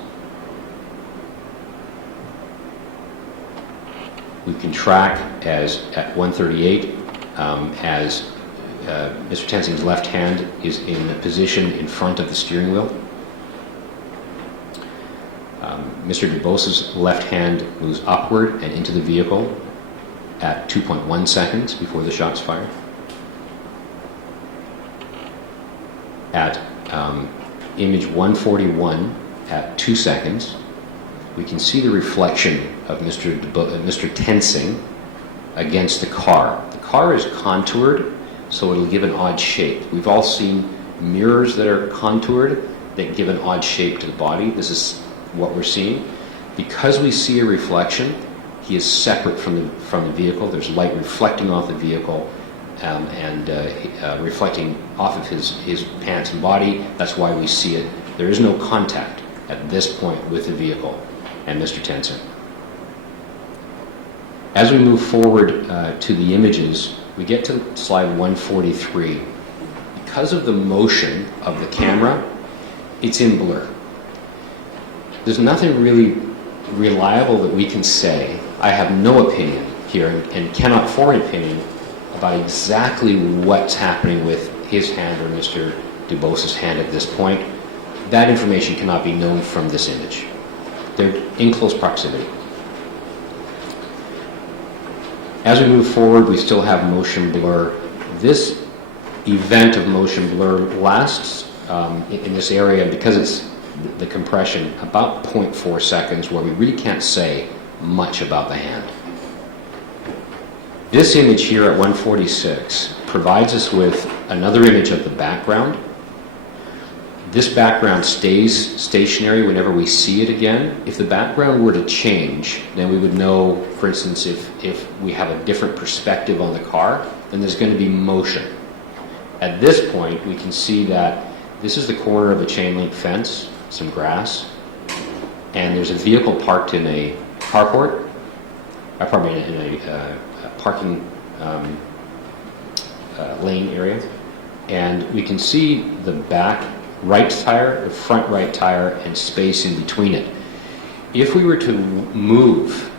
We can track as at 138 as Mr. Tensing's left hand is in a position in front of the steering wheel. Mr. DuBose's left hand moves upward and into the vehicle at 2.1 seconds before the shot's fired. At image 141 at 2 seconds, we can see the reflection of Mr. Tensing against the car. The car is contoured, so it'll give an odd shape. We've all seen mirrors that are contoured that give an odd shape to the body. This is what we're seeing. Because we see a reflection, he is separate from the vehicle. There's light reflecting off the vehicle and reflecting off of his pants and body. That's why we see it. There is no contact at this point with the vehicle and Mr. Tensing. As we move forward to the images, we get to slide 143. Because of the motion of the camera, it's in blur. There's nothing really reliable that we can say. I have no opinion here and cannot form an opinion about exactly what's happening with his hand or Mr. DuBose's hand at this point. That information cannot be known from this image. They're in close proximity. As we move forward, we still have motion blur. This event of motion blur lasts in this area, because it's the compression, about 0.4 seconds, where we really can't say much about the hand. This image here at 146 provides us with another image of the background. This background stays stationary whenever we see it again. If the background were to change, then we would know, for instance, if we have a different perspective on the car, then there's going to be motion. At this point, we can see that this is the corner of a chain link fence, some grass, and there's a vehicle parked in a carport, in a parking lane area, and we can see the back right tire, the front right tire, and space in between it. If we were to move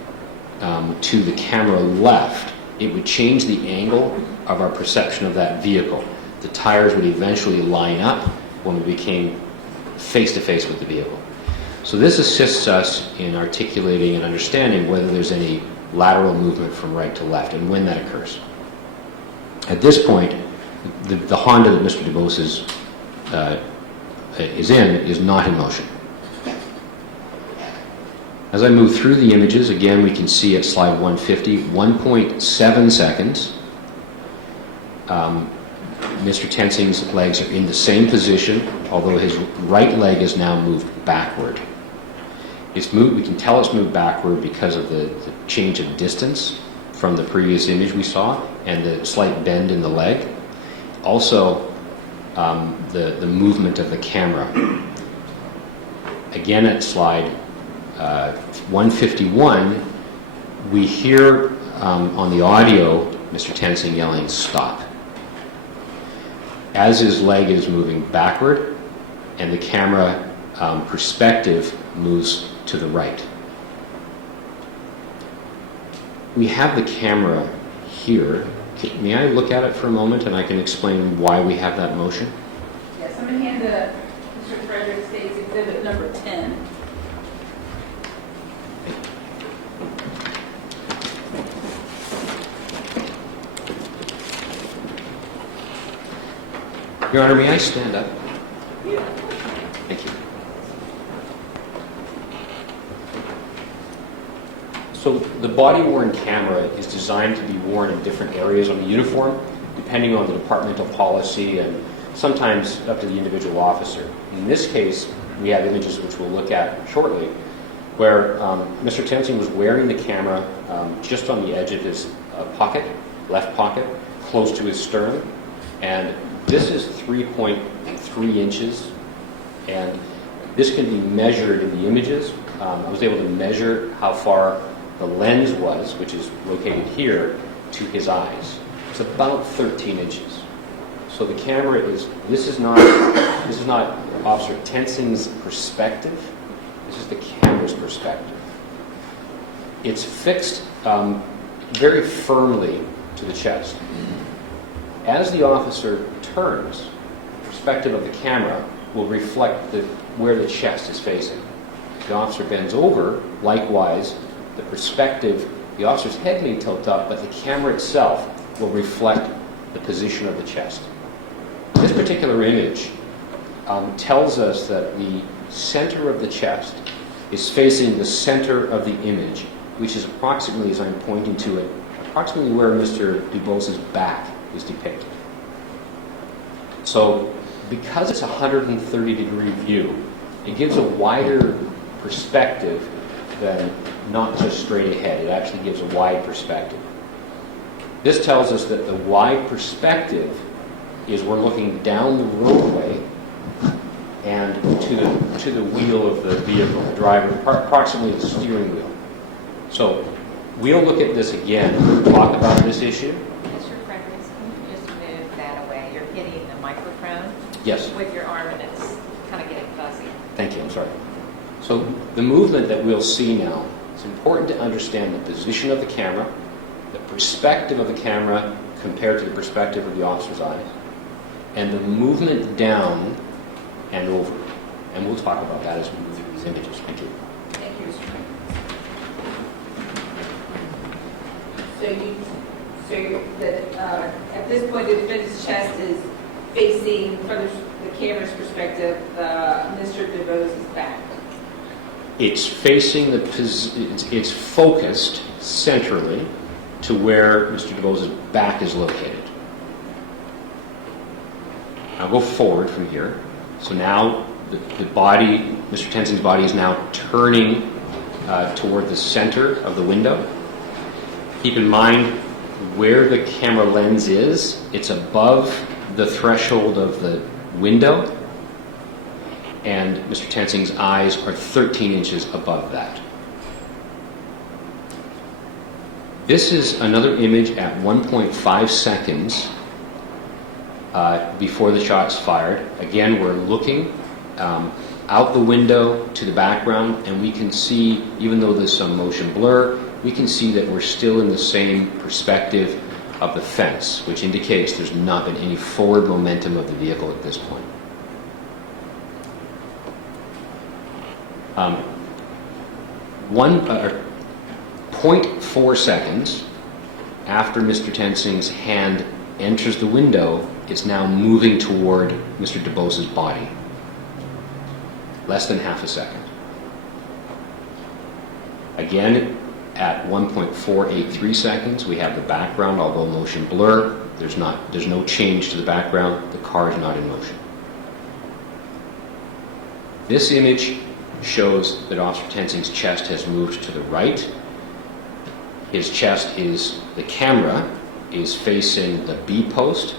to the camera left, it would change the angle of our perception of that vehicle. The tires would eventually line up, when we became face-to-face with the vehicle. So this assists us in articulating and understanding whether there's any lateral movement from right to left and when that occurs. At this point, the Honda that Mr. DeBose is in is not in motion. As I move through the images, again, we can see at slide 150, 1.7 seconds. Mr. Tensing's legs are in the same position, although his right leg is now moved backward. It's moved, we can tell it's moved backward because of the change of distance from the previous image we saw and the slight bend in the leg. Also, the movement of the camera. Again, at slide 151, we hear on the audio Mr. Tensing yelling, "Stop," as his leg is moving backward and the camera perspective moves to the right. We have the camera here. May I look at it for a moment and I can explain why we have that motion? Yes, I'm going to hand Mr. Fredericks State's exhibit number 10. Your Honor, may I stand up? Yeah. Thank you. So the body-worn camera is designed to be worn in different areas on the uniform, depending on the departmental policy and sometimes up to the individual officer. In this case, we have images which we'll look at shortly, where Mr. Tensing was wearing the camera just on the edge of his pocket, left pocket, close to his sternum, and this is 3.3 inches, and this can be measured in the images. I was able to measure how far the lens was, which is located here, to his eyes. It's about 13 inches. So the camera is, this is not Officer Tensing's perspective, this is the camera's perspective. It's fixed very firmly to the chest. As the officer turns, the perspective of the camera will reflect where the chest is facing. If the officer bends over, likewise, the perspective, the officer's head may tilt up, but the camera itself will reflect the position of the chest. This particular image tells us that the center of the chest is facing the center of the image, which is approximately, as I'm pointing to it, approximately where Mr. DuBose's back is depicted. So because it's a 130-degree view, it gives a wider perspective than not just straight ahead. It actually gives a wide perspective. This tells us that the wide perspective is we're looking down the roadway and to the wheel of the vehicle, the driver, approximately the steering wheel. So we'll look at this again, talk about this issue. Mr. Fredericks, can you just move that away? You're hitting the microphone Yes. with your arm and it's kind of getting fuzzy. Thank you, I'm sorry. So the movement that we'll see now, it's important to understand the position of the camera, the perspective of the camera compared to the perspective of the officer's eyes, and the movement down and over. And we'll talk about that as we move through these images. Thank you. Thank you, Mr. Fredericks. At this point, the defendant's chest is facing, from the camera's perspective, Mr. DeBose's back. It's facing it's focused centrally to where Mr. DeBose's back is located. I'll go forward from here. So now the body, Mr. Tensing's body is now turning toward the center of the window. Keep in mind where the camera lens is. It's above the threshold of the window, and Mr. Tensing's eyes are 13 inches above that. This is another image at 1.5 seconds before the shot's fired. Again, we're looking out the window to the background, and we can see, even though there's some motion blur, we can see that we're still in the same perspective of the fence, which indicates there's not been any forward momentum of the vehicle at this point. 0.4 seconds after Mr. Tensing's hand enters the window, it's now moving toward Mr. DeBose's body. Less than half a second. Again, at 1.483 seconds, we have the background, although motion blur. There's no change to the background. The car is not in motion. This image shows that Officer Tensing's chest has moved to the right. His chest is, the camera is facing the B post,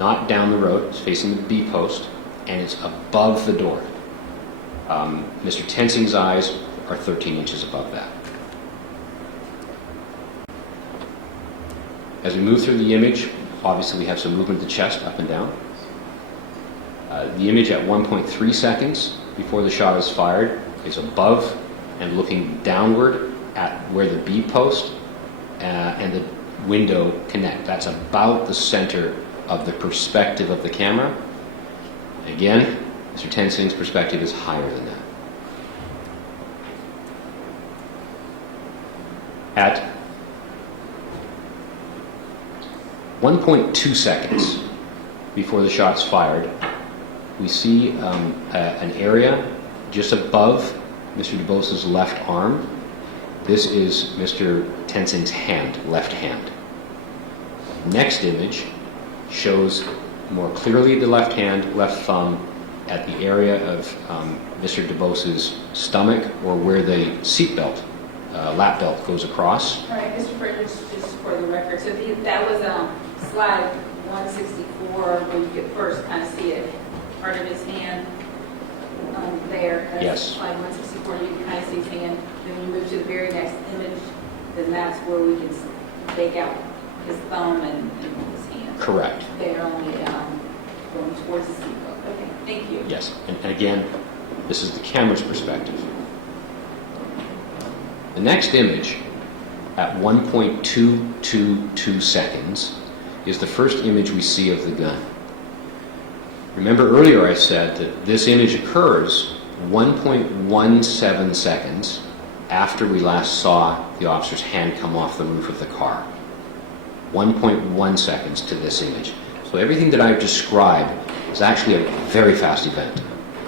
not down the road, it's facing the B post, and it's above the door. Mr. Tensing's eyes are 13 inches above that. As we move through the image, obviously we have some movement of the chest up and down. The image at 1.3 seconds before the shot is fired is above and looking downward at where the B post and the window connect. That's about the center of the perspective of the camera. Again, Mr. Tensing's perspective is higher than that. At 1.2 seconds before the shot's fired, we see an area just above Mr. DeBose's left arm. This is Mr. Tensing's hand, left hand. Next image shows more clearly the left hand, left thumb at the area of Mr. DeBose's stomach, or where the seat belt, lap belt goes across. All right, Mr. Fredericks, just for the record, so that was slide 164, where you could first kind of see it, part of his hand there. That's yes. Slide 164, you can kind of see his hand. Then when you move to the very next image, then that's where we can take out his thumb and his hand. Correct. They're only going towards the seatbelt. Okay, thank you. Yes, and again, this is the camera's perspective. The next image, at 1.222 seconds, is the first image we see of the gun. Remember earlier I said that this image occurs 1.17 seconds after we last saw the officer's hand come off the roof of the car. 1.1 seconds to this image. So everything that I've described is actually a very fast event.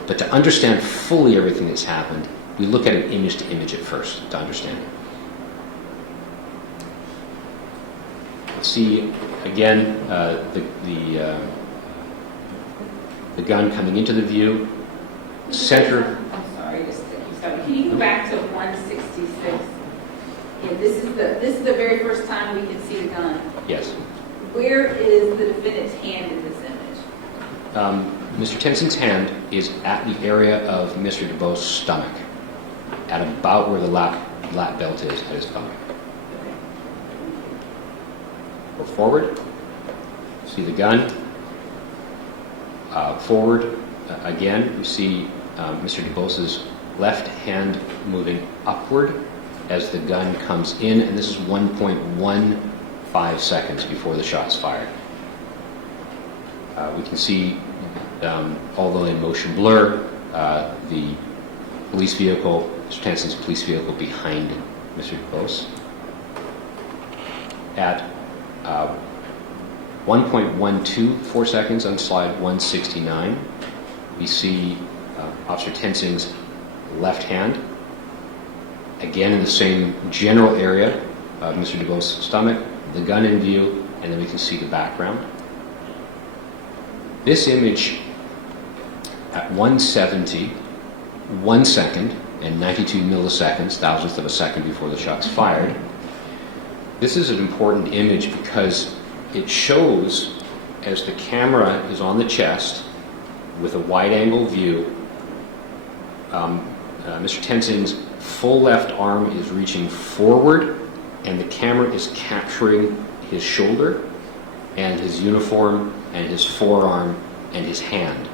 But to understand fully everything that's happened, we look at it image to image at first to understand it. Let's see again the gun coming into the view. Center. I'm sorry, just to keep starting. Can you go back to 166? Yeah, this is the very first time we can see the gun. Yes. Where is the defendant's hand in this image? Mr. Tensing's hand is at the area of Mr. DeBose's stomach, at about where the lap belt is at his stomach. Go forward. See the gun. Forward again. You see Mr. DeBose's left hand moving upward as the gun comes in, and this is 1.15 seconds before the shot's fired. We can see, although in motion blur, the police vehicle, Mr. Tensing's police vehicle behind Mr. DeBose. At 1.124 seconds on slide 169, we see Officer Tensing's left hand, again in the same general area of Mr. DeBose's stomach, the gun in view, and then we can see the background. This image at 170, 1 second and 92 milliseconds, thousandth of a second before the shot's fired. This is an important image because it shows, as the camera is on the chest with a wide-angle view, Mr. Tensing's full left arm is reaching forward, and the camera is capturing his shoulder and his uniform and his forearm and his hand.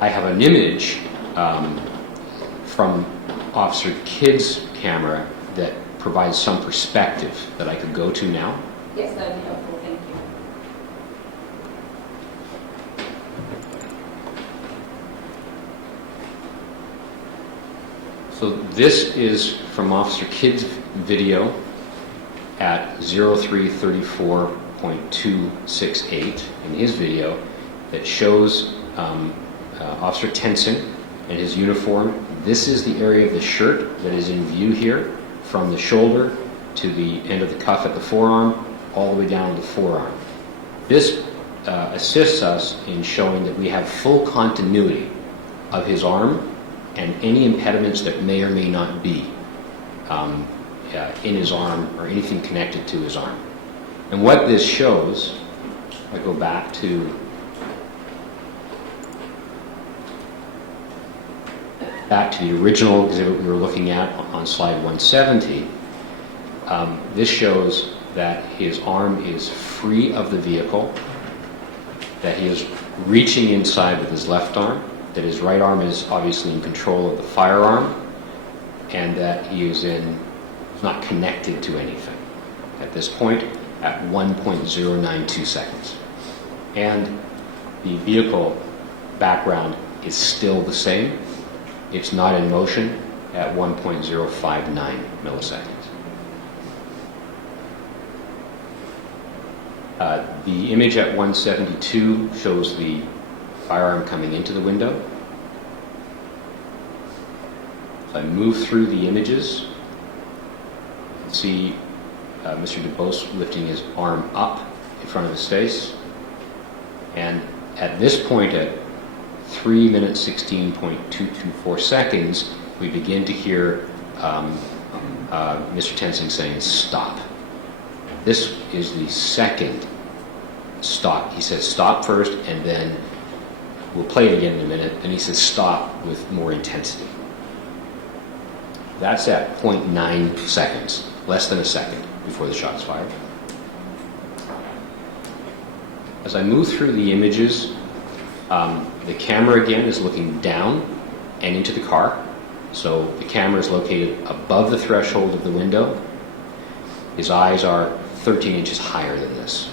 I have an image from Officer Kidd's camera that provides some perspective that I could go to now. Yes, that would be helpful. Thank you. So this is from Officer Kidd's video at 03:34.268 in his video that shows Officer Tensing and his uniform. This is the area of the shirt that is in view here, from the shoulder to the end of the cuff at the forearm, all the way down to the forearm. This assists us in showing that we have full continuity of his arm and any impediments that may or may not be in his arm or anything connected to his arm. And what this shows, I go back to the original exhibit we were looking at on slide 170, this shows that his arm is free of the vehicle, that he is reaching inside with his left arm, that his right arm is obviously in control of the firearm, and that he is not connected to anything at this point at 1.092 seconds. And the vehicle background is still the same. It's not in motion at 1.059 milliseconds. The image at 172 shows the firearm coming into the window. So I move through the images. You can see Mr. DuBose lifting his arm up in front of his face. And at this point, at 3 minutes 16.224 seconds, we begin to hear Mr. Tensing saying, "Stop." This is the second stop. He says stop first, and then we'll play it again in a minute, and he says stop with more intensity. That's at 0.9 seconds, less than a second before the shot's fired. As I move through the images, the camera again is looking down and into the car. So the camera is located above the threshold of the window. His eyes are 13 inches higher than this.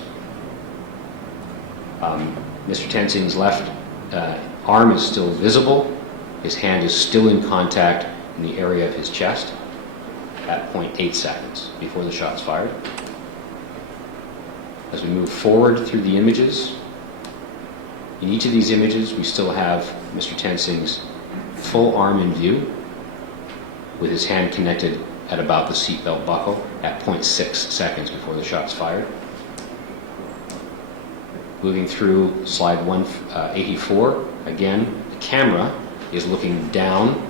Mr. Tensing's left arm is still visible. His hand is still in contact in the area of his chest at 0.8 seconds before the shot's fired. As we move forward through the images, in each of these images we still have Mr. Tensing's full arm in view with his hand connected at about the seatbelt buckle at 0.6 seconds before the shot's fired. Moving through slide 184, again, the camera is looking down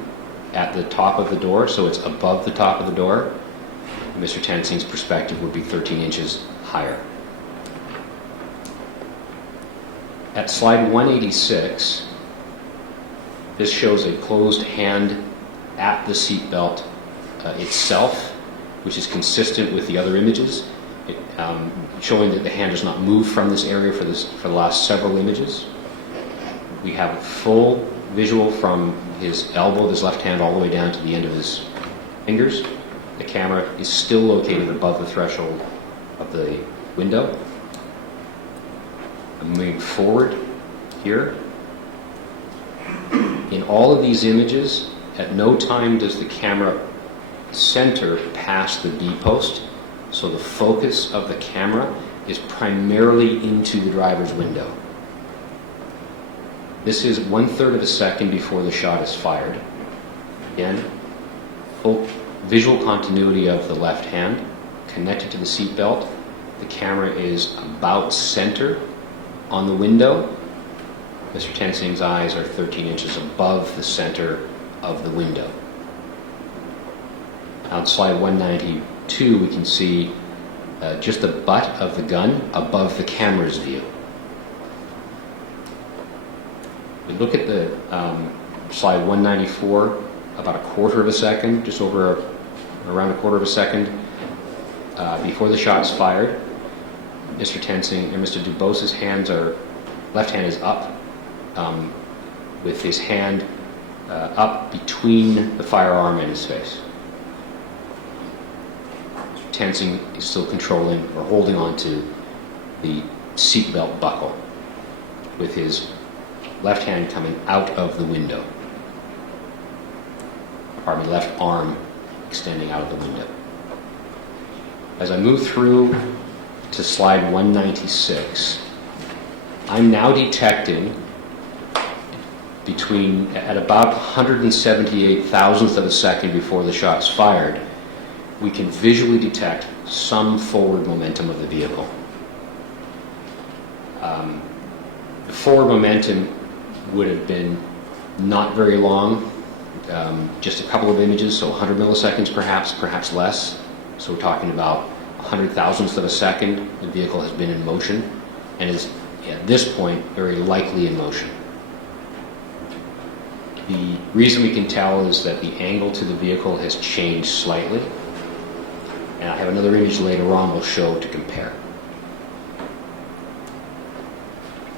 at the top of the door, so it's above the top of the door. Mr. Tensing's perspective would be 13 inches higher. At slide 186, this shows a closed hand at the seatbelt itself, which is consistent with the other images, showing that the hand does not move from this area for the last several images. We have a full visual from his elbow, his left hand, all the way down to the end of his fingers. The camera is still located above the threshold of the window. I'm moving forward here. In all of these images, at no time does the camera center past the D post, so the focus of the camera is primarily into the driver's window. This is 1/3 of a second before the shot is fired. Again, full visual continuity of the left hand connected to the seat belt. The camera is about center on the window. Mr. Tensing's eyes are 13 inches above the center of the window. On slide 192, we can see just the butt of the gun above the camera's view. We look at the slide 194, about a quarter of a second, just over around a quarter of a second before the shot's fired. Mr. Tensing and Mr. DuBose's left hand is up, with his hand up between the firearm and his face. Mr. Tensing is still controlling or holding on to the seatbelt buckle with his left hand coming out of the window. left arm extending out of the window. As I move through to slide 196, I'm now detecting at about 178 thousandths of a second before the shot's fired, we can visually detect some forward momentum of the vehicle. The forward momentum would have been not very long, just a couple of images, so 100 milliseconds perhaps less. So we're talking about 100 thousandths of a second the vehicle has been in motion and is at this point very likely in motion. The reason we can tell is that the angle to the vehicle has changed slightly, and I have another image later on we'll show to compare.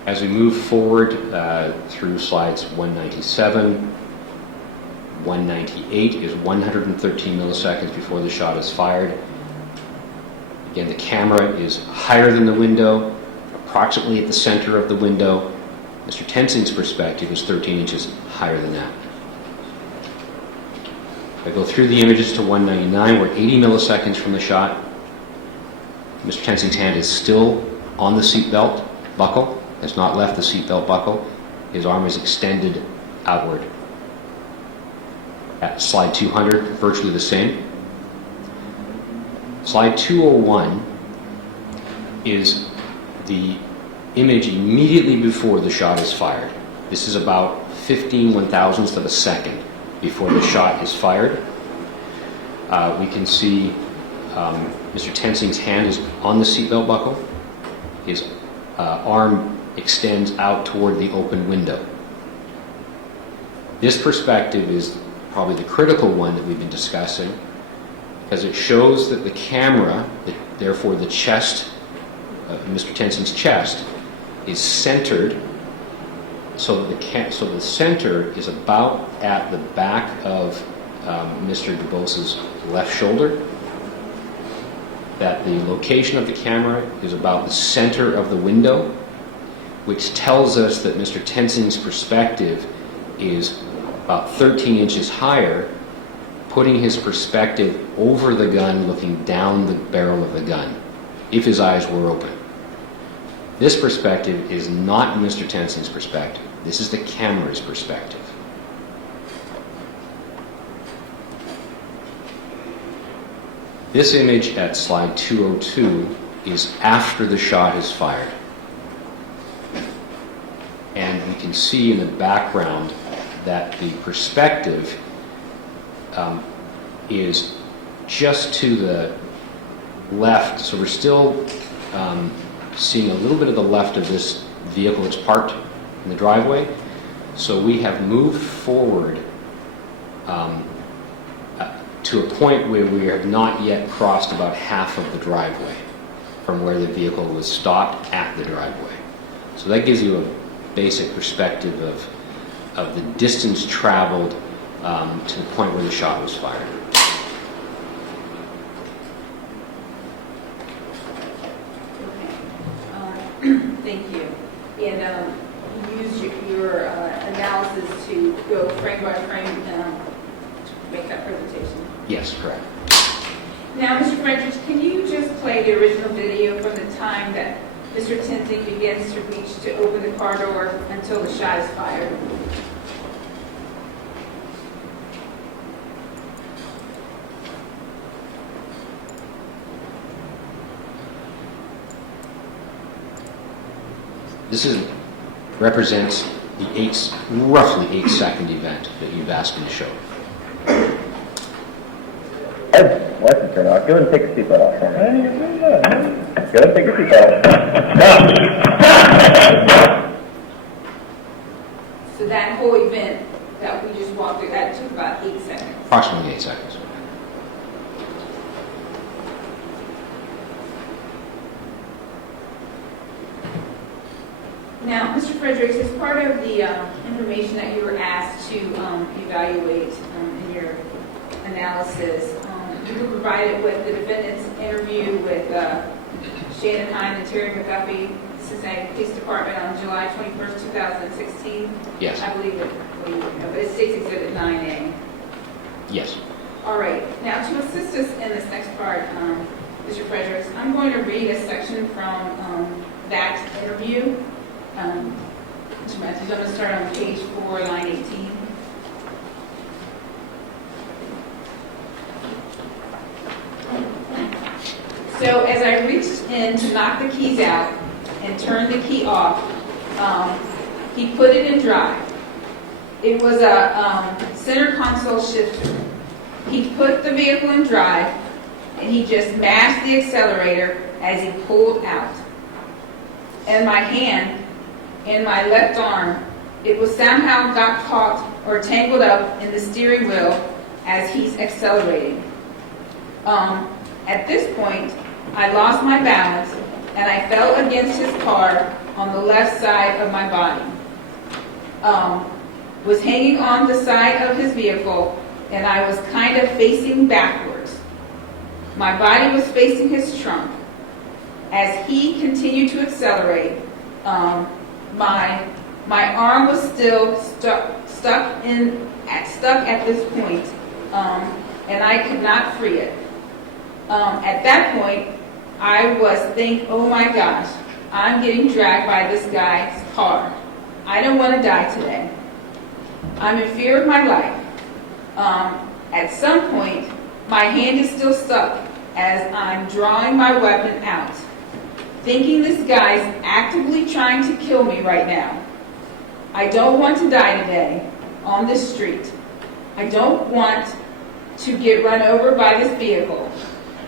As we move forward through slides 197, 198 is 113 milliseconds before the shot is fired. Again, the camera is higher than the window, approximately at the center of the window. Mr. Tensing's perspective is 13 inches higher than that. If I go through the images to 199, we're 80 milliseconds from the shot. Mr. Tensing's hand is still on the seatbelt buckle, has not left the seatbelt buckle. His arm is extended outward. At slide 200, virtually the same. Slide 201 is the image immediately before the shot is fired. This is about 15 one-thousandths of a second before the shot is fired. We can see Mr. Tensing's hand is on the seatbelt buckle. His arm extends out toward the open window. This perspective is probably the critical one that we've been discussing, because it shows that the camera, therefore the chest, Mr. Tensing's chest, is centered so that the center is about at the back of Mr. DeBose's left shoulder, that the location of the camera is about the center of the window, which tells us that Mr. Tensing's perspective is about 13 inches higher, putting his perspective over the gun, looking down the barrel of the gun, if his eyes were open. This perspective is not Mr. Tensing's perspective. This is the camera's perspective. This image at slide 202 is after the shot is fired. And we can see in the background that the perspective is just to the left. So we're still seeing a little bit of the left of this vehicle that's parked in the driveway. So we have moved forward to a point where we have not yet crossed about half of the driveway from where the vehicle was stopped at the driveway. So that gives you a basic perspective of the distance traveled to the point where the shot was fired. Thank you. And you used your analysis to go frame by frame to make that presentation. Yes, correct. Now, Mr. Fredericks, can you just play the original video from the time that Mr. Tensing begins to reach to open the car door until the shot is fired? This represents the roughly 8-second event that you've asked me to show. License or not? Go ahead and take your seatbelt off for me. I didn't even do that. Go ahead and take your seatbelt off. So that whole event that we just walked through, that took about 8 seconds. Approximately 8 seconds. Now, Mr. Fredericks, as part of the information that you were asked to evaluate in your analysis, you were provided with the defendant's interview with Shannon Hine and Terry McGuffey, Cincinnati Police Department on July 21st, 2016. Yes. I believe it, but it states Exhibit 9A. Yes. All right, now to assist us in this next part, Mr. Fredericks, I'm going to read a section from that interview. Mr. Matthews, I'm going to start on page 4, line 18. So as I reached in to knock the keys out and turn the key off, he put it in drive. It was a center console shifter. He put the vehicle in drive, and he just mashed the accelerator as he pulled out. And my hand and my left arm, it was somehow got caught or tangled up in the steering wheel as he's accelerating. At this point, I lost my balance, and I fell against his car on the left side of my body. Was hanging on the side of his vehicle, and I was kind of facing backwards. My body was facing his trunk. As he continued to accelerate, my arm was still stuck at this point, and I could not free it. At that point, I was thinking, oh my gosh, I'm getting dragged by this guy's car. I don't want to die today. I'm in fear of my life. At some point, my hand is still stuck as I'm drawing my weapon out, thinking this guy's actively trying to kill me right now. I don't want to die today on this street. I don't want to get run over by this vehicle.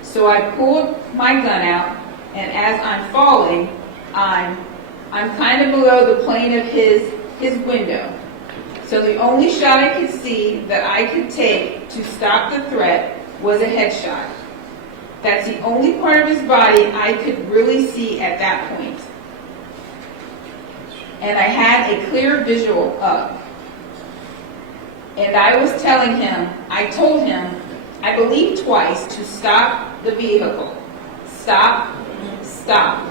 So I pulled my gun out, and as I'm falling, I'm kind of below the plane of his window. So the only shot I could see that I could take to stop the threat was a headshot. That's the only part of his body I could really see at that point. And I had a clear visual of. And I was telling him, I told him, I believe twice, to stop the vehicle. Stop, stop.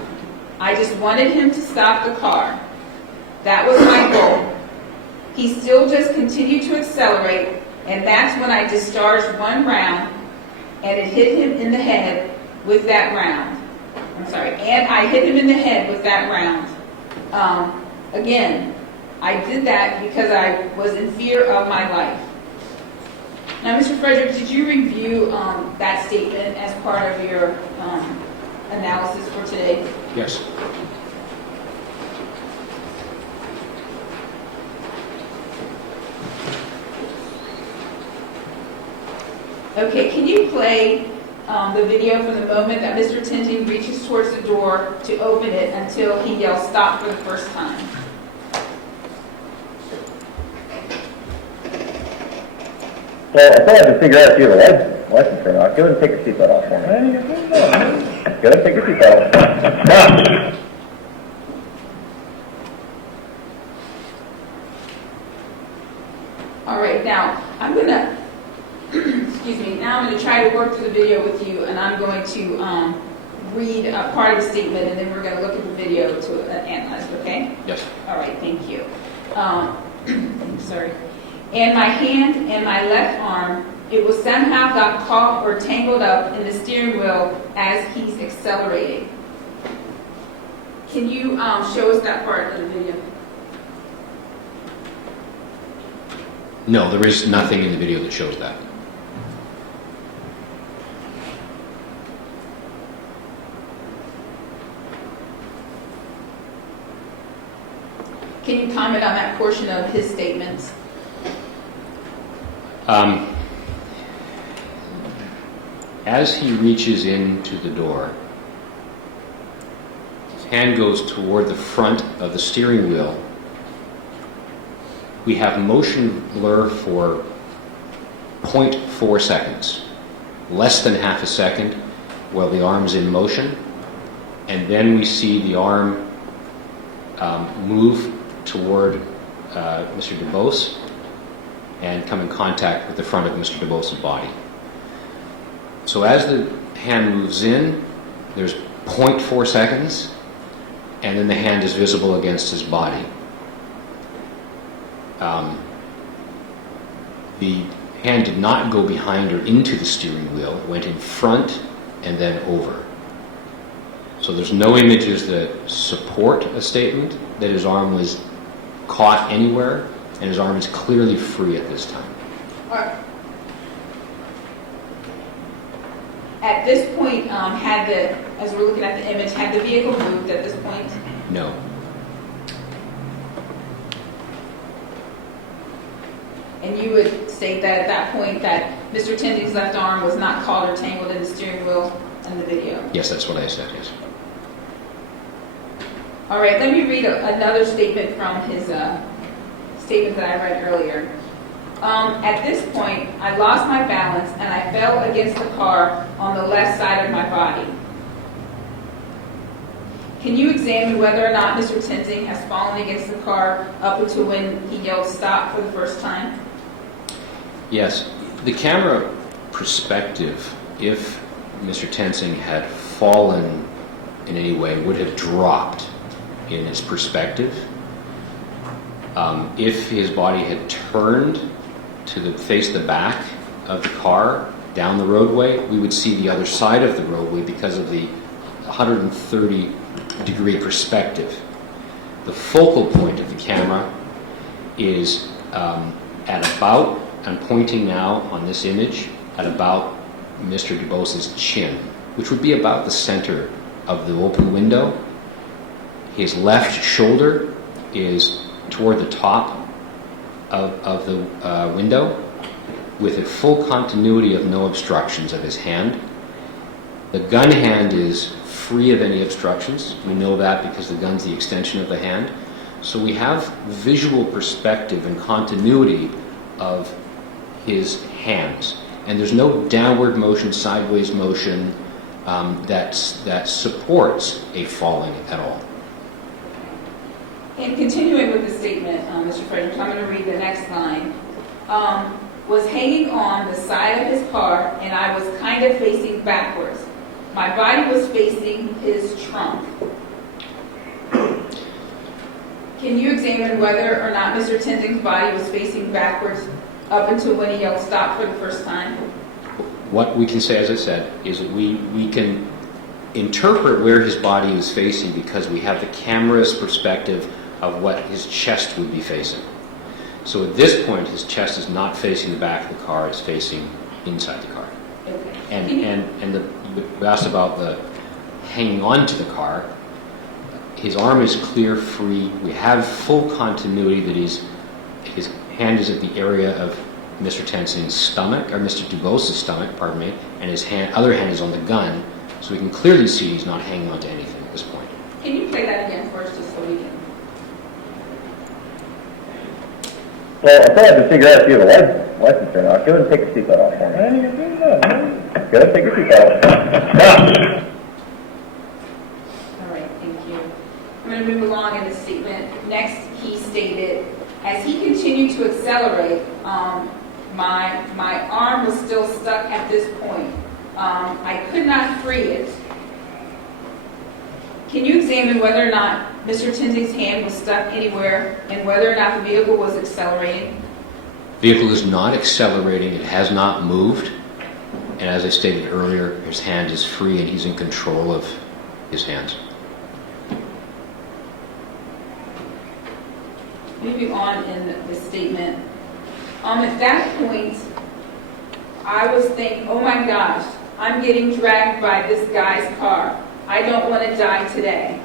I just wanted him to stop the car. That was my goal. He still just continued to accelerate, and that's when I discharged one round, and it hit him in the head with that round. And I hit him in the head with that round. Again, I did that because I was in fear of my life. Now, Mr. Fredericks, did you review that statement as part of your analysis for today? Yes. Okay, can you play the video from the moment that Mr. Tinting reaches towards the door to open it until he yells stop for the first time? Well, I still have to figure out if you have a license or not. Go ahead and take your seatbelt off for me. Go ahead and take your seatbelt off. Now. All right, now I'm going to, excuse me, now I'm going to try to work through the video with you, and I'm going to read a part of the statement, and then we're going to look at the video to analyze, okay? Yes. All right, thank you. Sorry. And my hand and my left arm, it was somehow got caught or tangled up in the steering wheel as he's accelerating. Can you show us that part of the video? No, there is nothing in the video that shows that. Can you comment on that portion of his statements? As he reaches into the door, his hand goes toward the front of the steering wheel. We have motion blur for 0.4 seconds, less than half a second while the arm's in motion, and then we see the arm move toward Mr. DeBose and come in contact with the front of Mr. DeBose's body. So as the hand moves in, there's 0.4 seconds, and then the hand is visible against his body. The hand did not go behind or into the steering wheel. It went in front and then over. So there's no images that support a statement that his arm was caught anywhere, and his arm is clearly free at this time. At this point, as we're looking at the image, had the vehicle moved at this point? No. And you would state that at that point that Mr. Tenzing's left arm was not caught or tangled in the steering wheel in the video? Yes, that's what I said, yes. All right, let me read another statement from his statement that I read earlier. At this point, I lost my balance and I fell against the car on the left side of my body. Can you examine whether or not Mr. Tenzing has fallen against the car up until when he yelled stop for the first time? Yes. The camera perspective, if Mr. Tenzing had fallen in any way, would have dropped in its perspective. If his body had turned to face the back of the car down the roadway, we would see the other side of the roadway because of the 130-degree perspective. The focal point of the camera is at about, I'm pointing now on this image, at about Mr. DuBose's chin, which would be about the center of the open window. His left shoulder is toward the top of the window, with a full continuity of no obstructions of his hand. The gun hand is free of any obstructions. We know that because the gun's the extension of the hand. So we have visual perspective and continuity of his hands. And there's no downward motion, sideways motion that supports a falling at all. And continuing with the statement, Mr. Fredericks, I'm going to read the next line. Was hanging on the side of his car and I was kind of facing backwards. My body was facing his trunk. Can you examine whether or not Mr. Tenzing's body was facing backwards up until when he yelled stop for the first time? What we can say, as I said, is that we can interpret where his body is facing because we have the camera's perspective of what his chest would be facing. So at this point, his chest is not facing the back of the car, it's facing inside the car. Okay. And you asked about the hanging on to the car. His arm is clear, free. We have full continuity that his hand is at the area of Mr. Tenzing's stomach, or Mr. DuBose's stomach, pardon me, and his other hand is on the gun, so we can clearly see he's not hanging on to anything at this point. Can you play that again for us just so we can... Well, I still have to figure out if you have a license or not. Go ahead and take your seatbelt off for me. Man, you can do that, man. Go ahead and take your seatbelt off. Stop. All right, thank you. I'm going to move along in the statement. Next, he stated, as he continued to accelerate, my arm was still stuck at this point. I could not free it. Can you examine whether or not Mr. Tenzing's hand was stuck anywhere and whether or not the vehicle was accelerating? The vehicle is not accelerating, it has not moved, and as I stated earlier, his hand is free and he's in control of his hands. Moving on in the statement. At that point, I was thinking, oh my gosh, I'm getting dragged by this guy's car. I don't want to die today.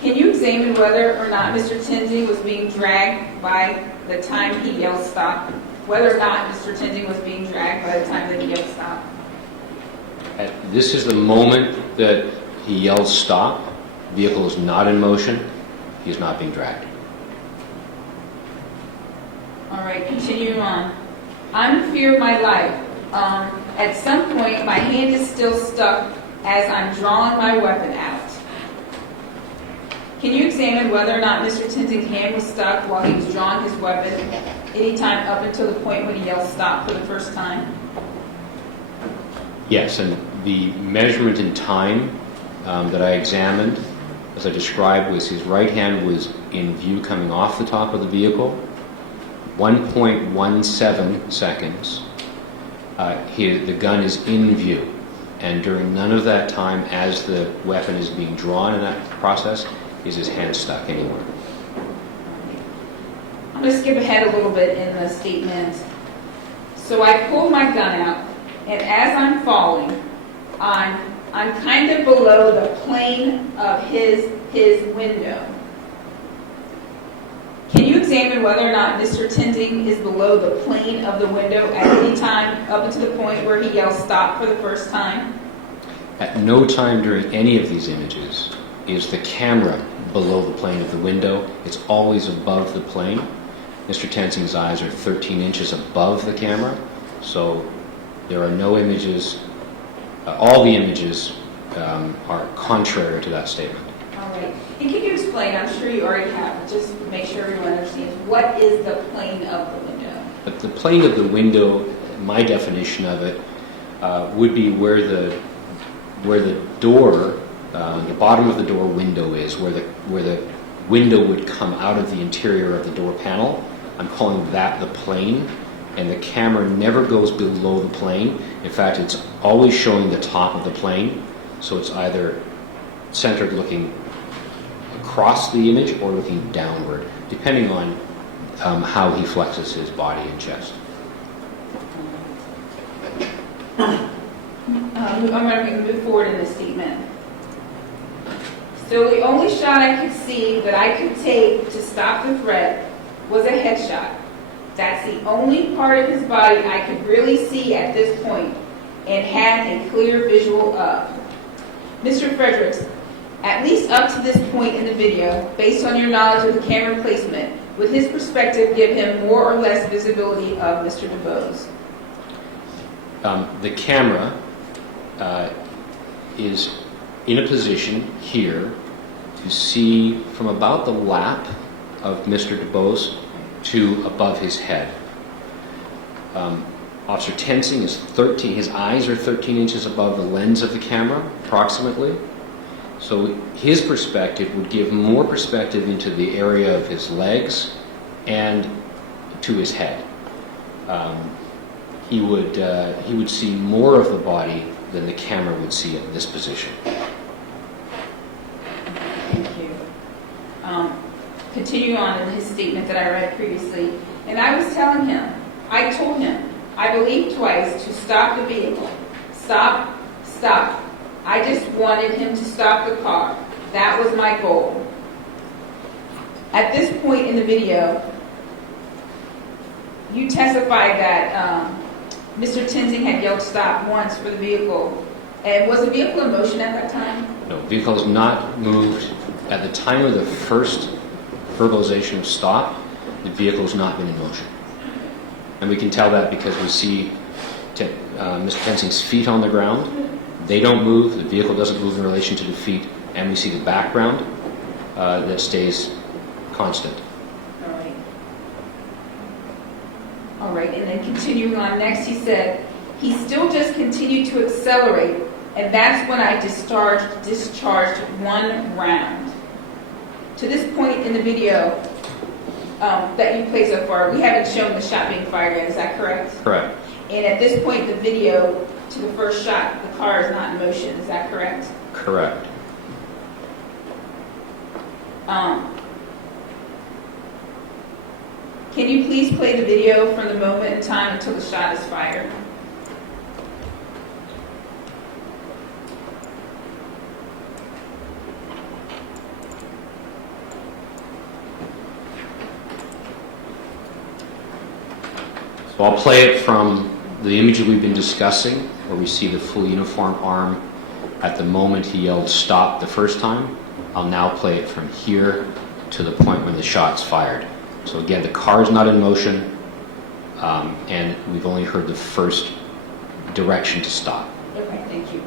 Can you examine whether or not Mr. Tenzing was being dragged by the time he yelled stop? Whether or not Mr. Tenzing was being dragged by the time that he yelled stop? This is the moment that he yells stop. The vehicle is not in motion. He is not being dragged. All right, continuing on. I'm in fear of my life. At some point, my hand is still stuck as I'm drawing my weapon out. Can you examine whether or not Mr. Tenzing's hand was stuck while he was drawing his weapon anytime up until the point when he yelled stop for the first time? Yes, and the measurement in time that I examined, as I described, was his right hand was in view coming off the top of the vehicle. 1.17 seconds, the gun is in view. And during none of that time, as the weapon is being drawn in that process, is his hand stuck anywhere. I'm going to skip ahead a little bit in the statement. So I pulled my gun out, and as I'm falling, I'm kind of below the plane of his window. Can you examine whether or not Mr. Tenzing is below the plane of the window at any time up until the point where he yells stop for the first time? At no time during any of these images is the camera below the plane of the window. It's always above the plane. Mr. Tenzing's eyes are 13 inches above the camera, so there are no images. All the images are contrary to that statement. All right. And can you explain, I'm sure you already have, but just make sure everyone understands, what is the plane of the window? But the plane of the window, my definition of it, would be where the door, the bottom of the door window is, where the window would come out of the interior of the door panel. I'm calling that the plane, and the camera never goes below the plane. In fact, it's always showing the top of the plane, so it's either centered looking across the image or looking downward, depending on how he flexes his body and chest. I'm going to move forward in this statement. So the only shot I could see that I could take to stop the threat was a headshot. That's the only part of his body I could really see at this point and had a clear visual of. Mr. Fredericks, at least up to this point in the video, based on your knowledge of the camera placement, would his perspective give him more or less visibility of Mr. DuBose? The camera is in a position here to see from about the lap of Mr. DuBose to above his head. Officer Tenzing is 13, his eyes are 13 inches above the lens of the camera, approximately. So his perspective would give more perspective into the area of his legs and to his head. He would see more of the body than the camera would see at this position. Thank you. Continue on in his statement that I read previously. And I told him, I believe twice, to stop the vehicle. Stop, stop. I just wanted him to stop the car. That was my goal. At this point in the video, you testified that Mr. Tenzing had yelled stop once for the vehicle. And was the vehicle in motion at that time? No, the vehicle is not moved. At the time of the first verbalization of stop, the vehicle has not been in motion. And we can tell that because we see Mr. Tenzing's feet on the ground. They don't move, the vehicle doesn't move in relation to the feet, and we see the background that stays constant. All right, and then continuing on next, he said, he still just continued to accelerate, and that's when I discharged one round. To this point in the video that you played so far, we haven't shown the shot being fired yet, is that correct? Correct. And at this point in the video, to the first shot, the car is not in motion, is that correct? Correct. Can you please play the video from the moment in time until the shot is fired? So I'll play it from the image that we've been discussing, where we see the full uniform arm at the moment he yelled stop the first time. I'll now play it from here to the point when the shot's fired. So again, the car is not in motion, and we've only heard the first direction to stop. Okay, thank you.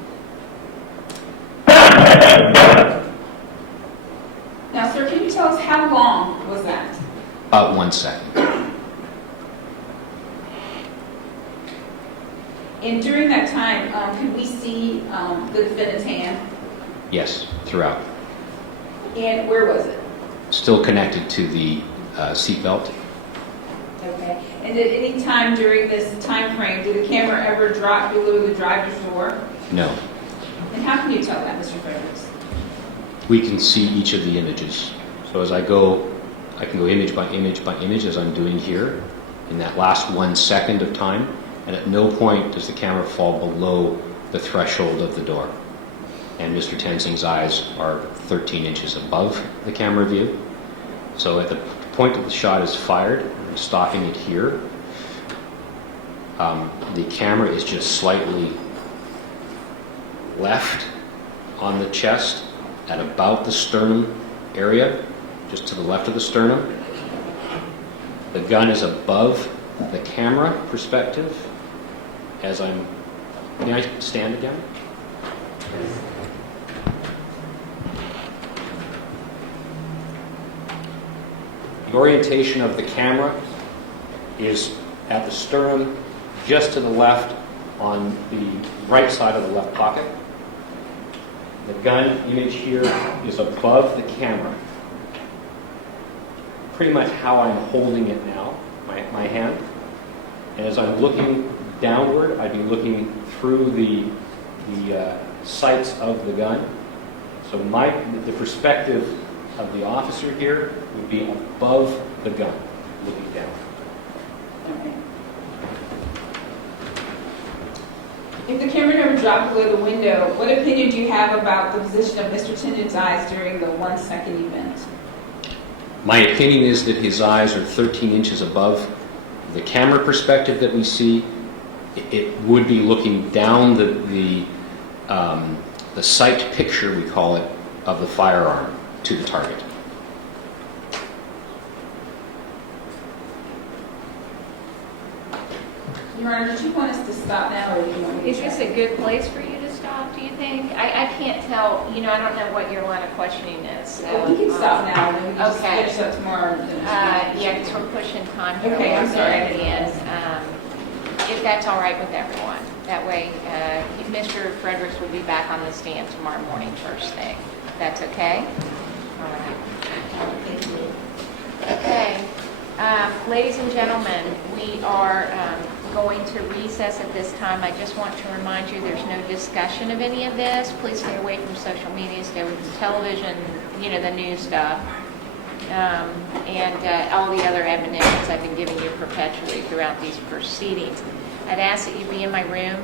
Now, sir, can you tell us how long was that? About 1 second. And during that time, could we see the defendant's hand? Yes, throughout. And where was it? Still connected to the seatbelt. Okay. Okay. And at any time during this time frame, did the camera ever drop below the driver's door? No. And how can you tell that, Mr. Fredericks? We can see each of the images. So as I can go image by image by image, as I'm doing here, in that last 1 second of time, and at no point does the camera fall below the threshold of the door. And Mr. Tenzing's eyes are 13 inches above the camera view. So at the point that the shot is fired, I'm stopping it here. The camera is just slightly left on the chest at about the sternum area, just to the left of the sternum. The gun is above the camera perspective as I'm... May I stand again? The orientation of the camera is at the sternum, just to the left on the right side of the left pocket. The gun image here is above the camera. Pretty much how I'm holding it now, my hand. And as I'm looking downward, I'd be looking through the sights of the gun. So the perspective of the officer here would be above the gun, looking down. Okay. If the camera never dropped below the window, what opinion do you have about the position of Mr. Tenzing's eyes during the 1 second event? My opinion is that his eyes are 13 inches above the camera perspective that we see. It would be looking down the sight picture, we call it, of the firearm to the target. Your Honor, did you want us to stop now, or do you want me to Is this a good place for you to stop, do you think? I can't tell, I don't know what your line of questioning is. So, we can stop now, and then we can just okay. finish up tomorrow. And finish Yeah, because we're pushing time here. Okay, I'm sorry. At the end. If that's all right with everyone. That way, Mr. Fredericks will be back on the stand tomorrow morning first thing. That's okay? All right. Thank you. Okay. Ladies and gentlemen, we are going to recess at this time. I just want to remind you there's no discussion of any of this. Please stay away from social media, stay away from television, the news stuff, and all the other admonitions I've been giving you perpetually throughout these proceedings. I'd ask that you be in my room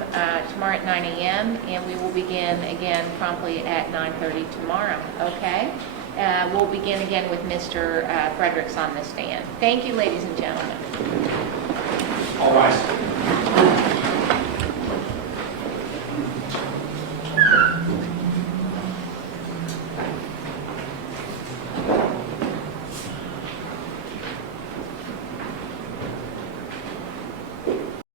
tomorrow at 9 a.m., and we will begin again promptly at 9:30 tomorrow, okay? We'll begin again with Mr. Fredericks on the stand. Thank you, ladies and gentlemen. All rise.